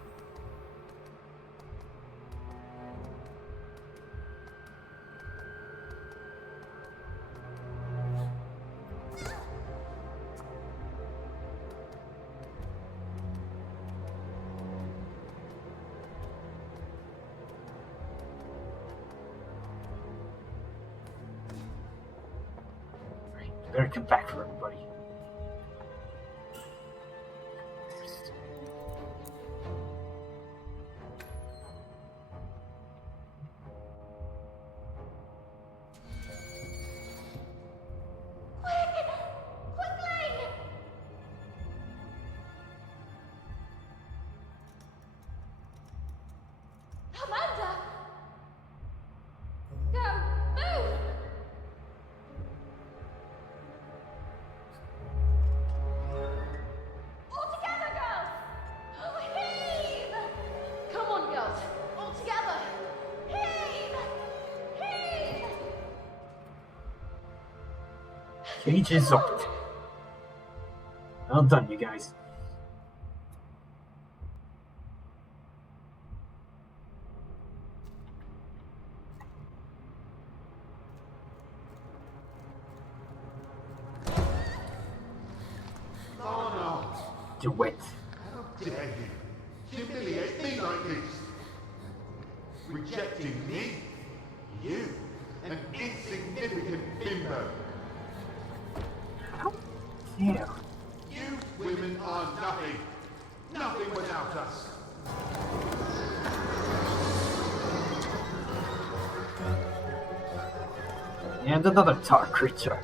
Better come back for everybody. Amanda! Go! Move! All together, girls! Heave! Come on, girls! All together! Heave! Heave! Cage is up. Well done, you guys. Do it. How dare you humiliate me like this? Rejecting me? You, an insignificant bimbo. How dare? You women are nothing. Nothing without us. And another tar creature.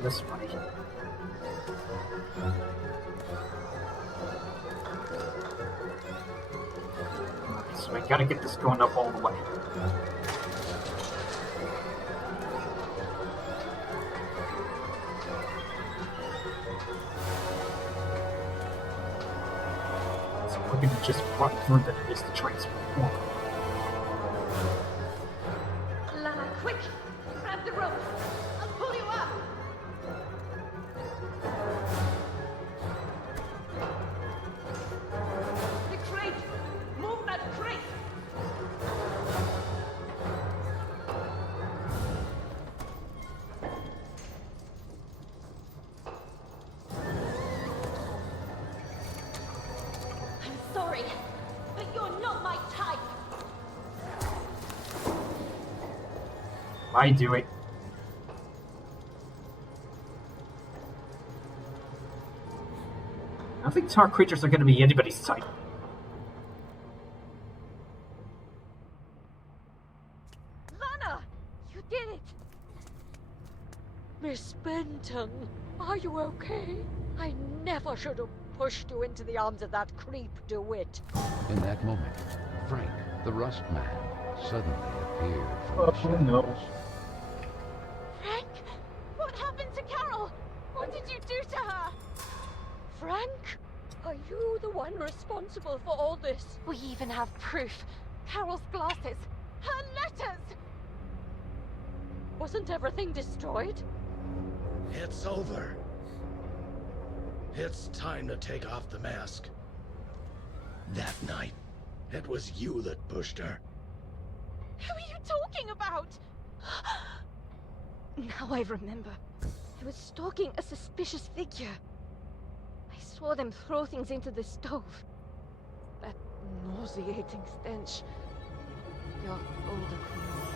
This money. So I gotta get this going up all the way. So we're gonna just run through than it is to transform. Lana, quick! Grab the rope! I'll pull you up! The crate! Move that crate! I'm sorry, but you're not my type! I do it. I don't think tar creatures are gonna be anybody's type. Lana! You did it! Miss Benton, are you okay? I never should have pushed you into the arms of that creep DeWitt. In that moment, Frank, the Rust Man, suddenly appeared from the Oh shadows. no. Frank? What happened to Carole? What did you do to her? Frank? Are you the one responsible for all this? We even have proof. Carole's glasses. Her letters! Wasn't everything destroyed? It's over. It's time to take off the mask. That night, it was you that pushed her. Who are you talking about? Now I remember. I was stalking a suspicious figure. I saw them throw things into the stove. That nauseating stench. Your older criminal.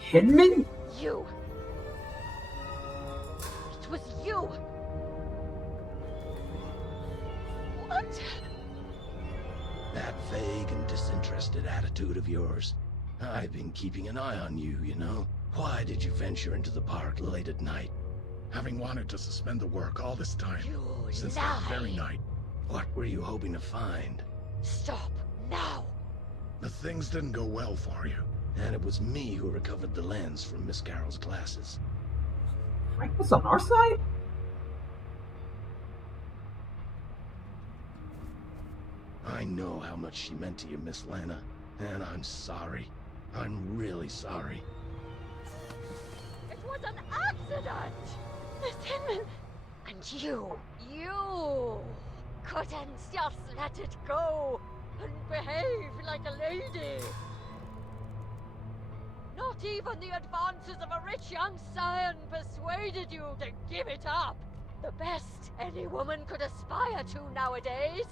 Hinman? You! It was you! What? That vague and disinterested attitude of yours. I've been keeping an eye on you, you know. Why did you venture into the park late at night? Having wanted to suspend the work all this time. You Since lie. that very night. What were you hoping to find? Stop now! The things didn't go well for you, and it was me who recovered the lens from Miss Carroll's classes. Frank was on our side? I know how much she meant to you, Miss Lana, and I'm sorry. I'm really sorry. It was an accident! Miss Hinman! And you couldn't just let it go and behave like a lady. Not even the advances of a rich young scion persuaded you to give it up. The best any woman could aspire to nowadays.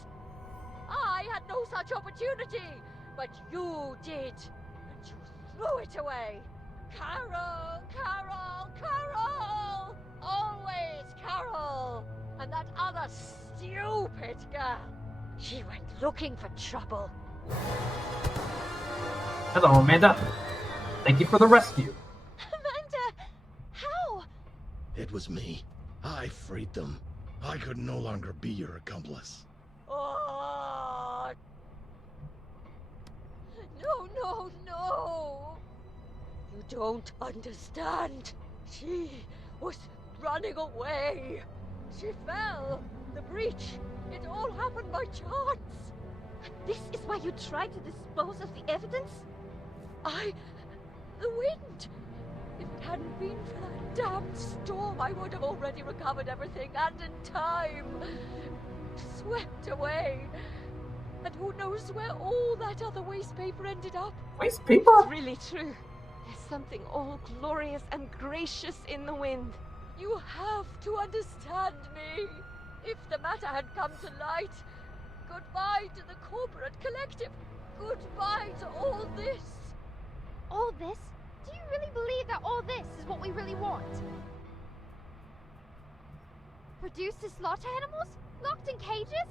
I had no such opportunity, but you did, and you threw it away. Carole, Carole, Carole! Always Carole! And that other stupid girl, she went looking for trouble. Hello, Amanda. Thank you for the rescue. Amanda! How? It was me. I freed them. I could no longer be your accomplice. Oh! No, no, no! You don't understand. She was running away. She fell. The breach. It all happened by chance. And this is why you tried to dispose of the evidence? The wind. If it hadn't been for that damned storm, I would have already recovered everything, and in time. Swept away. And who knows where all that other waste paper ended up? Waste paper? It's really true. There's something all glorious and gracious in the wind. You have to understand me. If the matter had come to light, goodbye to the corporate collective. Goodbye to all this. All this? Do you really believe that all this is what we really want? Produce to slaughter animals? Locked in cages?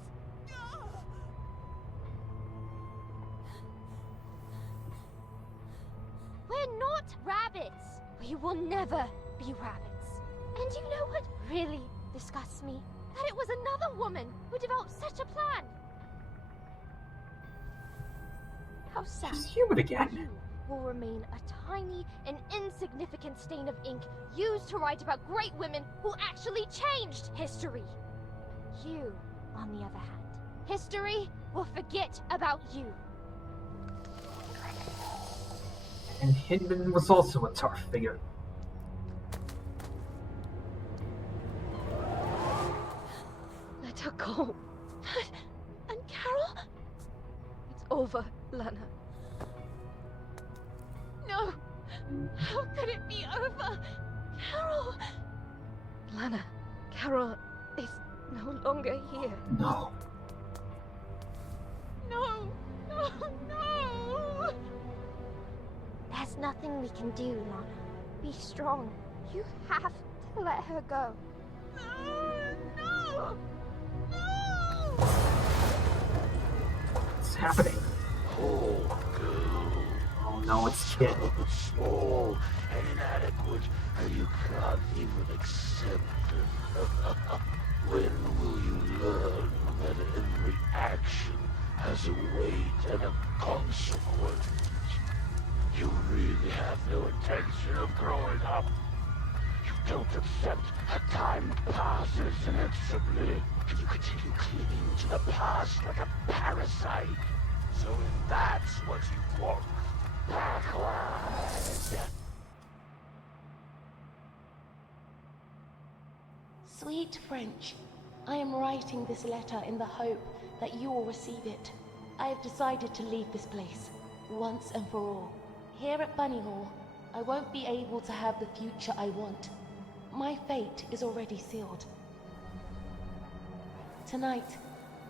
We're not rabbits. We will never be rabbits. And you know what really disgusts me? That it was another woman who developed such a plan. How sad. She's human again. You will remain a tiny and insignificant stain of ink used to write about great women who actually changed history. You, on the other hand, history will forget about you. And Hinman was also a tough figure. Let her go. And Carole? It's over, Lana. No! How could it be over? Carole! Lana, Carole is no longer here. No. No! No! No! There's nothing we can do, Lana. Be strong. You have to let her go. No! What's happening? Oh no, it's Kid. Small and inadequate, and you can't even accept it. When will you learn that every action has a weight and a consequence? You really have no intention of growing up. You don't accept that time passes inexorably, and you continue clinging to the past like a parasite. So if that's what you want, backward. Sweet French, I am writing this letter in the hope that you will receive it. I have decided to leave this place, once and for all. Here at Bunny Hall, I won't be able to have the future I want. My fate is already sealed. Tonight,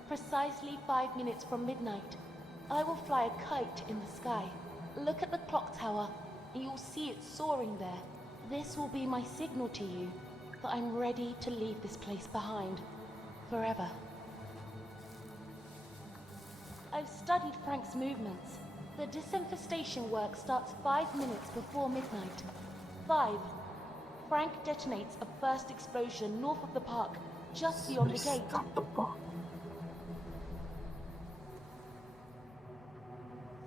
precisely 5 minutes from midnight, I will fly a kite in the sky. Look at the clock tower, and you'll see it soaring there. This will be my signal to you that I'm ready to leave this place behind, forever. I've studied Frank's movements. The disinfestation work starts 5 minutes before midnight. 5. Frank detonates a first explosion north of the park, just beyond the gate.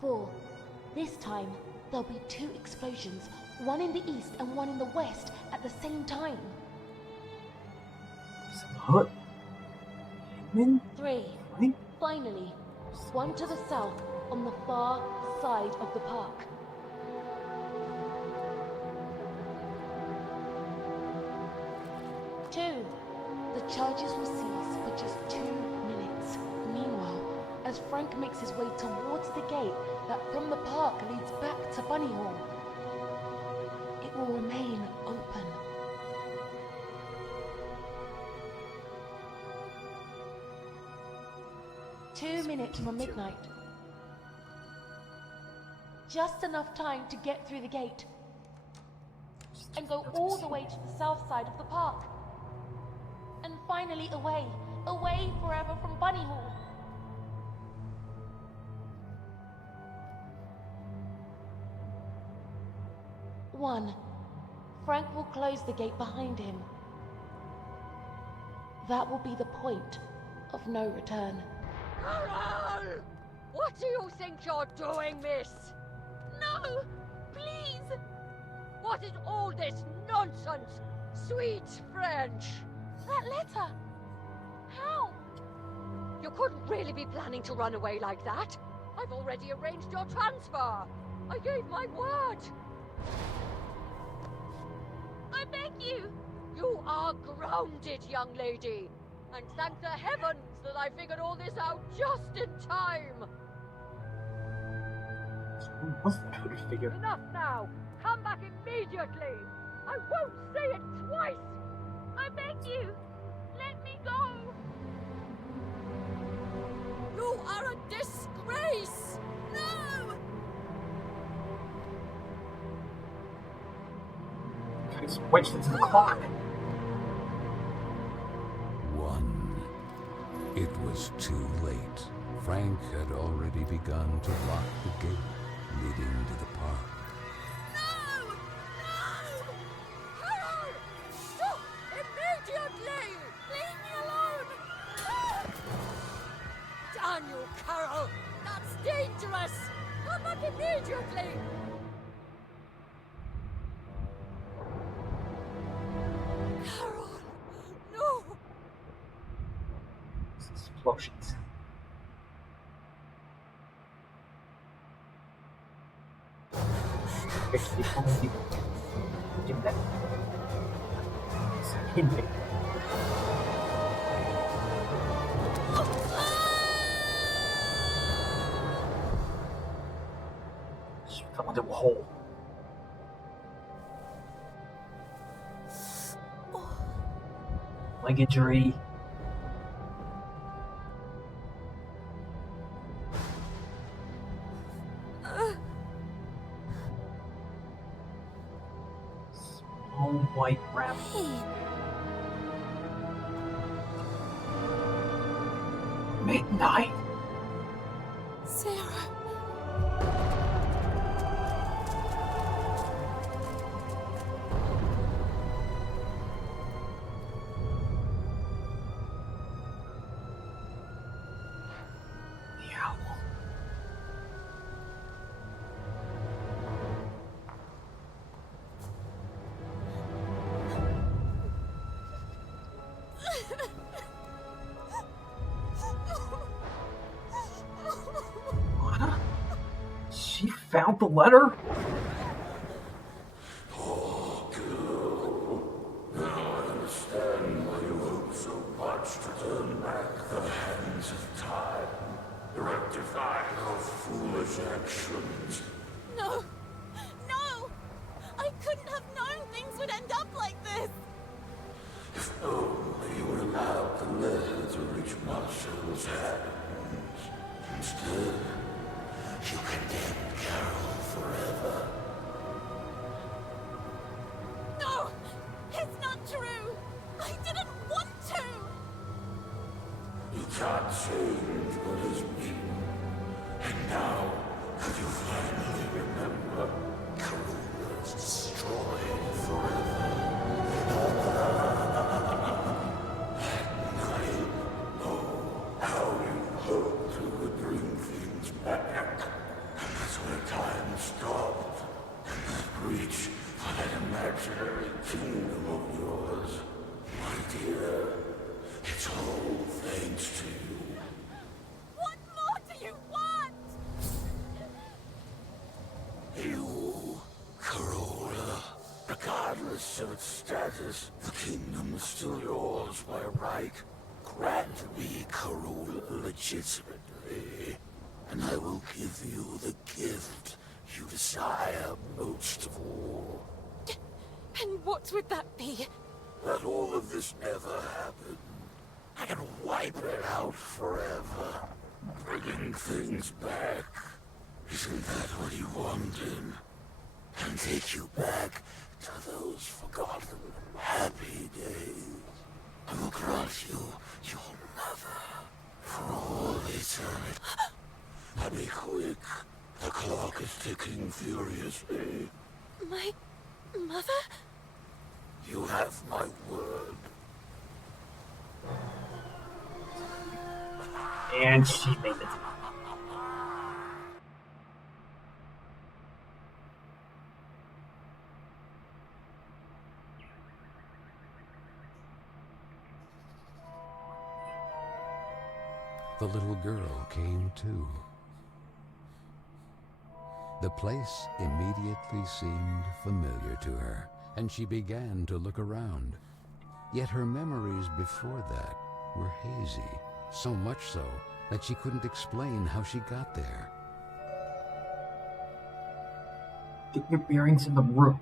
4. This time, there'll be 2 explosions, one in the east and one in the west at the same time. What? 3. Finally, one to the south on the far side of the park. 2. The charges will cease for just 2 minutes. Meanwhile, as Frank makes his way towards the gate that from the park leads back to Bunny Hall, it will remain open. Two minutes from midnight. Just enough time to get through the gate and go all the way to the south side of the park. And finally away forever from Bunny Hall. One, Frank will close the gate behind him. That will be the point of no return. Carole! What do you think you're doing, miss? No! Please! What is all this nonsense? Sweet French! That letter! How? You couldn't really be planning to run away like that. I've already arranged your transfer. I gave my word. I beg you! You are grounded, young lady. And thank the heavens that I figured all this out just in time. Enough now. Come back immediately. I won't say it twice. I beg you. Let me go. You are a disgrace. No! It's wedged into the clock. 1. It was too late. Frank had already begun to lock the gate leading to the park. No! No! Carole! Stop immediately! Leave me alone! Damn you, Carole! That's dangerous! Come back immediately! Carole! No! Explosions. Actually, how many people did that? Shoot someone into a hole. Leg injury. Small white rabbit. Midnight. Sarah. She found the letter? Poor girl. Now I understand why you hope so much to turn back the hands of time, rectify your foolish actions. No! No! I couldn't have known things would end up like this! If only you would allow the letter to reach Marcel's hands. Instead, you condemned Carole forever. No! It's not true! I didn't want to! You can't change what has been. And now, could you finally remember, Carole was destroyed forever. And I know how you hoped you would bring things back. And of its status, the kingdom is still yours by right. Grant me Carole legitimately, and I will give you the gift you desire most of all. And what would that be? That all of this never happened. I can wipe it out forever, bringing things back. Isn't that what you wanted? And take you back to those forgotten, happy days. I will grant you your mother for all eternity. Now be quick. The clock is ticking furiously. My mother? You have my word. And she made it. The little girl came too. The place immediately seemed familiar to her, and she began to look around. Yet her memories before that were hazy, so much so that she couldn't explain how she got there. Get your bearings in the room.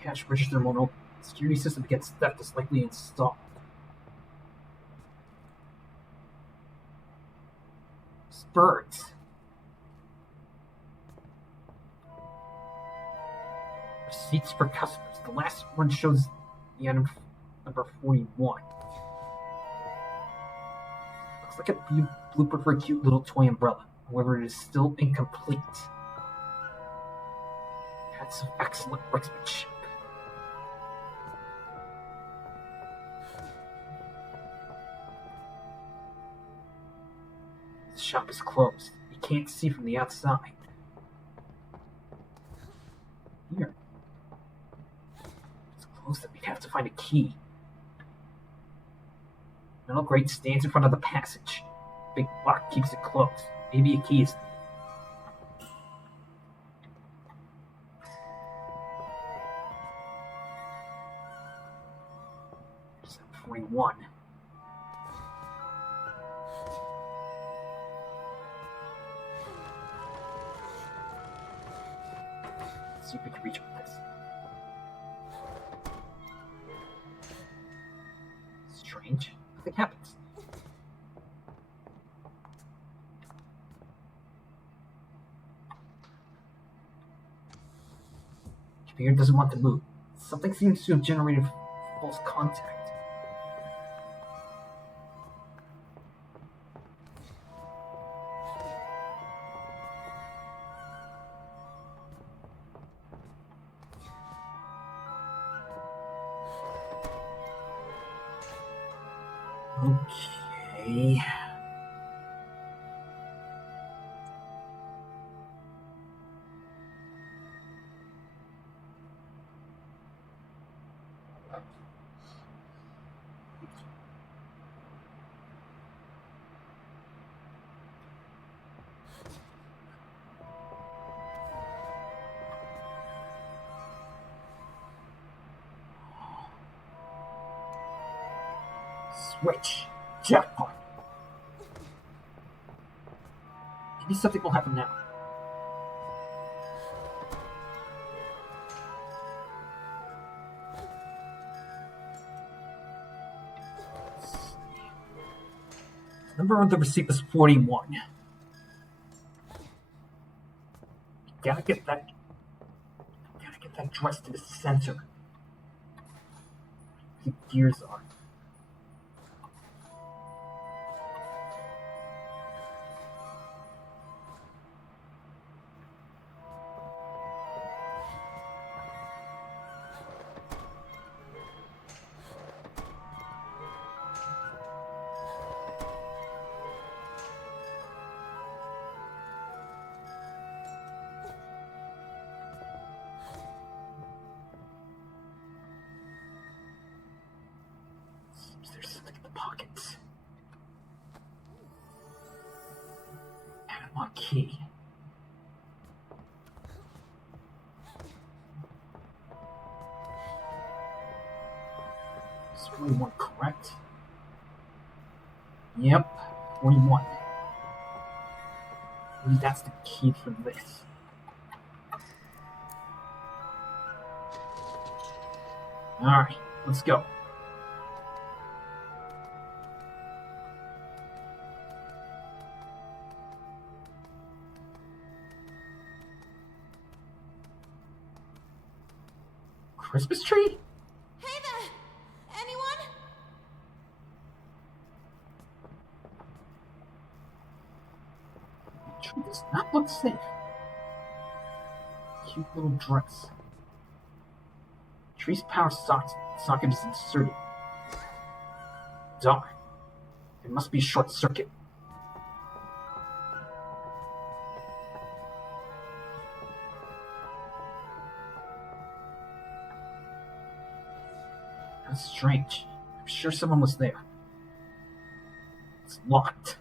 Cash register won't open. Security system against theft is likely installed. Birds. Receipts for customers. The last one shows the item number 41. Looks like a blooper for a cute little toy umbrella. However, it is still incomplete. That's excellent workmanship. The shop is closed. You can't see from the outside. Here. It's closed that we'd have to find a key. Metal grate stands in front of the passage. Big lock keeps it closed. Maybe a key is... 41. See if we can reach with this. Strange. Nothing happens. Computer doesn't want to move. Something seems to have generated false contact. Okay. Switch. Jackpot. Maybe something will happen now. The number on the receipt was 41. Gotta get that dressed to the sensor. The gears are. There's something in the pockets. Panama key. It's 41, correct? Yep, 41. Maybe that's the key for this. Alright, let's go. Christmas tree? Hey there! Anyone? The tree does not look safe. Cute little dress. Tree's power socket is inserted. Darn. It must be a short circuit. That's strange. I'm sure someone was there. It's locked.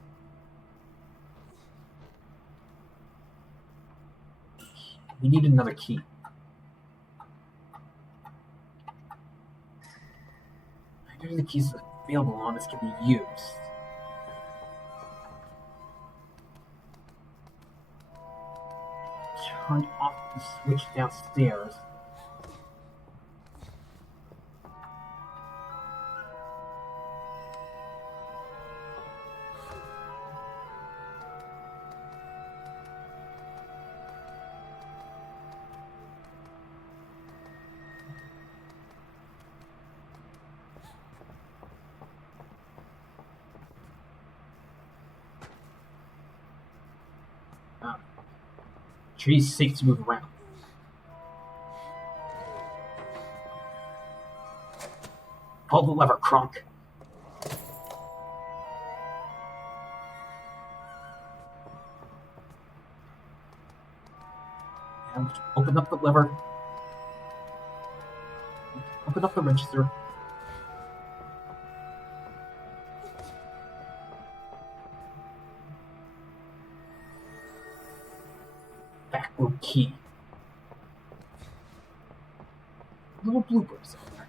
We need another key. Either of the keys available on us can be used. Turn off the switch downstairs. Tree's safe to move around. Pull the lever, Kronk. And open up the lever. Open up the register. Backward key. Little bloopers in there.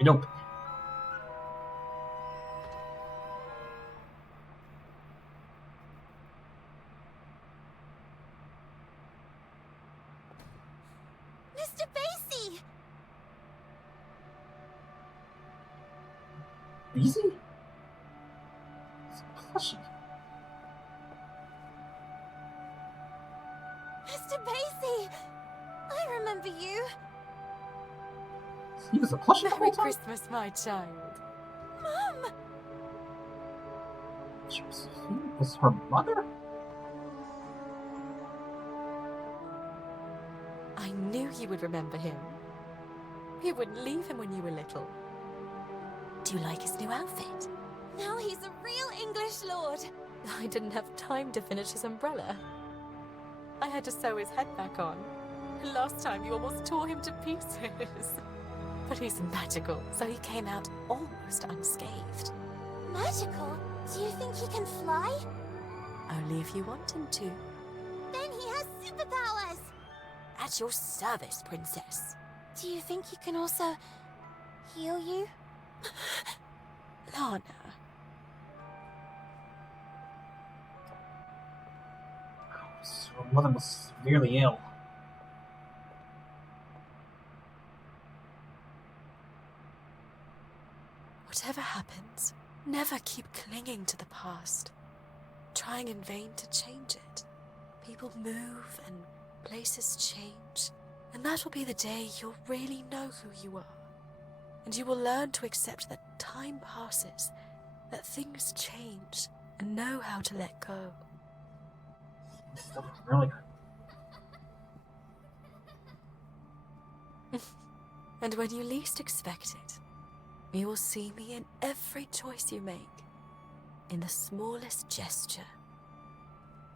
It opened. Mr. Basie! Easy? It's a plushie. Mr. Basie! I remember you. He was a plushie the Merry whole time? Christmas, my child. Mom! Josephine was her mother? I knew you would remember him. You wouldn't leave him when you were little. Do you like his new outfit? Now he's a real English lord. I didn't have time to finish his umbrella. I had to sew his head back on. Last time you almost tore him to pieces. But he's magical, so he came out almost unscathed. Magical? Do you think he can fly? Only if you want him to. Then he has superpowers! At your service, princess. Do you think he can also heal you? Lana. So her mother was severely ill. Whatever happens, never keep clinging to the past, trying in vain to change it. People move and places change, and that will be the day you'll really know who you are. And you will learn to accept that time passes, that things change, and know how to let go. This stuff is really good. And when you least expect it, you will see me in every choice you make, in the smallest gesture.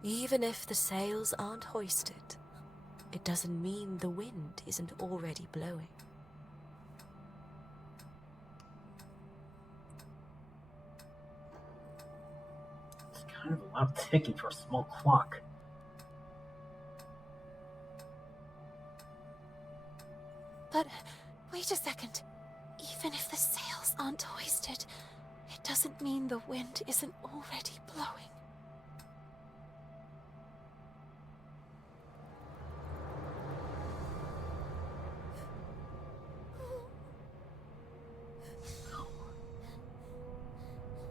Even if the sails aren't hoisted, it doesn't mean the wind isn't already blowing. It's kind of a loud ticking for a small clock. But wait a second. Even if the sails aren't hoisted, it doesn't mean the wind isn't already blowing.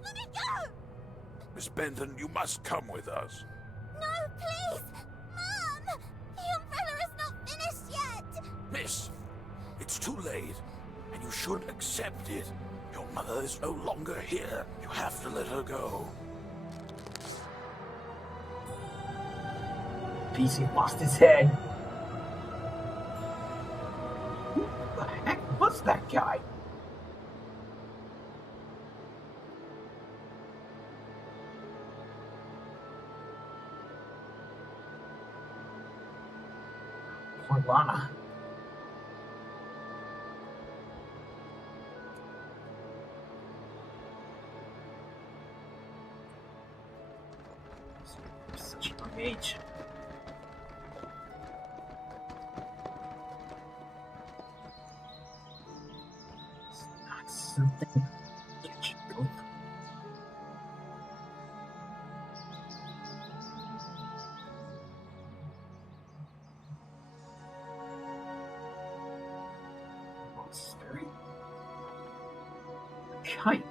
Let me go! Miss Benton, you must come with us. No, please! Mom! The umbrella is not finished yet! Miss, it's too late, and you should accept it. Your mother is no longer here. You have to let her go. PC lost his head. Who the heck was that guy? Poor Lana. Such a young age. It's not something catch both. Oh, it's very kite.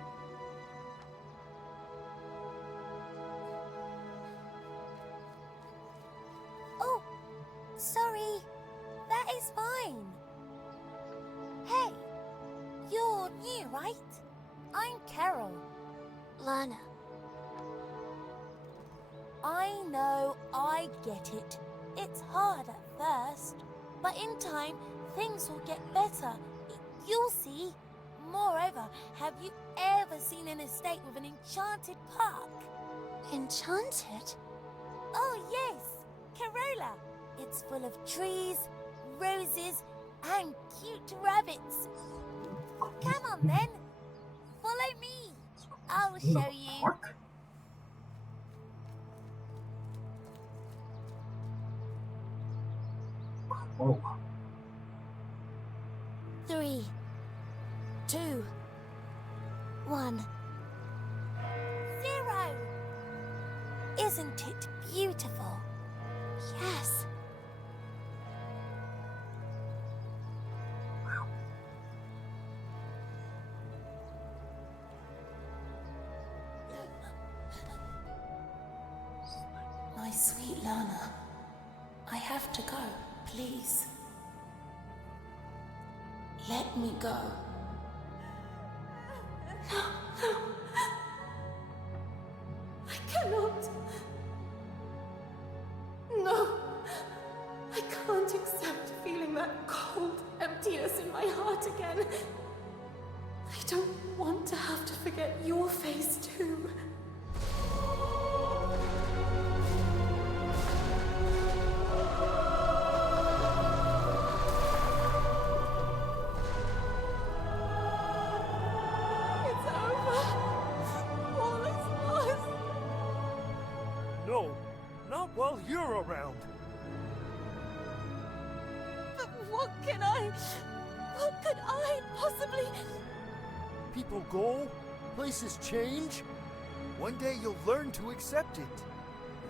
Oh, sorry. That is fine. Hey, you're new, right? I'm Carol. Lana. I know, I get it. It's hard at first, but in time, things will get better. You'll see. Moreover, have you ever seen an estate with an enchanted park? Enchanted? Oh, yes, Carola. It's full of trees, roses, and cute rabbits. Come on, then. Follow me. I'll show you. Oh. 3, 2, 1, 0. Isn't it beautiful? Yes. My sweet Lana, I have to go, please. Let me go. No, no. I cannot. No. I can't accept feeling that cold emptiness in my heart again. I don't want to have to forget your face too. No, not while you're around. But what could I possibly... People go, places change. One day you'll learn to accept it.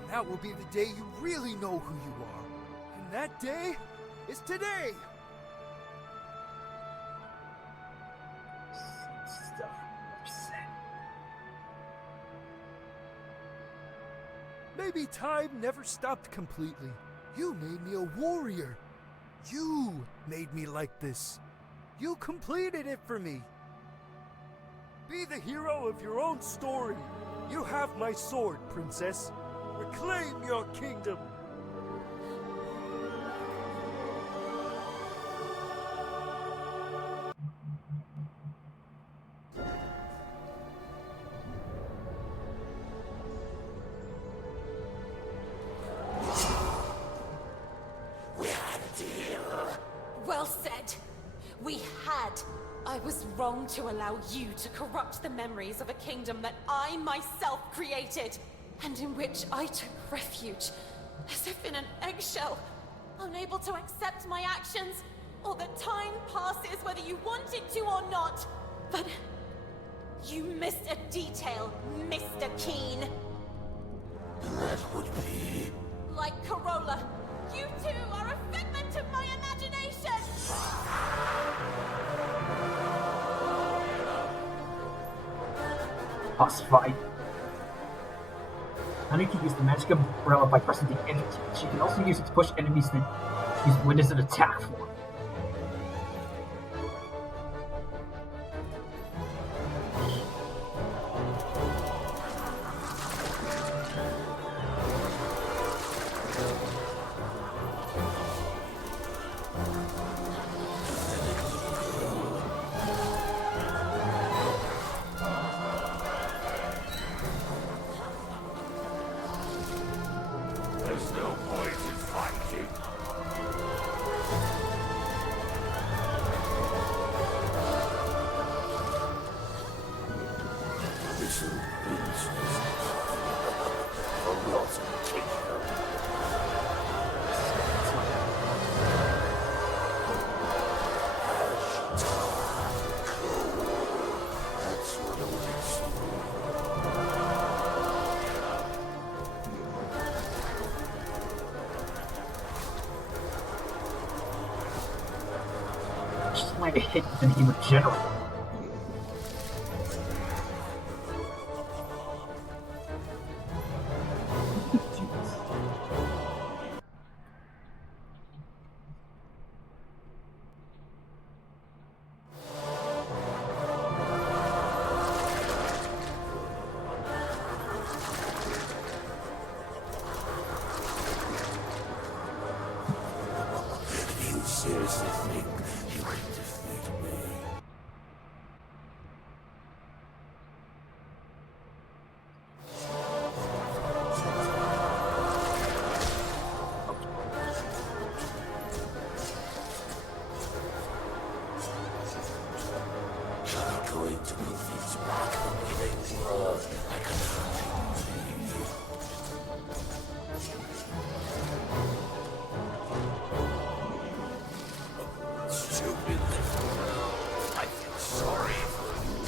And that will be the day you really know who you are. And that day is today. Stuff said. Maybe time never stopped completely. You made me a warrior. You made me like this. You completed it for me. Be the hero of your own story. You have my sword, princess. Reclaim your kingdom. We Well said. We had. I was wrong to allow you to corrupt the memories of a kingdom that I myself created, and in which I took refuge, as if in an eggshell, unable to accept my actions, or that time passes whether you wanted to or not. But you missed a detail, Mr. Keen. That would be... Like Corolla, you too are a figment of my imagination! Boss fight. Honey can use the magic umbrella by pressing the enter key. She can also use it to push enemies to witness an attack form. There's no point in fighting. Little princess from Lost Kingdom. That's what awaits Just might have hit and he regenerated. You seriously think you can defeat me? You're going to put things back the way they were. I can hardly believe. Stupid little girl. I feel sorry for you.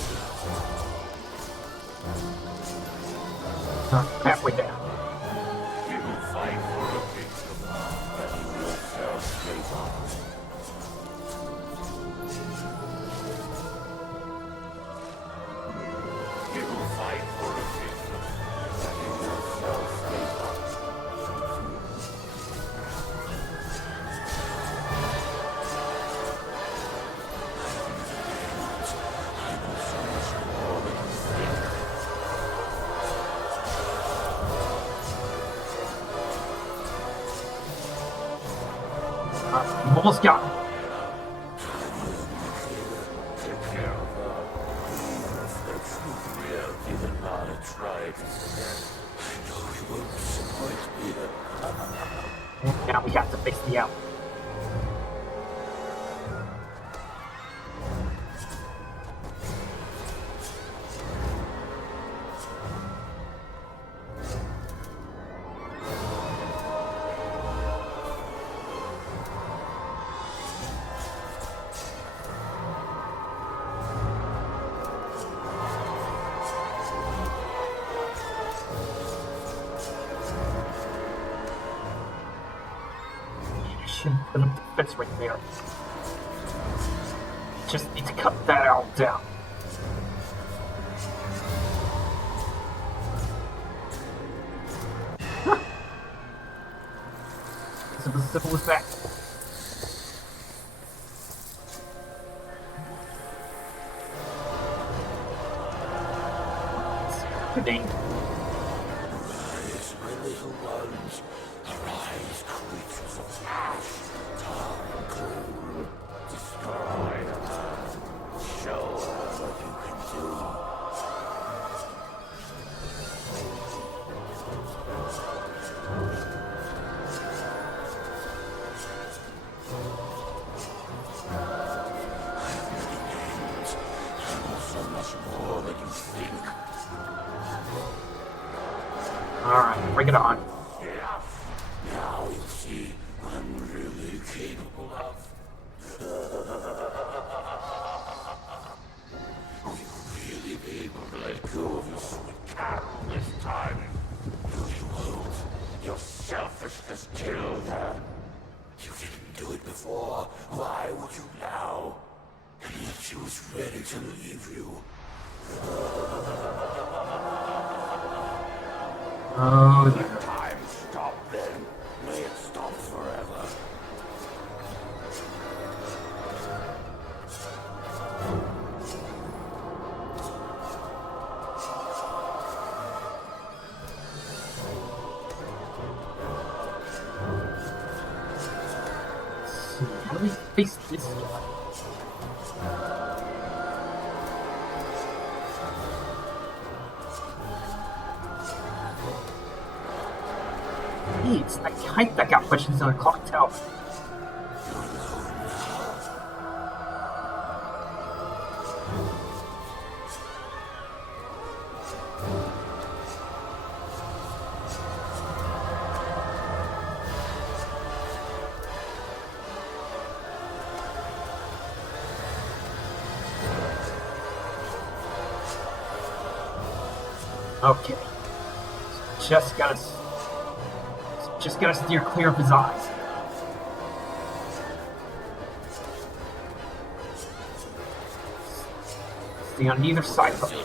Halfway down. We will fight for a kingdom that you yourself gave up. We will fight for a kingdom that you yourself gave up. You almost got him. Take care of her. Let's give it not a try. I know you won't disappoint me. And now we have to face the out. Should put up the fence right there. Just need to cut that all down. It's as simple as that. Today. Arise, my little ones. Arise, creatures of ash, tar, and coal. Destroy her. Show her what you can do. much more than you think. Alright, bring it on. Now you see what I'm really capable of. Will you really be able to let go of your sweet Carole this time? No, you won't. Your selfishness killed her. You didn't do it before. Why would you now? And yet she was ready to leave you. Oh, Let time stop then. May it stop forever. how do we face this guy? Hey, it's that kite that got pushed into the clock tower. Okay. Just gotta steer clear of his eyes. Stay on either side of him.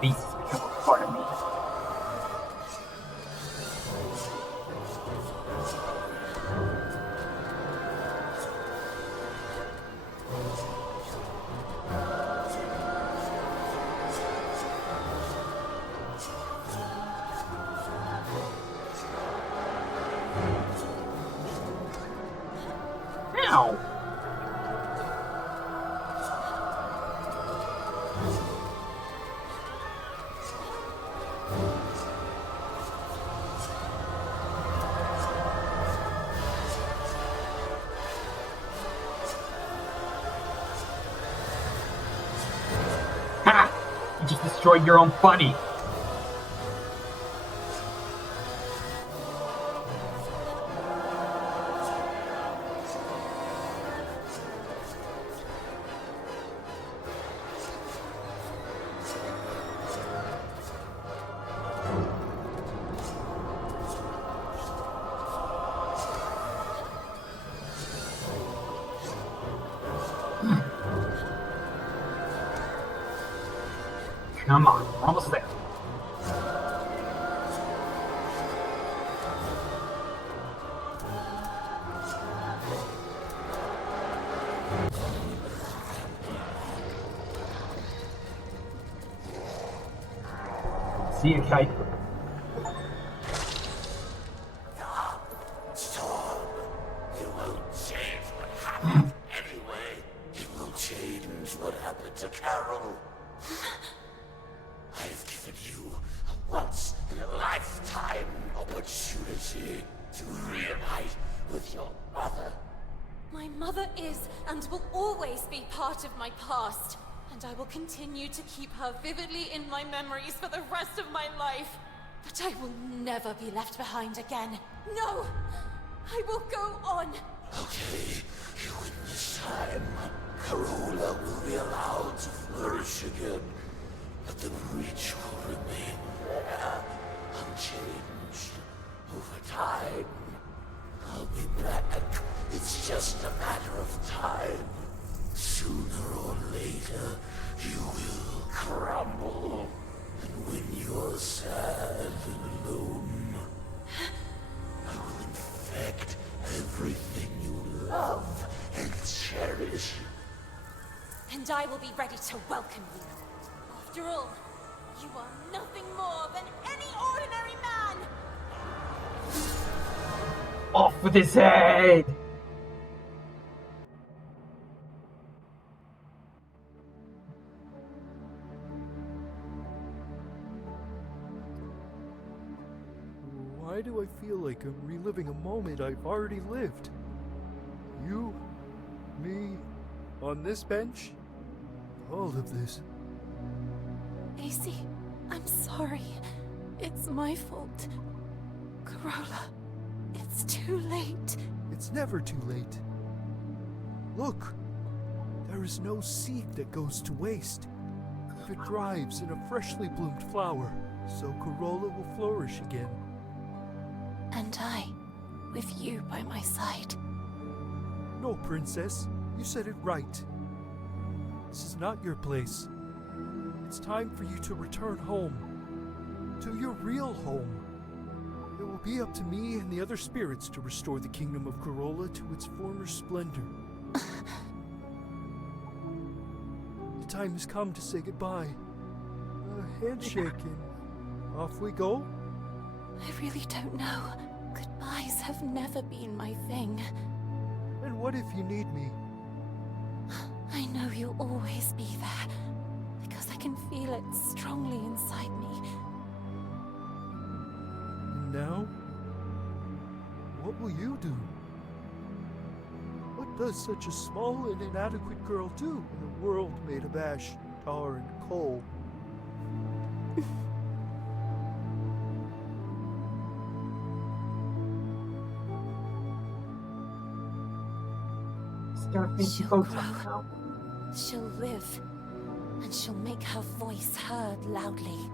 These become a part of me. Ow! Ha! You just destroyed your own buddy. Come on, we're almost there. See you, Kite. Storm, it won't change what happened anyway. It will change what happened to Carole. I've given you a once-in-a-lifetime opportunity to reunite with your mother. My mother is and will always be part of my past, and I will continue to keep her vividly in my memories for the rest of my life. But I will never be left behind again. No! I will go on! Okay, you win this time. Carola will be allowed to flourish again, but the breach will remain there, unchanged, over time. I'll be back. It's just a matter of time. Sooner or later, you will crumble. And when you're sad and alone, I will infect everything you love and cherish. And I will be ready to welcome you. After all, you are nothing more than any ordinary man! Off with his head! Why do I feel like I'm reliving a moment I've already lived? You, me, On this bench? All of this. Macy, I'm sorry. It's my fault. Carola, it's too late. It's never too late. Look, there is no seed that goes to waste. If it thrives in a freshly bloomed flower, so Carola will flourish again. And I, with you by my side. No, Princess, you said it right. This is not your place. It's time for you to return home. To your real home. It will be up to me and the other spirits to restore the kingdom of Carola to its former splendor. The time has come to say goodbye. A handshake and off we go? I really don't know. Goodbyes have never been my thing. And what if you need me? I know you'll always be there, because I can feel it strongly inside me. And now? What will you do? What does such a small and inadequate girl do in a world made of ash, tar, and coal? She'll grow. She'll live. And she'll make her voice heard loudly.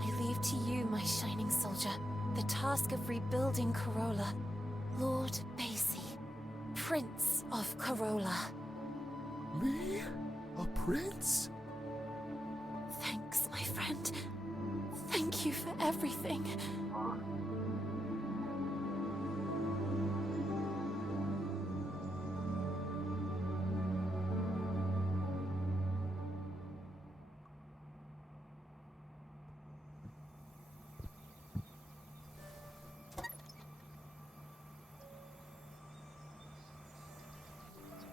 I leave to you, my shining soldier, the task of rebuilding Carola. Lord Basie, Prince of Carola. Me? A prince? Thanks, my friend. Thank you for everything.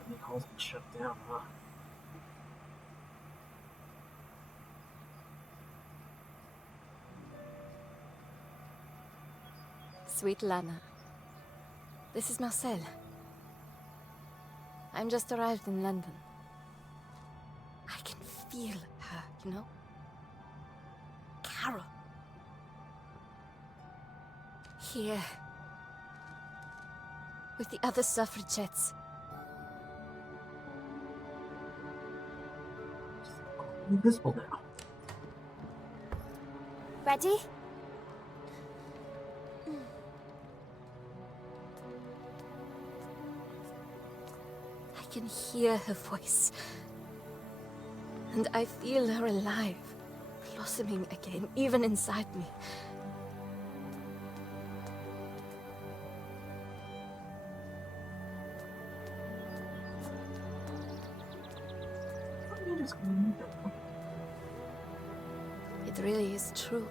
The hall's been shut down, huh? Sweet Lana. This is Marcel. I'm just arrived in London. I can feel her, you know? Carol. Here. With the other suffragettes. Invisible now. Ready? I can hear her voice. And I feel her alive, blossoming again, even inside me. It really is true.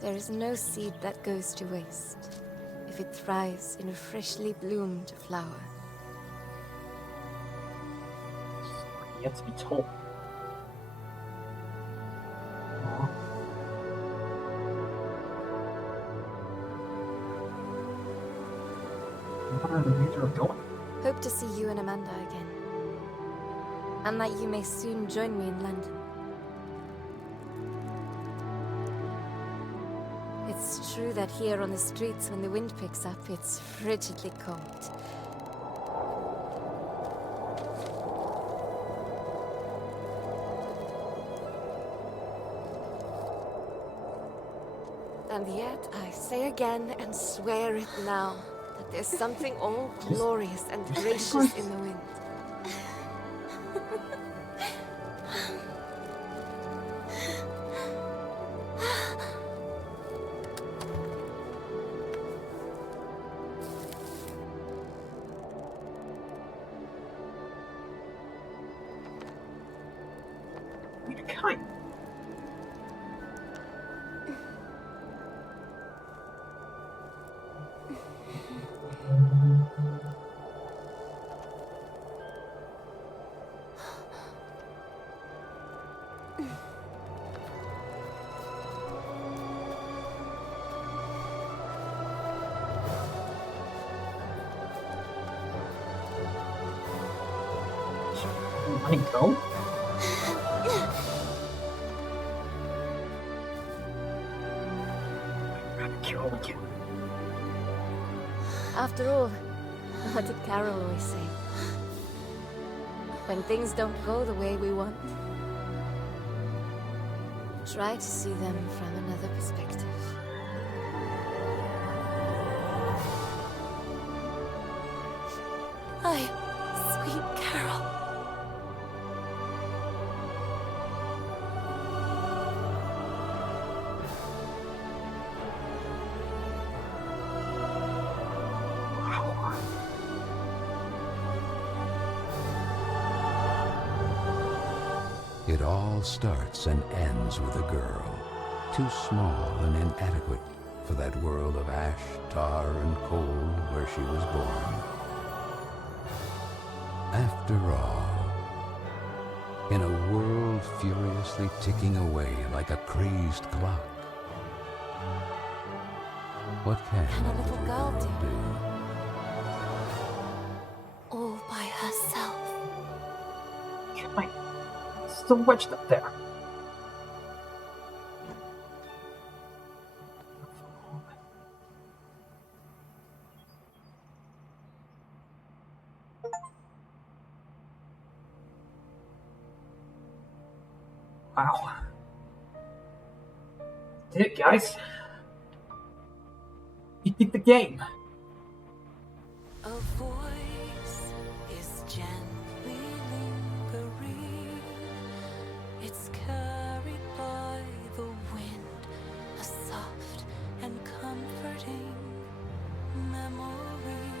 There is no seed that goes to waste if it thrives in a freshly bloomed flower. Yet to be told. What are the major of going? Hope to see you and Amanda again. And that you may soon join me in London. It's true that here on the streets, when the wind picks up, it's frigidly cold. And yet, I say again and swear it now, that there's something all glorious and gracious in the wind. Kind. wanna go? Carole again. After all, what did Carol always say? When things don't go the way we want, try to see them from another perspective. Bye, Sweet Carole. It all starts and ends with a girl, too small and inadequate for that world of ash, tar, and coal where she was born. After all, in a world furiously ticking away like a crazed clock, what can a little girl do? All by herself. Still wedged up there. Wow. Did it, guys. You beat the game. A voice is gently lingering. It's carried by the wind, a soft and comforting memory.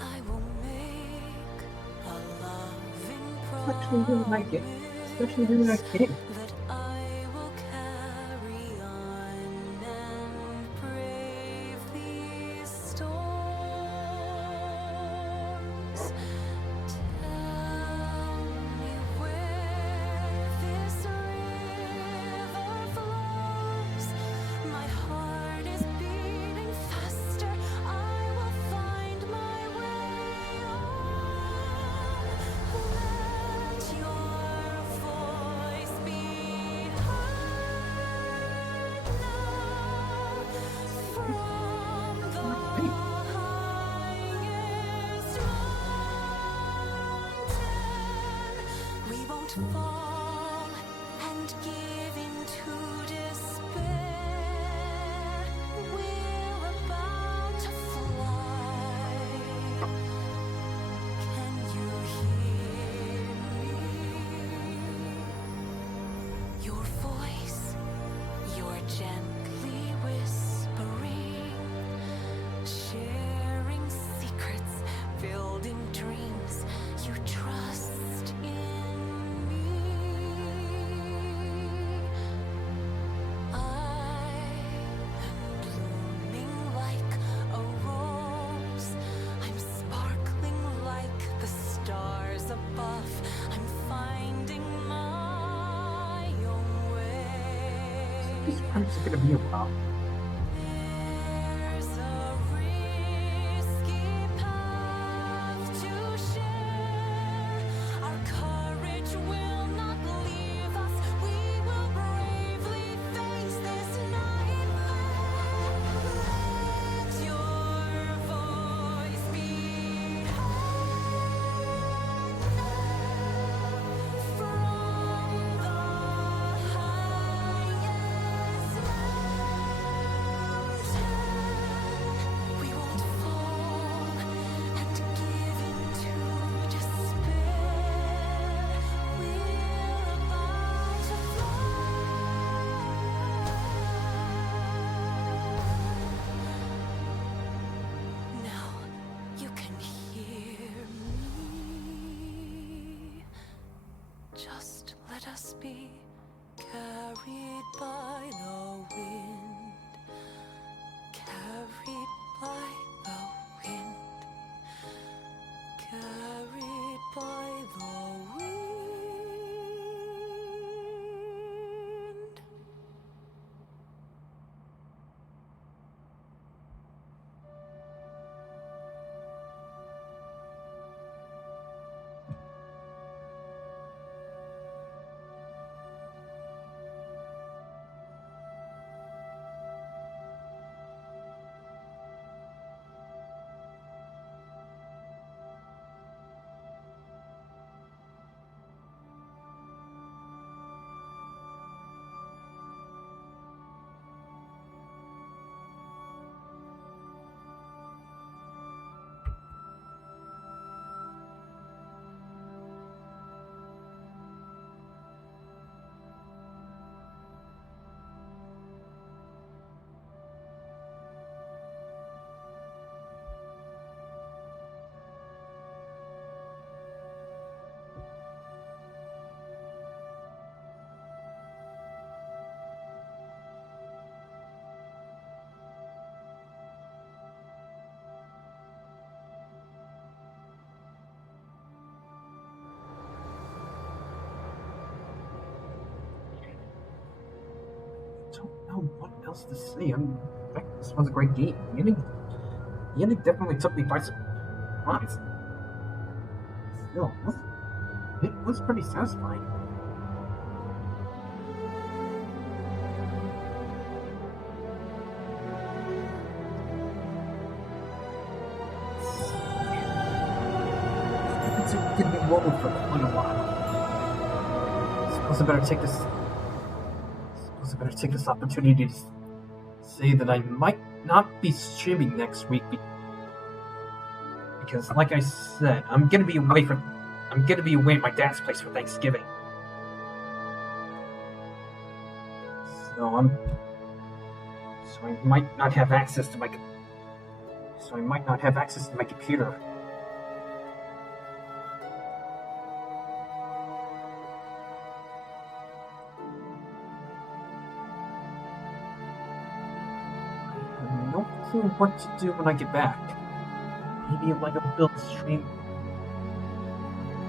I will make a loving I actually really like it. Especially doing that kid. that I will carry on and brave these storms. Tell me where this river flows. My heart is beating faster. I will find my way on. Let your voice be heard now from the highest mountain. We won't fall and give in to despair. We're about to fly. Can you hear me? Your voice, you're gently whispering, sharing secrets filled in dreams. You trust in me. I am blooming like a rose. I'm sparkling like the stars above. I'm finding my own way. These parts are gonna be a while. There's a risky path to share. Our courage will not leave us. We will bravely face this nightmare. Let your voice be heard from the highest mountain. We won't fall and give in to despair. We're about to fly. Now you can hear me. Just let us be carried by the wind, carried by the wind, carried by the wind. else to say? This was a great game. The ending definitely took me by surprise. Still, it was pretty satisfying. It's gonna be rolling for quite a while. Suppose I better take this opportunity to say that I might not be streaming next week because, like I said, I'm gonna be away at my dad's place for Thanksgiving. So I might not have access to my computer. What to do when I get back. Maybe a Lego build stream.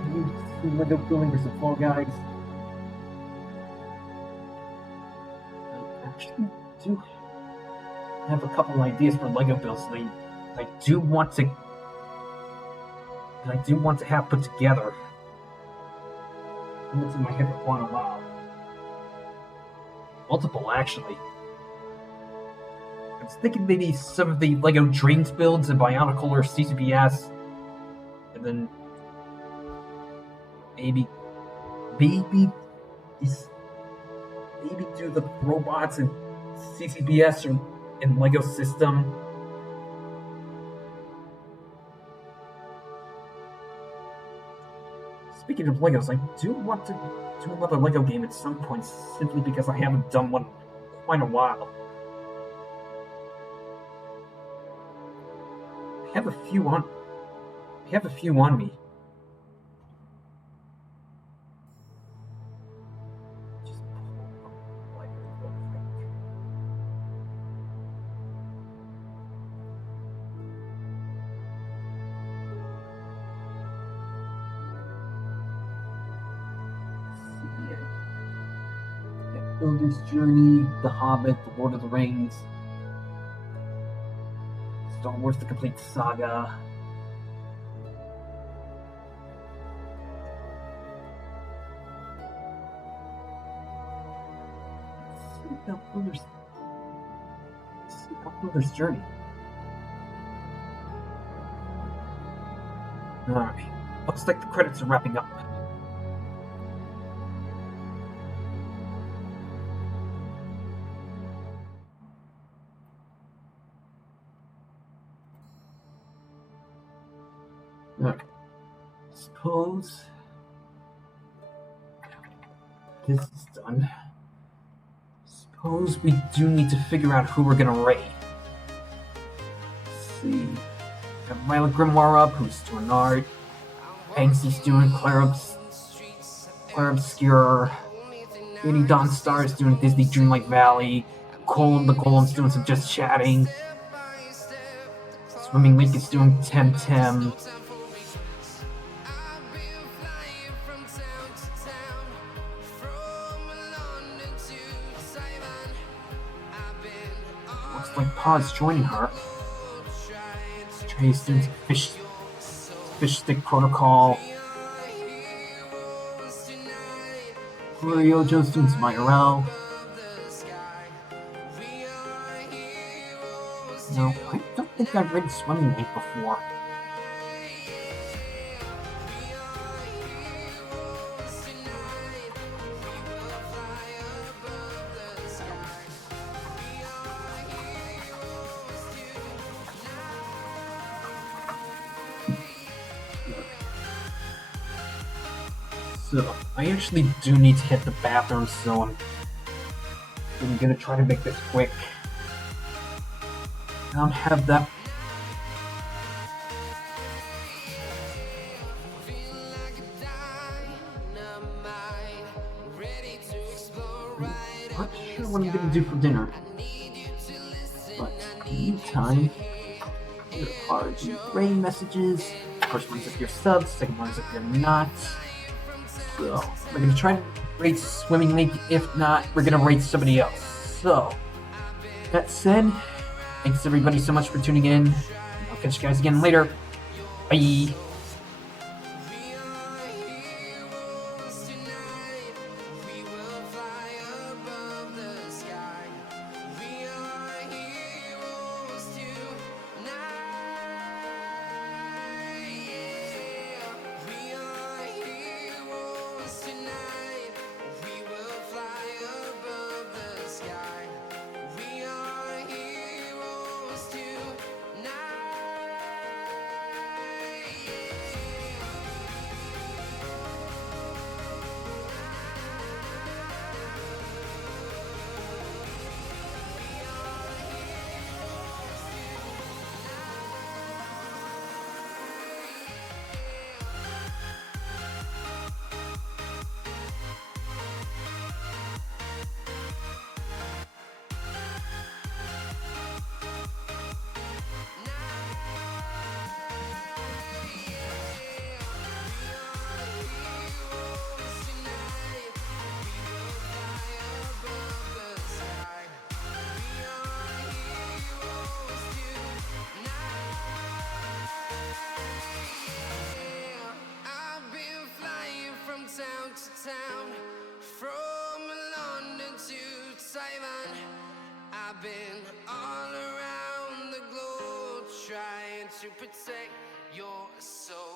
Maybe some Lego building or some Fall Guys. I actually do have a couple ideas for Lego builds that I do want to have put together. It's in my head for quite a while. Multiple, actually. I was thinking maybe some of the Lego Dreams builds in Bionicle or CCBS, and then maybe do the robots in CCBS or in Lego System. Speaking of Legos, I do want to do another Lego game at some point, simply because I haven't done one in quite a while. I have a few on me. Builder's Journey, The Hobbit, The Lord of the Rings, Star Wars The Complete Saga. Builder's Journey. Alright, looks like the credits are wrapping up. Alright, suppose this is done. Suppose we do need to figure out who we're gonna raid. Let's see. Got Violet Grimoire up, who's doing art. Angsie's doing Claire Obscure. Lady Dawnstar is doing Disney Dreamlight Valley. Golem the Golem's doing some just chatting. Swimming Link is doing Temtem. Looks like Pa's joining her. Trey's doing Fish Stick Protocol. Gloriojo's doing some IRL. No, I don't think I've read Swimming Link before. So, I actually do need to hit the bathroom, so I'm gonna try to make this quick. I don't have that. I'm not sure what I'm gonna do for dinner. But in the meantime, here are the rain messages. First one's if you're subs, second one's if you're not. So, we're gonna try to rate Swimming Link. If not, we're gonna rate somebody else. So, that said, thanks everybody so much for tuning in. I'll catch you guys again later. Bye. town, from London to Taiwan. I've been all around the globe trying to protect your soul.